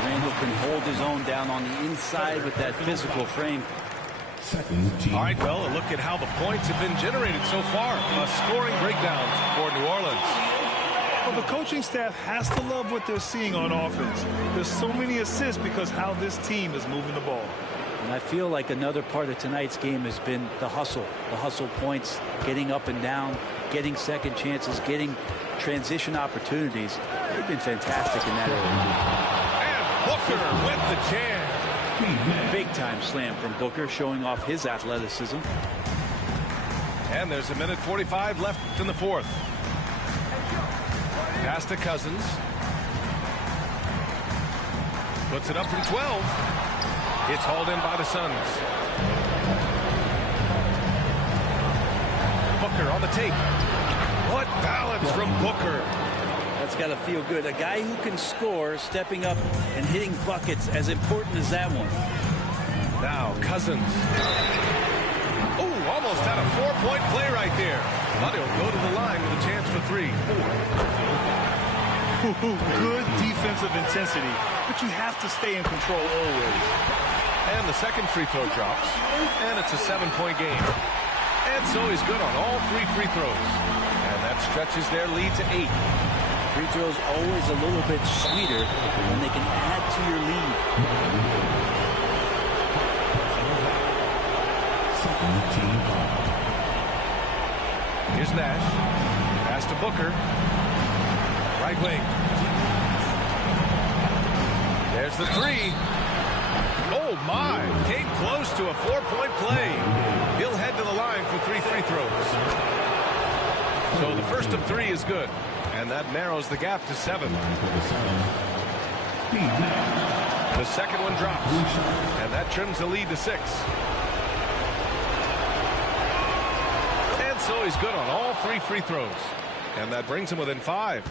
Randall can hold his own down on the inside with that physical frame. All right, well, a look at how the points have been generated so far. A scoring breakdown for New Orleans. Well, the coaching staff has to love what they're seeing on offense. There's so many assists because how this team is moving the ball. And I feel like another part of tonight's game has been the hustle points, getting up and down, getting second chances, getting transition opportunities. They've been fantastic in that area. And Booker with the jam. Big time slam from Booker, showing off his athleticism. And there's a minute 45 left in the fourth. Pass to Cousins. Puts it up from 12. It's hauled in by the Suns. Booker on the tape. What balance from Booker. That's got to feel good. A guy who can score, stepping up and hitting buckets, as important as that one. Now Cousins. Oh, almost had a 4-point play right there. But he'll go to the line with a chance for 3. Good defensive intensity, but you have to stay in control always. And the second free throw drops, and it's a 7-point game. And so he's good on all 3 free throws. And that stretches their lead to 8. Free throws always a little bit sweeter when they can add to your lead. Here's Nash. Pass to Booker. Right wing. There's the 3. Oh, my. Came close to a 4-point play. He'll head to the line for 3 free throws. So the first of 3 is good. And that narrows the gap to 7. The second one drops. And that trims the lead to 6. And so he's good on all 3 free throws. And that brings him within 5.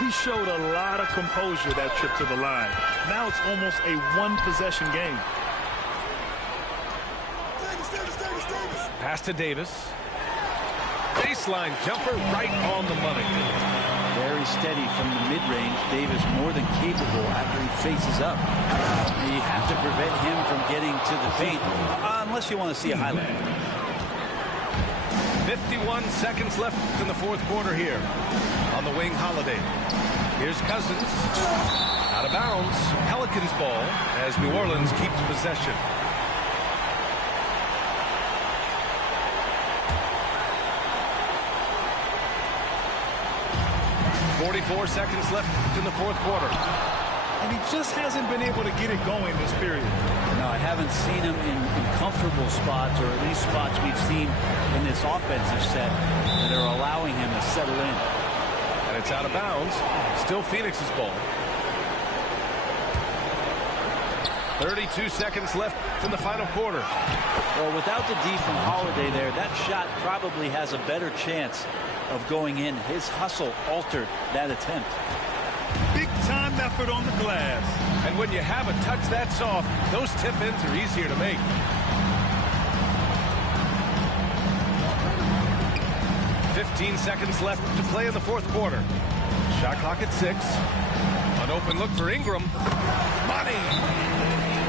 He showed a lot of composure that trip to the line. Now it's almost a one-possession game. Pass to Davis. Baseline jumper right on the money. Very steady from the mid-range. Davis more than capable after he faces up. You have to prevent him from getting to the paint, unless you want to see a highlight. 51 seconds left in the fourth quarter here. On the wing, Holiday. Here's Cousins. Out of bounds. Pelicans ball as New Orleans keeps possession. .44 seconds left in the fourth quarter. And he just hasn't been able to get it going this period. No, I haven't seen him in comfortable spots, or at least spots we've seen in this offensive set that are allowing him to settle in. And it's out of bounds. Still Phoenix's ball. 32 seconds left in the final quarter. Well, without the D from Holiday there, that shot probably has a better chance of going in. His hustle altered that attempt. Big time effort on the glass. And when you have a touch that soft, those tip-ins are easier to make. .15 seconds left to play in the fourth quarter. Shot clock at 6. An open look for Ingram. Money!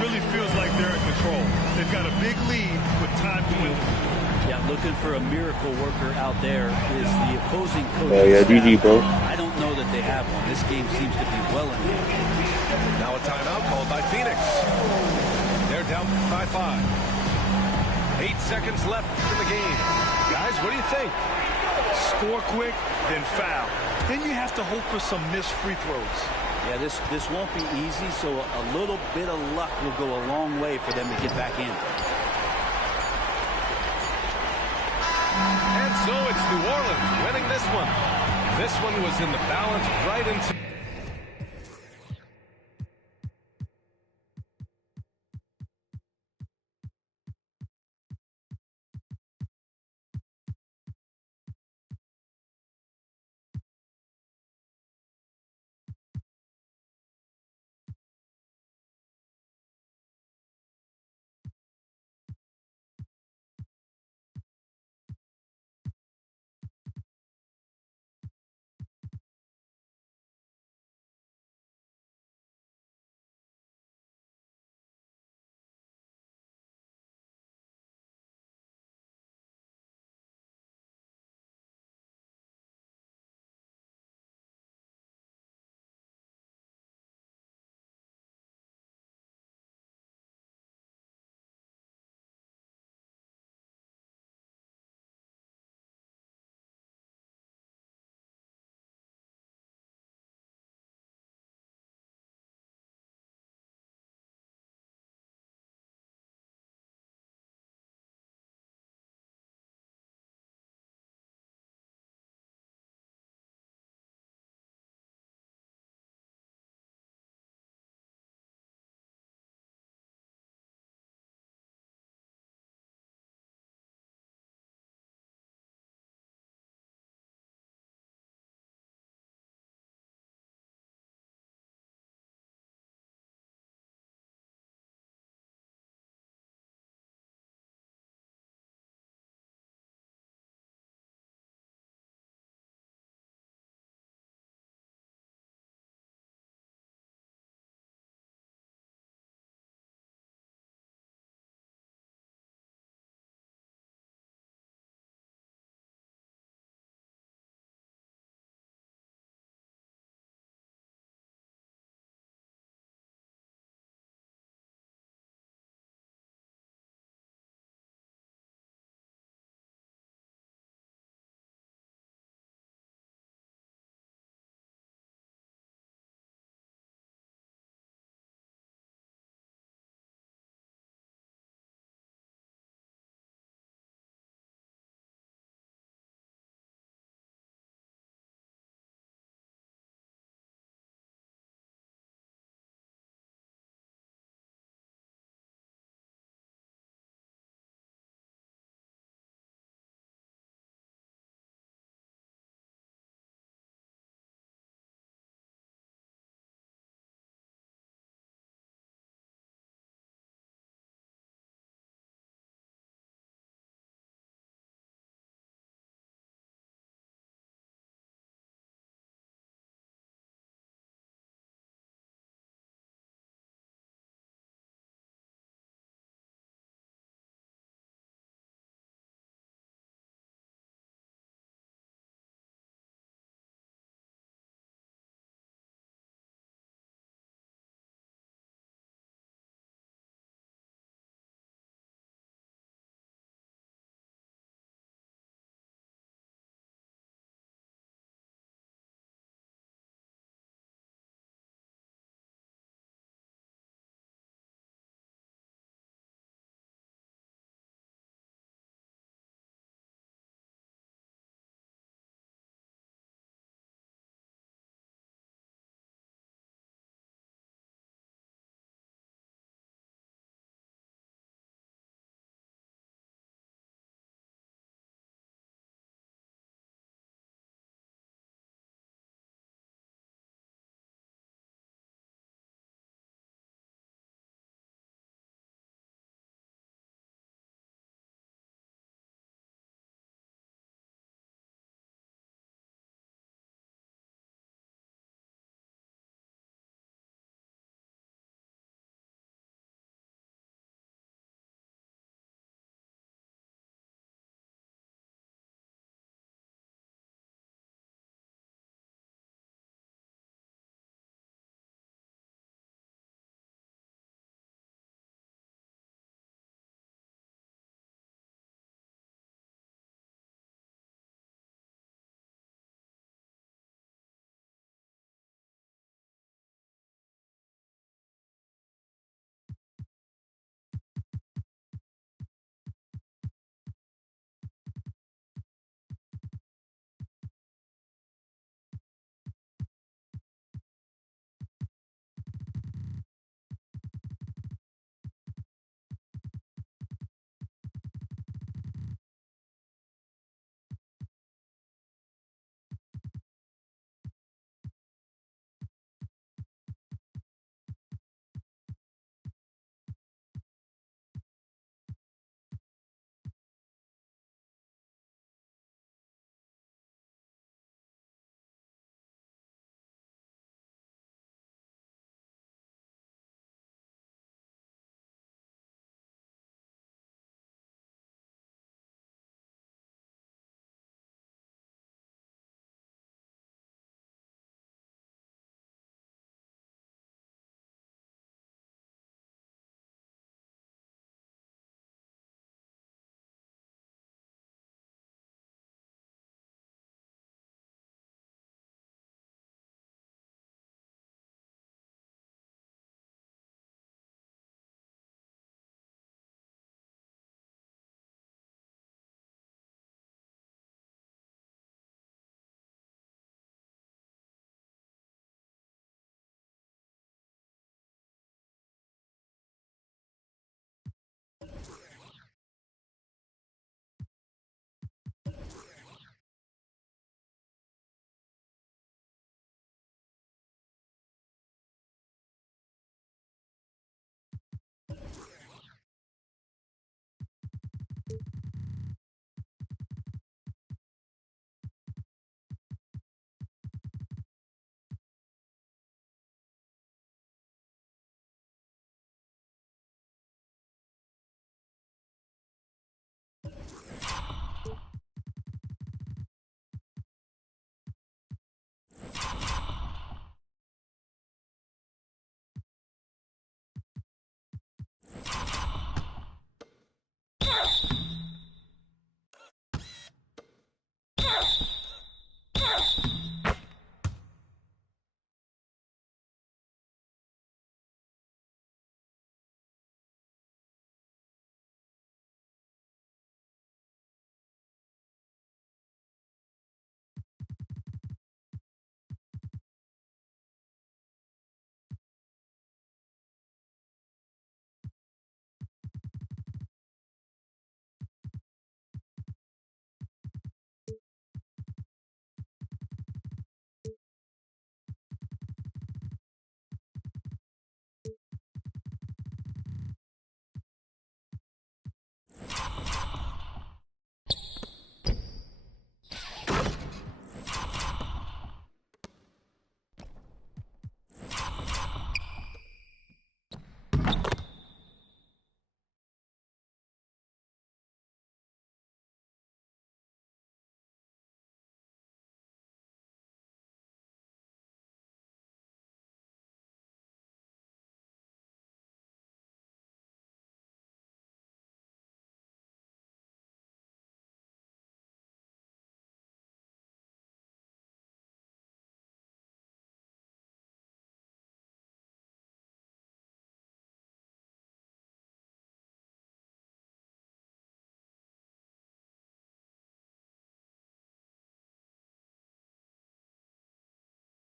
Really feels like they're in control. They've got a big lead with time to win. Yeah, looking for a miracle worker out there is the opposing coach. Yeah, GG, bro. I don't know that they have one. This game seems to be well in hand. Now a timeout called by Phoenix. They're down by 5. 8 seconds left in the game. Guys, what do you think? Score quick, then foul. Then you have to hope for some missed free throws. Yeah, this won't be easy, so a little bit of luck will go a long way for them to get back in. And so it's New Orleans winning this one. This one was in the balance right into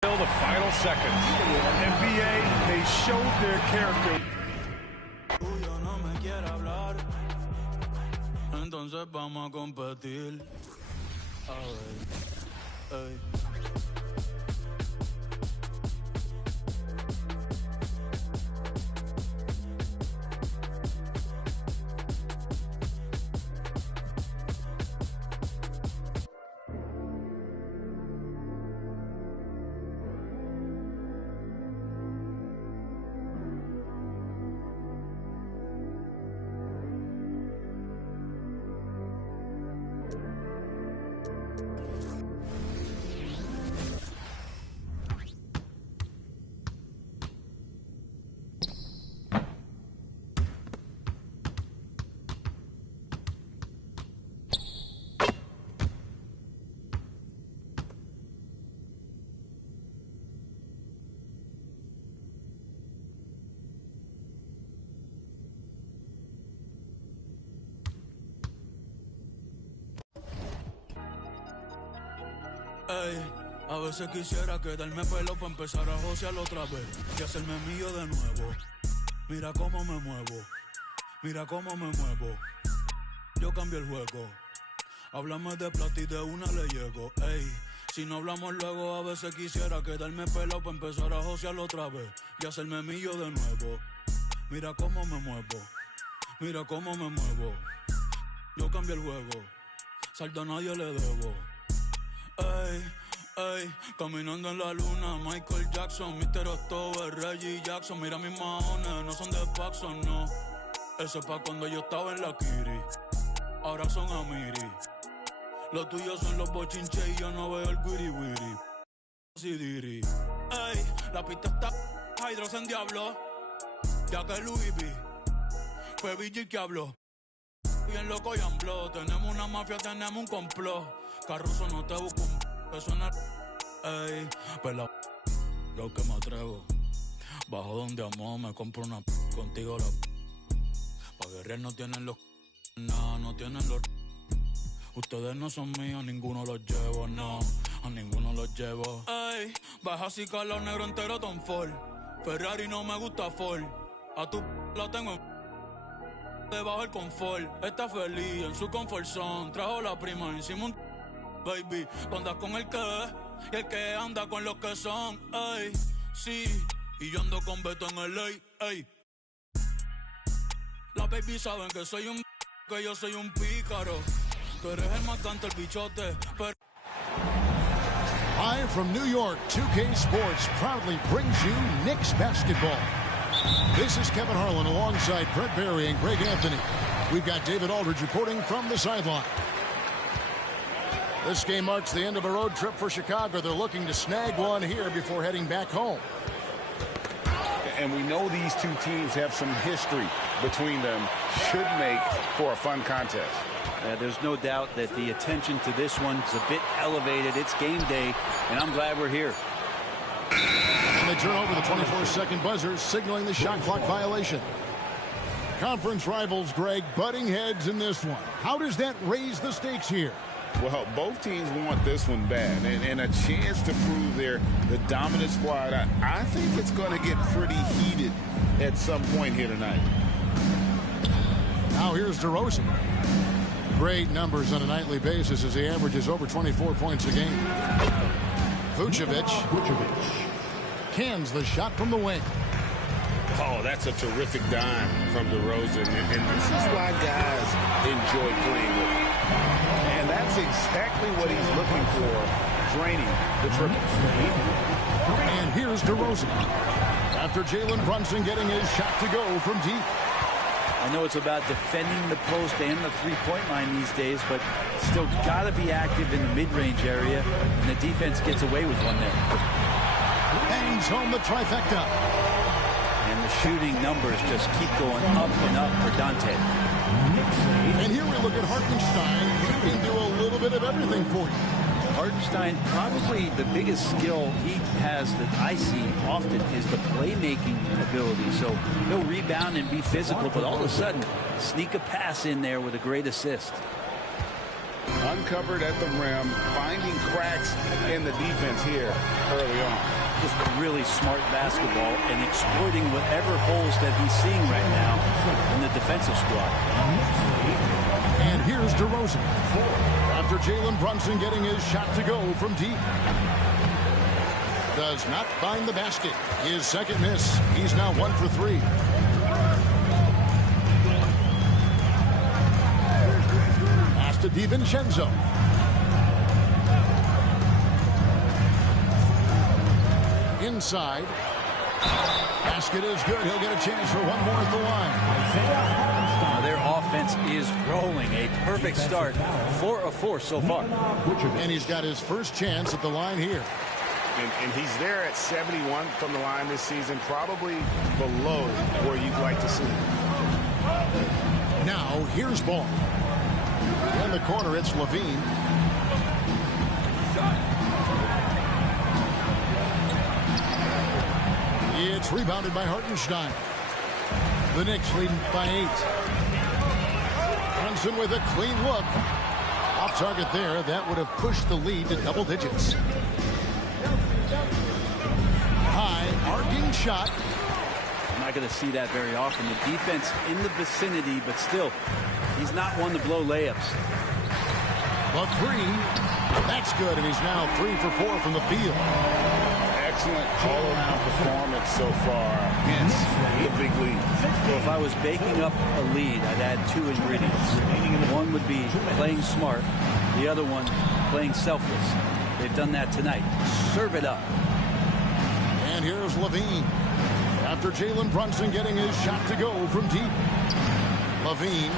The final seconds. NBA, they showed their character. Tuyo no me quiere hablar, entonces vamos a competir. A ver, ey. Ey, a veces quisiera quedarme pelo para empezar a josear otra vez y hacerme mío de nuevo. Mira cómo me muevo, mira cómo me muevo. Yo cambio el juego. Háblame de plata y de una le llego. Ey, si no hablamos luego, a veces quisiera quedarme pelo para empezar a josear otra vez y hacerme mío de nuevo. Mira cómo me muevo, mira cómo me muevo. Yo cambio el juego, saldo a nadie le debo. Ey, ey, caminando en la luna, Michael Jackson, Mr. October, Reggie Jackson. Mira mis maones, no son de Paxson, no. Eso es pa' cuando yo estaba en la Kiri, ahora son Amiri. Los tuyos son los bochinches y yo no veo el wiri wiri. Sidiri. Ey, la pista está Hydros en Diablo, ya que Louis V fue Vigil que habló. Bien loco y ambló, tenemos una mafia, tenemos un complot. Carruso no te busco un beso en el... Ey, pela lo que me atrevo. Bajo donde amo, me compro una contigo la... Pa' guerrear no tienen los... No, no tienen los... Ustedes no son míos, ninguno los llevo, no. A ninguno los llevo. Ey, baja así calor negro entero Tom Ford. Ferrari no me gusta Ford. A tu la tengo debajo el confort. Está feliz en su confort zone. Trajo la prima encima un... Baby, tú andas con el que y el que anda con los que son. Ey, sí, y yo ando con Beto en el ey. Las baby saben que soy un... Que yo soy un pi. Live from New York, 2K Sports proudly brings you Knicks basketball. This is Kevin Harlan alongside Brett Barry and Greg Anthony. We've got David Aldridge reporting from the sideline. This game marks the end of a road trip for Chicago. They're looking to snag one here before heading back home. And we know these two teams have some history between them. Should make for a fun contest. Yeah, there's no doubt that the attention to this one's a bit elevated. It's game day, and I'm glad we're here. And they turn over the 24-second buzzer, signaling the shot clock violation. Conference rivals, Greg, butting heads in this one. How does that raise the stakes here? Well, both teams want this one bad, and a chance to prove they're the dominant squad. I think it's going to get pretty heated at some point here tonight. Now here's DeRozan. Great numbers on a nightly basis as he averages over 24 points a game. Vucevic cans the shot from the wing. Oh, that's a terrific dime from DeRozan, and this is why guys enjoy playing with him. And that's exactly what he's looking for, draining the triples. And here's DeRozan. After Jalen Brunson getting his shot to go from deep. I know it's about defending the post and the three-point line these days, but still got to be active in the mid-range area, and the defense gets away with one there. Bangs home the trifecta. And the shooting numbers just keep going up and up for Dante. And here we look at Hartenstein, who can do a little bit of everything for you. Hartenstein, probably the biggest skill he has that I see often is the playmaking ability. So he'll rebound and be physical, but all of a sudden, sneak a pass in there with a great assist. Uncovered at the rim, finding cracks in the defense here early on. Just really smart basketball and exploiting whatever holes that he's seeing right now in the defensive squad. And here's DeRozan. After Jalen Brunson getting his shot to go from deep. Does not find the basket. His second miss. He's now 1 for 3. Pass to DiVincenzo. Inside. Basket is good. He'll get a chance for one more at the line. Now their offense is rolling. A perfect start. 4 of 4 so far. And he's got his first chance at the line here. And he's there at 71 from the line this season, probably below where you'd like to see him. Now here's ball. In the corner, it's Levine. It's rebounded by Hartenstein. The Knicks lead by 8. Brunson with a clean look. Off target there. That would have pushed the lead to double digits. High, arcing shot. I'm not going to see that very often. The defense in the vicinity, but still, he's not one to blow layups. The 3. That's good, and he's now 3 for 4 from the field. Excellent all-around performance so far against the big lead. So if I was baking up a lead, I'd add 2 ingredients. One would be playing smart. The other one, playing selfless. They've done that tonight. Serve it up. And here's Levine. After Jalen Brunson getting his shot to go from deep. Levine.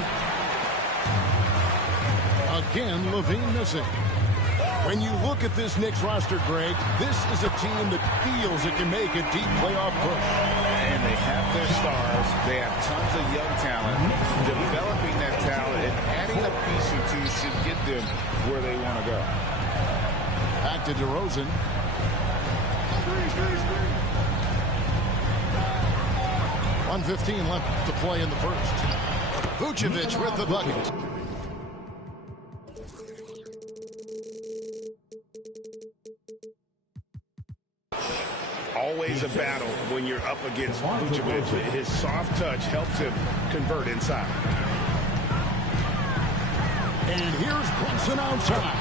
Again, Levine missing. When you look at this Knicks roster, Greg, this is a team that feels it can make a deep playoff push. And they have their stars. They have tons of young talent. Developing that talent and adding a piece or two should get them where they want to go. Back to DeRozan. 1:15 left to play in the first. Vucevic with the bucket. Always a battle when you're up against Vucevic. His soft touch helps him convert inside. And here's Brunson outside.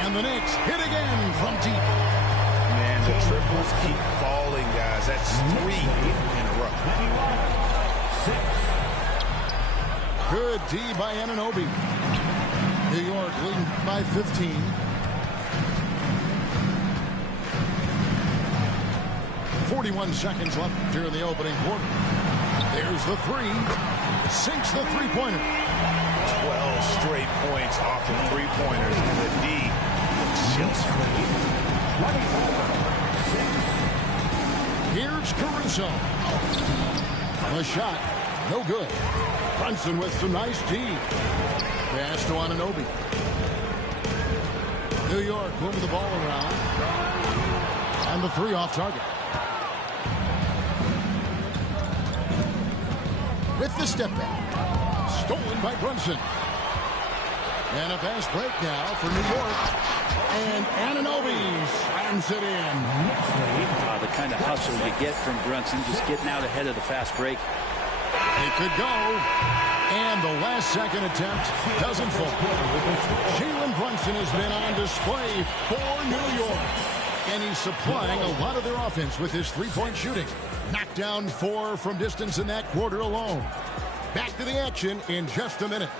And the Knicks hit again from deep. Man, the triples keep falling, guys. That's 3 in a row. Good D by Anunoby. New York leading by 15. .41 seconds left here in the opening quarter. There's the three. Sinks the three-pointer. 12 straight points off of three-pointers, and the D looks just ready. Here's Caruso. The shot, no good. Brunson with some nice D. Pass to Anunoby. New York moving the ball around. And the three off target. With the step back. Stolen by Brunson. And a fast break now for New York. And Anunoby slams it in. The kind of hustle you get from Brunson, just getting out ahead of the fast break. It could go. And the last second attempt doesn't fall. Jalen Brunson has been on display for New York. And he's supplying a lot of their offense with his three-point shooting. Knocked down 4 from distance in that quarter alone. Back to the action in just a minute.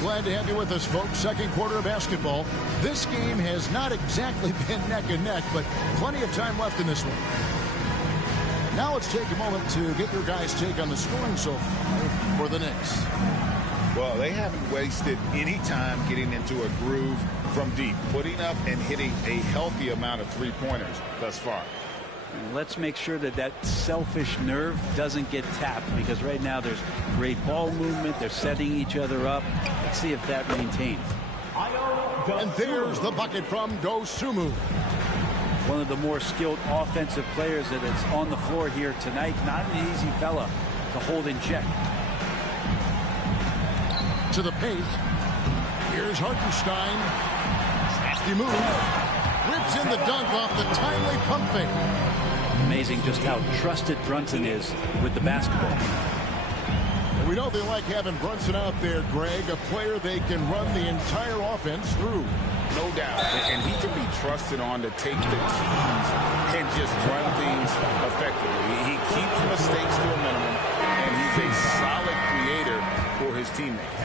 Glad to have you with us, folks. Second quarter of basketball. This game has not exactly been neck and neck, but plenty of time left in this one. Now let's take a moment to get your guys' take on the scoring so far for the Knicks. Well, they haven't wasted any time getting into a groove from deep, putting up and hitting a healthy amount of three-pointers thus far. Let's make sure that that selfish nerve doesn't get tapped, because right now there's great ball movement. They're setting each other up. Let's see if that maintains. And there's the bucket from Dosunmu. One of the more skilled offensive players that is on the floor here tonight. Not an easy fella to hold in check. To the pace. Here's Hartenstein. Crafty move. Rips in the dunk off the timely pump fake. Amazing just how trusted Brunson is with the basketball. And we know they like having Brunson out there, Greg, a player they can run the entire offense through. No doubt. And he can be trusted on to take the keys and just run things effectively. He keeps mistakes to a minimum, and he's a solid creator for his teammates.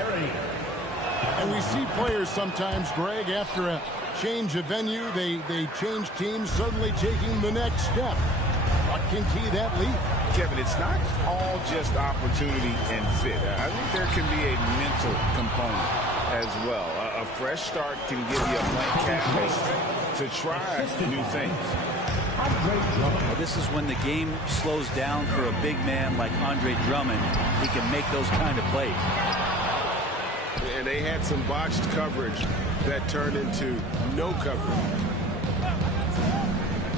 And we see players sometimes, Greg, after a change of venue, they change teams, suddenly taking the next step. What can key that lead? Kevin, it's not all just opportunity and fit. I think there can be a mental component as well. A fresh start can give you a blank canvas to try new things. Well, this is when the game slows down for a big man like Andre Drummond. He can make those kind of plays. And they had some botched coverage that turned into no coverage.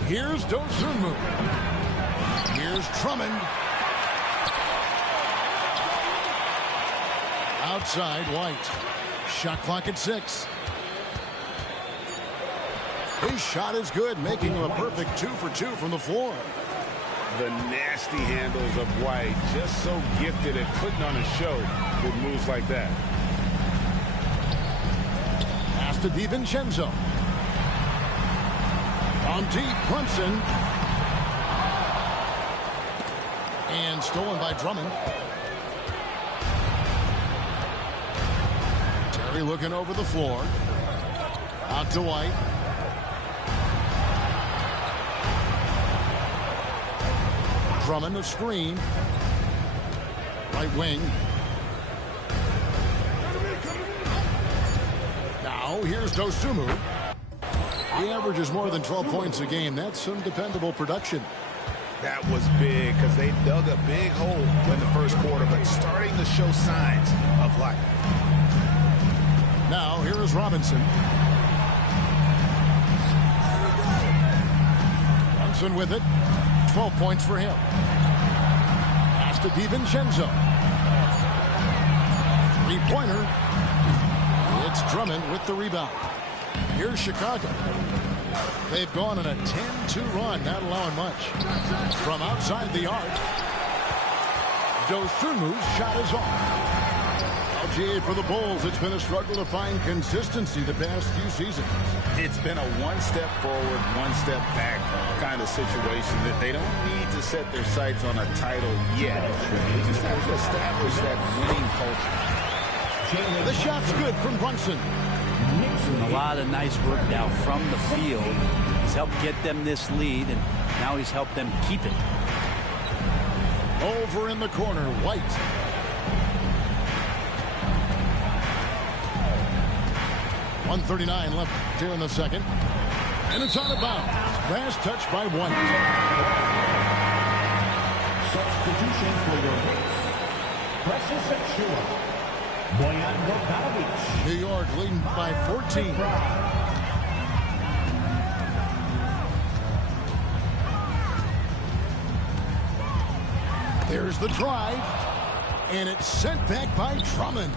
Here's Dosunmu. Here's Drummond. Outside, White. Shot clock at 6. His shot is good, making him a perfect 2 for 2 from the floor. The nasty handles of White, just so gifted at putting on a show with moves like that. Pass to DiVincenzo. On deep, Brunson. And stolen by Drummond. Terry looking over the floor. Out to White. Drummond a screen. Right wing. Now here's Dosunmu. He averages more than 12 points a game. That's some dependable production. That was big because they dug a big hole in the first quarter, but starting to show signs of life. Now here is Robinson. Brunson with it. 12 points for him. Pass to DiVincenzo. Three-pointer. It's Drummond with the rebound. Here's Chicago. They've gone on a 10-2 run, not allowing much. From outside the arc. Dosunmu's shot is off. LGA for the Bulls. It's been a struggle to find consistency the past few seasons. It's been a one step forward, one step back kind of situation that they don't need to set their sights on a title yet. They just have to establish that winning culture. The shot's good from Brunson. A lot of nice work now from the field. He's helped get them this lead, and now he's helped them keep it. Over in the corner, White. .139 left here in the second. And it's out of bounds. Last touch by White. Substitution for your Knicks. Precious Achiuwa. Bojan Bogdanovic. New York leading by 14. There's the drive. And it's sent back by Drummond.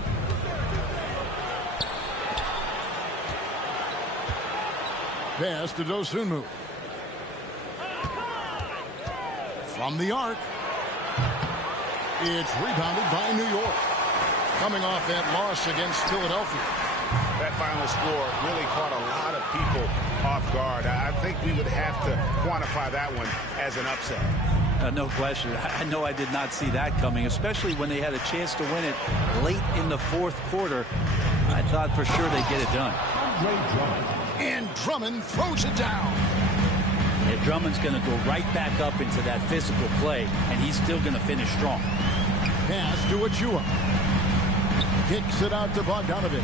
Pass to Dosunmu. From the arc. It's rebounded by New York. Coming off that loss against Philadelphia. That final score really caught a lot of people off guard. I think we would have to quantify that one as an upset. No question. I know I did not see that coming, especially when they had a chance to win it late in the fourth quarter. I thought for sure they'd get it done. And Drummond throws it down. Yeah, Drummond's going to go right back up into that physical play, and he's still going to finish strong. Pass to Achiuwa. Kicks it out to Bogdanovic.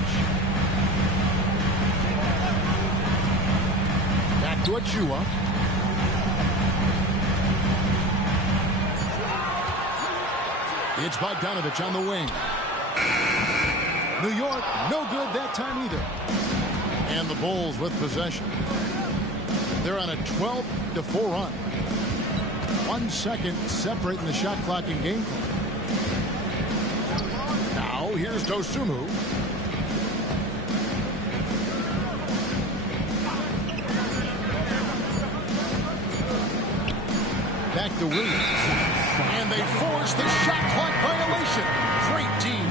Back to Achiuwa. It's Bogdanovic on the wing. New York, no good that time either. And the Bulls with possession. They're on a 12-4 run. 1 second separating the shot clock and game clock. Now here's Dosunmu. Back to Williams. And they force the shot clock violation. Great team.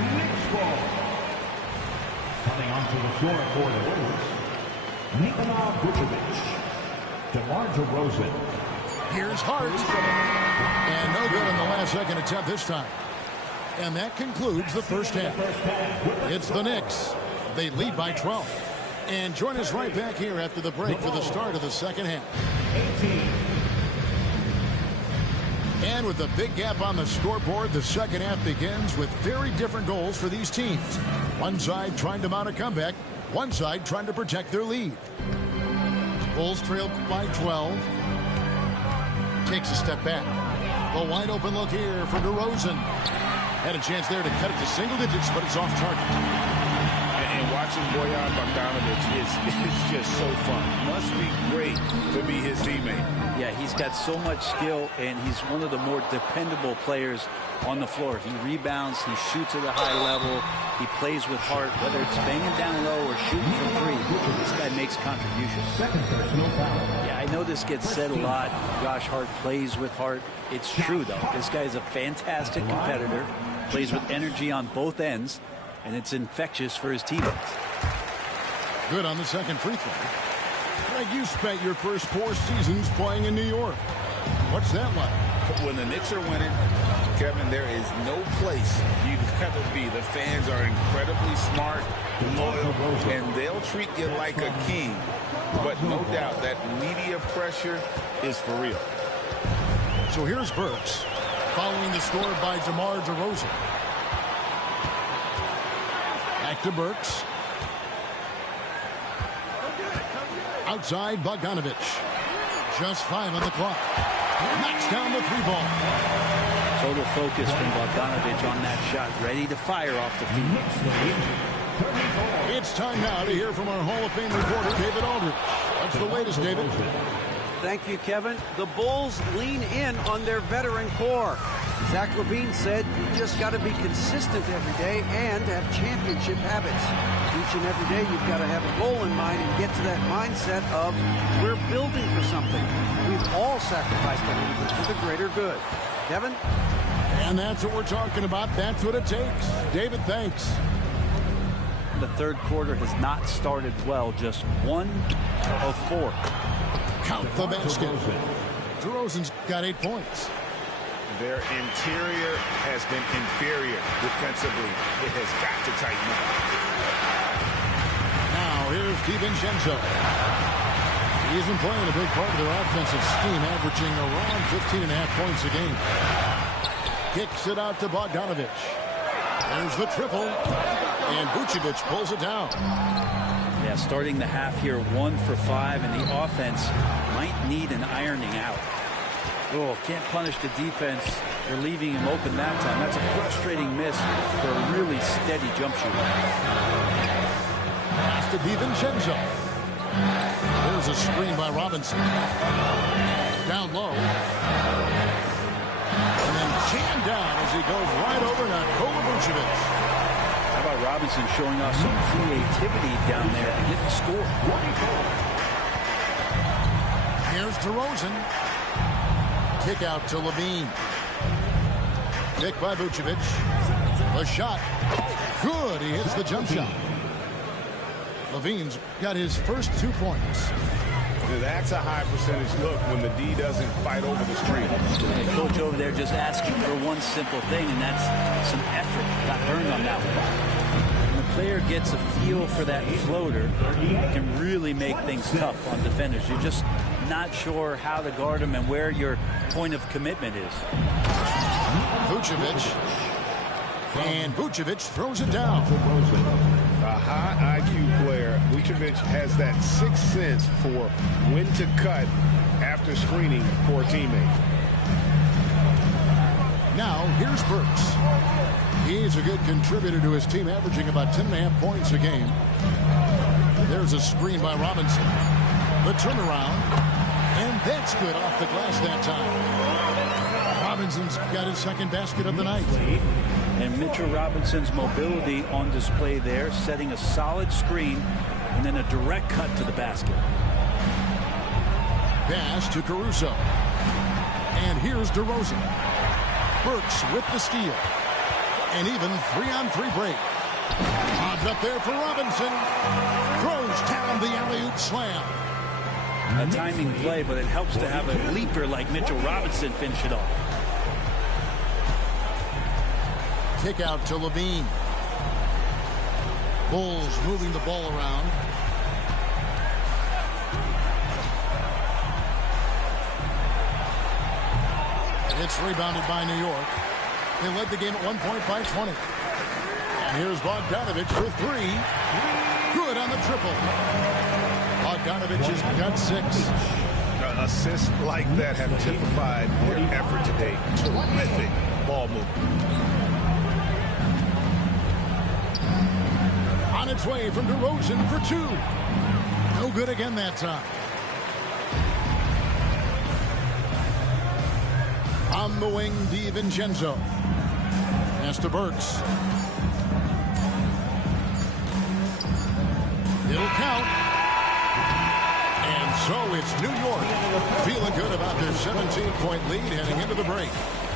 Coming onto the floor for the Bulls, Nikola Vucevic. DeMar DeRozan. Here's Hart. And no good in the last second attempt this time. And that concludes the first half. It's the Knicks. They lead by 12. And join us right back here after the break for the start of the second half. And with a big gap on the scoreboard, the second half begins with very different goals for these teams. One side trying to mount a comeback, one side trying to protect their lead. Bulls trail by 12. Takes a step back. The wide open look here for DeRozan. Had a chance there to cut it to single digits, but it's off target. And watching Bojan Bogdanovic is just so fun. Must be great to be his teammate. Yeah, he's got so much skill, and he's one of the more dependable players on the floor. He rebounds, he shoots at a high level, he plays with heart, whether it's banging down low or shooting from three. This guy makes contributions. Yeah, I know this gets said a lot. Josh Hart plays with heart. It's true, though. This guy's a fantastic competitor, plays with energy on both ends, and it's infectious for his teammates. Good on the second free throw. Greg, you spent your first 4 seasons playing in New York. What's that like? When the Knicks are winning, Kevin, there is no place you'd rather be. The fans are incredibly smart, loyal, and they'll treat you like a king. But no doubt that media pressure is for real. So here's Burks, following the score by DeMar DeRozan. Back to Burks. Outside Bogdanovic. Just 5 on the clock. Knocks down the 3-ball. Total focus from Bogdanovic on that shot, ready to fire off the feet. It's time now to hear from our Hall of Fame reporter, David Aldridge. What's the latest, David? Thank you, Kevin. The Bulls lean in on their veteran core. Zach LaVine said you just got to be consistent every day and have championship habits. Each and every day you've got to have a goal in mind and get to that mindset of we're building for something. We've all sacrificed a little bit for the greater good. Kevin? And that's what we're talking about. That's what it takes. David, thanks. The third quarter has not started well. Just 1 of 4. Count the basket. DeRozan's got 8 points. Their interior has been inferior defensively. It has got to tighten up. Now here's DiVincenzo. He's been playing a big part of their offensive scheme, averaging around 15.5 points a game. Kicks it out to Bogdanovic. There's the triple. And Vucevic pulls it down. Yeah, starting the half here 1 for 5, and the offense might need an ironing out. Oh, can't punish the defense. They're leaving him open that time. That's a frustrating miss for a really steady jump shooter. Pass to DiVincenzo. There's a screen by Robinson. Down low. And then jammed down as he goes right over Nikola Vucevic. How about Robinson showing off some creativity down there to get the score? Here's DeRozan. Kick out to Levine. Kick by Vucevic. The shot. Good. He hits the jump shot. Levine's got his first 2 points. That's a high percentage look when the D doesn't fight over the screen. The coach over there just asking for one simple thing, and that's some effort. Got burned on that one. When the player gets a feel for that floater, it can really make things tough on defenders. You're just not sure how to guard them and where your point of commitment is. Vucevic. And Vucevic throws it down. A high IQ player. Vucevic has that sixth sense for when to cut after screening for a teammate. Now, here's Burks. He's a good contributor to his team, averaging about 10.5 points a game. There's a screen by Robinson. The turnaround. And that's good off the glass that time. Robinson's got his second basket of the night. And Mitchell Robinson's mobility on display there, setting a solid screen and then a direct cut to the basket. Pass to Caruso. And here's DeRozan. Burks with the steal. And even 3-on-3 break. Lobbed up there for Robinson. Throws down the alley-oop slam. A timing play, but it helps to have a leaper like Mitchell Robinson finish it off. Kick out to Levine. Bulls moving the ball around. It's rebounded by New York. They led the game at 1 point by 20. And here's Bogdanovic for 3. Good on the triple. Bogdanovic has got 6. Assists like that have typified their effort today. Terrific ball movement. On its way from DeRozan for 2. No good again that time. On the wing, DiVincenzo. Pass to Burks. It'll count. And so it's New York feeling good about their 17-point lead heading into the break.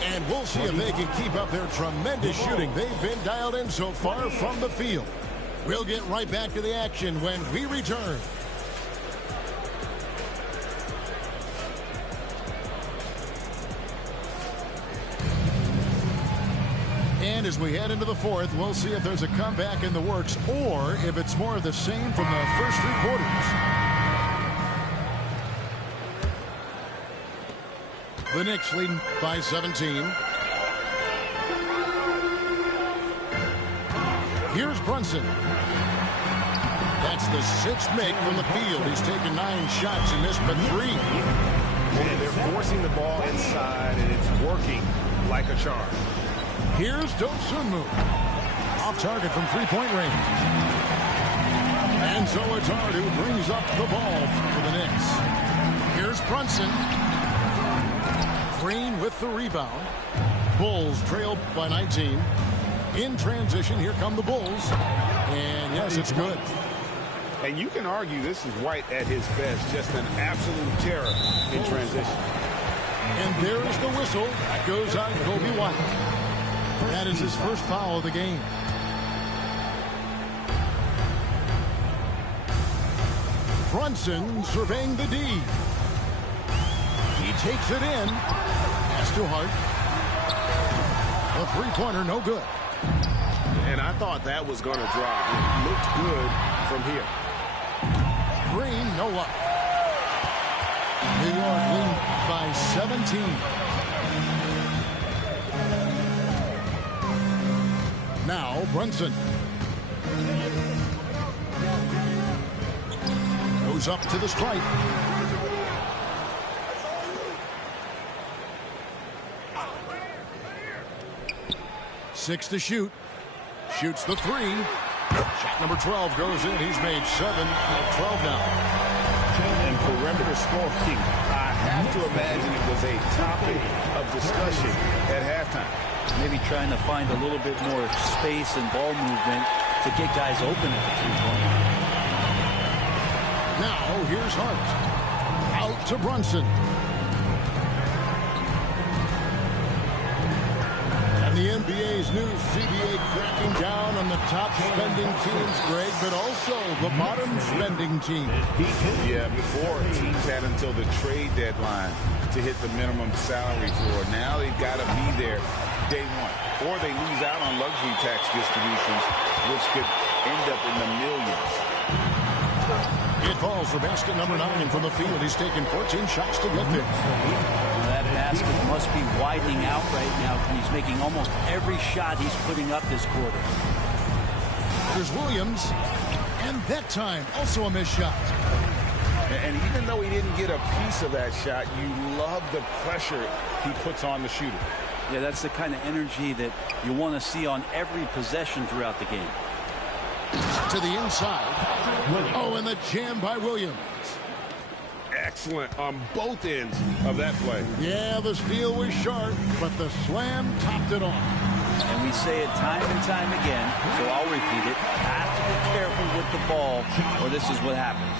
And we'll see if they can keep up their tremendous shooting. They've been dialed in so far from the field. We'll get right back to the action when we return. And as we head into the fourth, we'll see if there's a comeback in the works or if it's more of the same from the first 3 quarters. The Knicks lead by 17. Here's Brunson. That's the 6th make from the field. He's taken 9 shots. He missed but 3. And they're forcing the ball inside, and it's working like a charm. Here's Dosunmu. Off target from 3-point range. And so it's Hart who brings up the ball for the Knicks. Here's Brunson. Green with the rebound. Bulls trail by 19. In transition, here come the Bulls. And yes, it's good. And you can argue this is White at his best. Just an absolute terror in transition. And there's the whistle. That goes on Kobe White. That is his first foul of the game. Brunson surveying the D. He takes it in. Pass to Hart. A three-pointer, no good. And I thought that was going to drop. It looked good from here. Green, no luck. New York lead by 17. Now Brunson. Goes up to the stripe. Six to shoot. Shoots the three. Shot number 12 goes in. He's made 7 of 12 now. And perimeter scoring, I have to imagine it was a topic of discussion at halftime. Maybe trying to find a little bit more space and ball movement to get guys open at the three-point line. Now here's Hart. Out to Brunson. And the NBA's new CBA cracking down on the top spending teams, Greg, but also the bottom spending teams. Yeah, before teams had until the trade deadline to hit the minimum salary floor. Now they've got to be there day one, or they lose out on luxury tax distributions, which could end up in the millions. It falls for basket number 9 from the field. He's taken 14 shots to get there. That basket must be widening out right now. He's making almost every shot he's putting up this quarter. There's Williams, and that time also a missed shot. And even though he didn't get a piece of that shot, you love the pressure he puts on the shooter. Yeah, that's the kind of energy that you want to see on every possession throughout the game. To the inside. Oh, and the jam by Williams. Excellent on both ends of that play. Yeah, the steal was sharp, but the slam topped it off. And we say it time and time again, so I'll repeat it. Have to be careful with the ball, or this is what happens.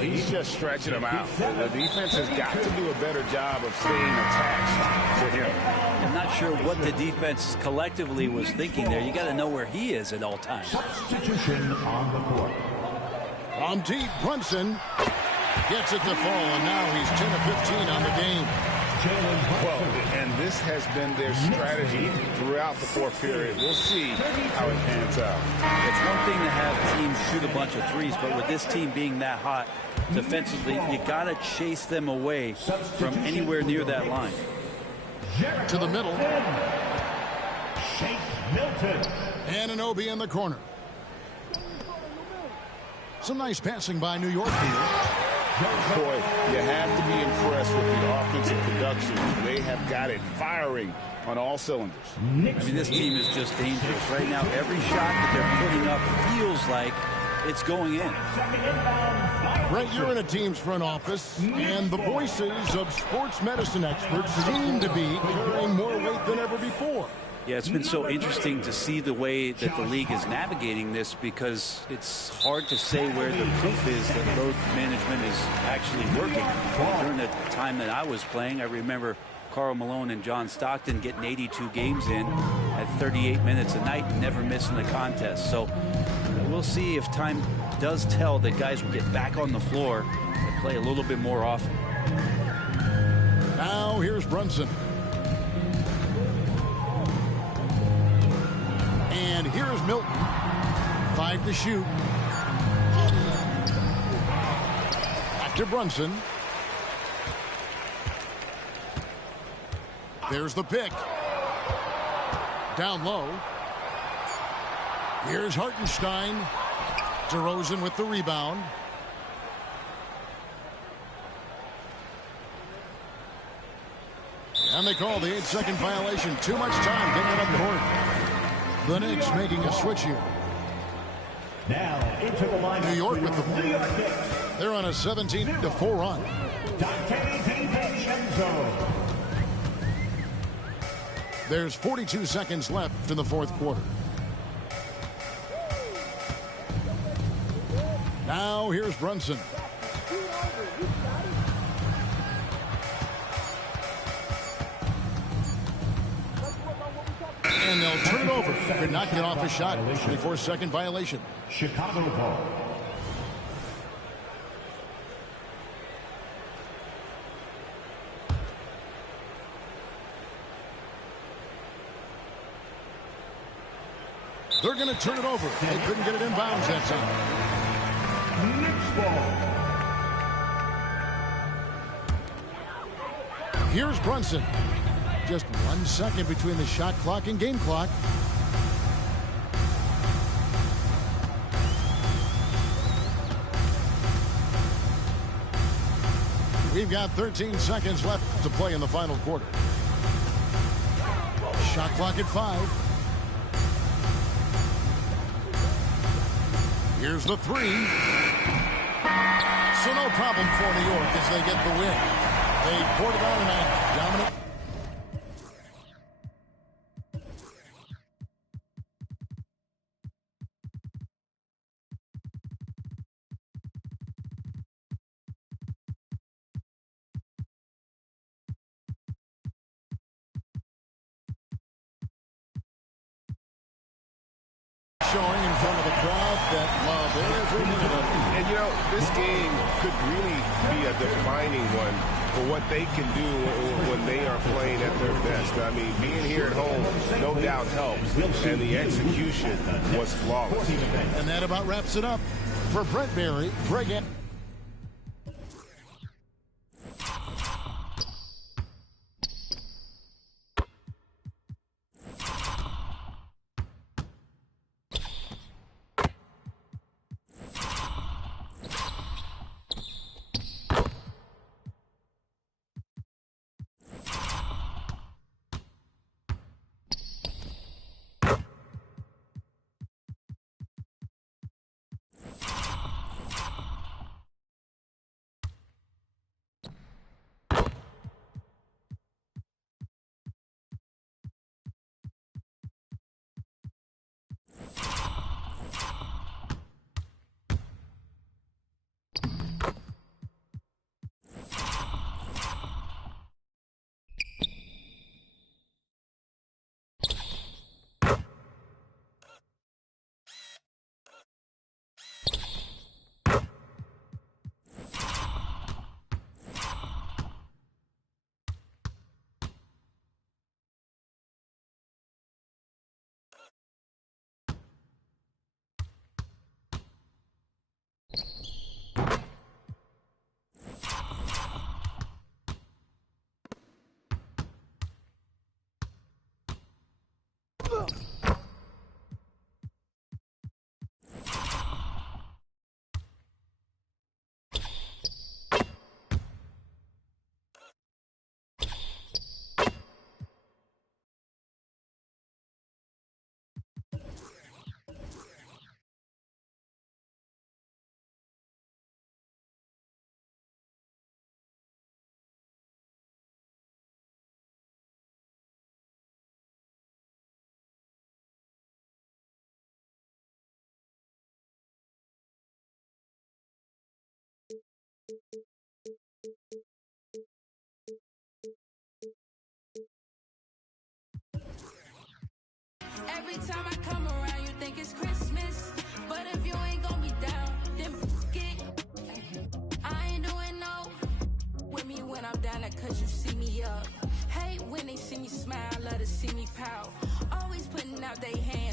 He's just stretching him out. The defense has got to do a better job of staying attached to him. I'm not sure what the defense collectively was thinking there. You got to know where he is at all times. Substitution on the court. On deep, Brunson gets it to fall, and now he's 10 of 15 on the game. Well, and this has been their strategy throughout the fourth period. We'll see how it pans out. It's one thing to have teams shoot a bunch of threes, but with this team being that hot defensively, you got to chase them away from anywhere near that line. To the middle. Shake Milton. Anunoby in the corner. Some nice passing by New York here. Boy, you have to be impressed with the offensive production. They have got it firing on all cylinders. I mean, this team is just dangerous. Right now, every shot that they're putting up feels like it's going in. Brett, you're in a team's front office, and the voices of sports medicine experts seem to be carrying more weight than ever before. Yeah, it's been so interesting to see the way that the league is navigating this, because it's hard to say where the proof is that load management is actually working. During the time that I was playing, I remember Karl Malone and John Stockton getting 82 games in at 38 minutes a night and never missing a contest. So we'll see if time does tell that guys will get back on the floor and play a little bit more often. Now here's Brunson. And here's Milton. 5 to shoot. Back to Brunson. There's the pick. Down low. Here's Hartenstein. DeRozan with the rebound. And they call the 8-second violation. Too much time getting it up court. The Knicks making a switch here. Now into the line. New York with the New York Knicks. They're on a 17-4 run. Dante DiVincenzo. There's 42 seconds left in the fourth quarter. Now here's Brunson. And they'll turn it over. Could not get off a shot. 24-second violation. Chicago ball. They're going to turn it over. They couldn't get it in bounds that time. Next ball. Here's Brunson. Just 1 second between the shot clock and game clock. We've got 13 seconds left to play in the final quarter. Shot clock at 5. Here's the 3. So no problem for New York as they get the win. They poured it on tonight. Dominant. Showing in front of the crowd that love every minute of it. And you know, this game could really be a defining one for what they can do when they are playing at their best. I mean, being here at home no doubt helps, and the execution was flawless. And that about wraps it up. For Brent Barry, Greg Ann. Every time I come around, you think it's Christmas. But if you ain't gonna be down, then fuck it. I ain't doing no with me when I'm down there, cause you see me up. Hate when they see me smile, love to see me pout. Always putting out they hands.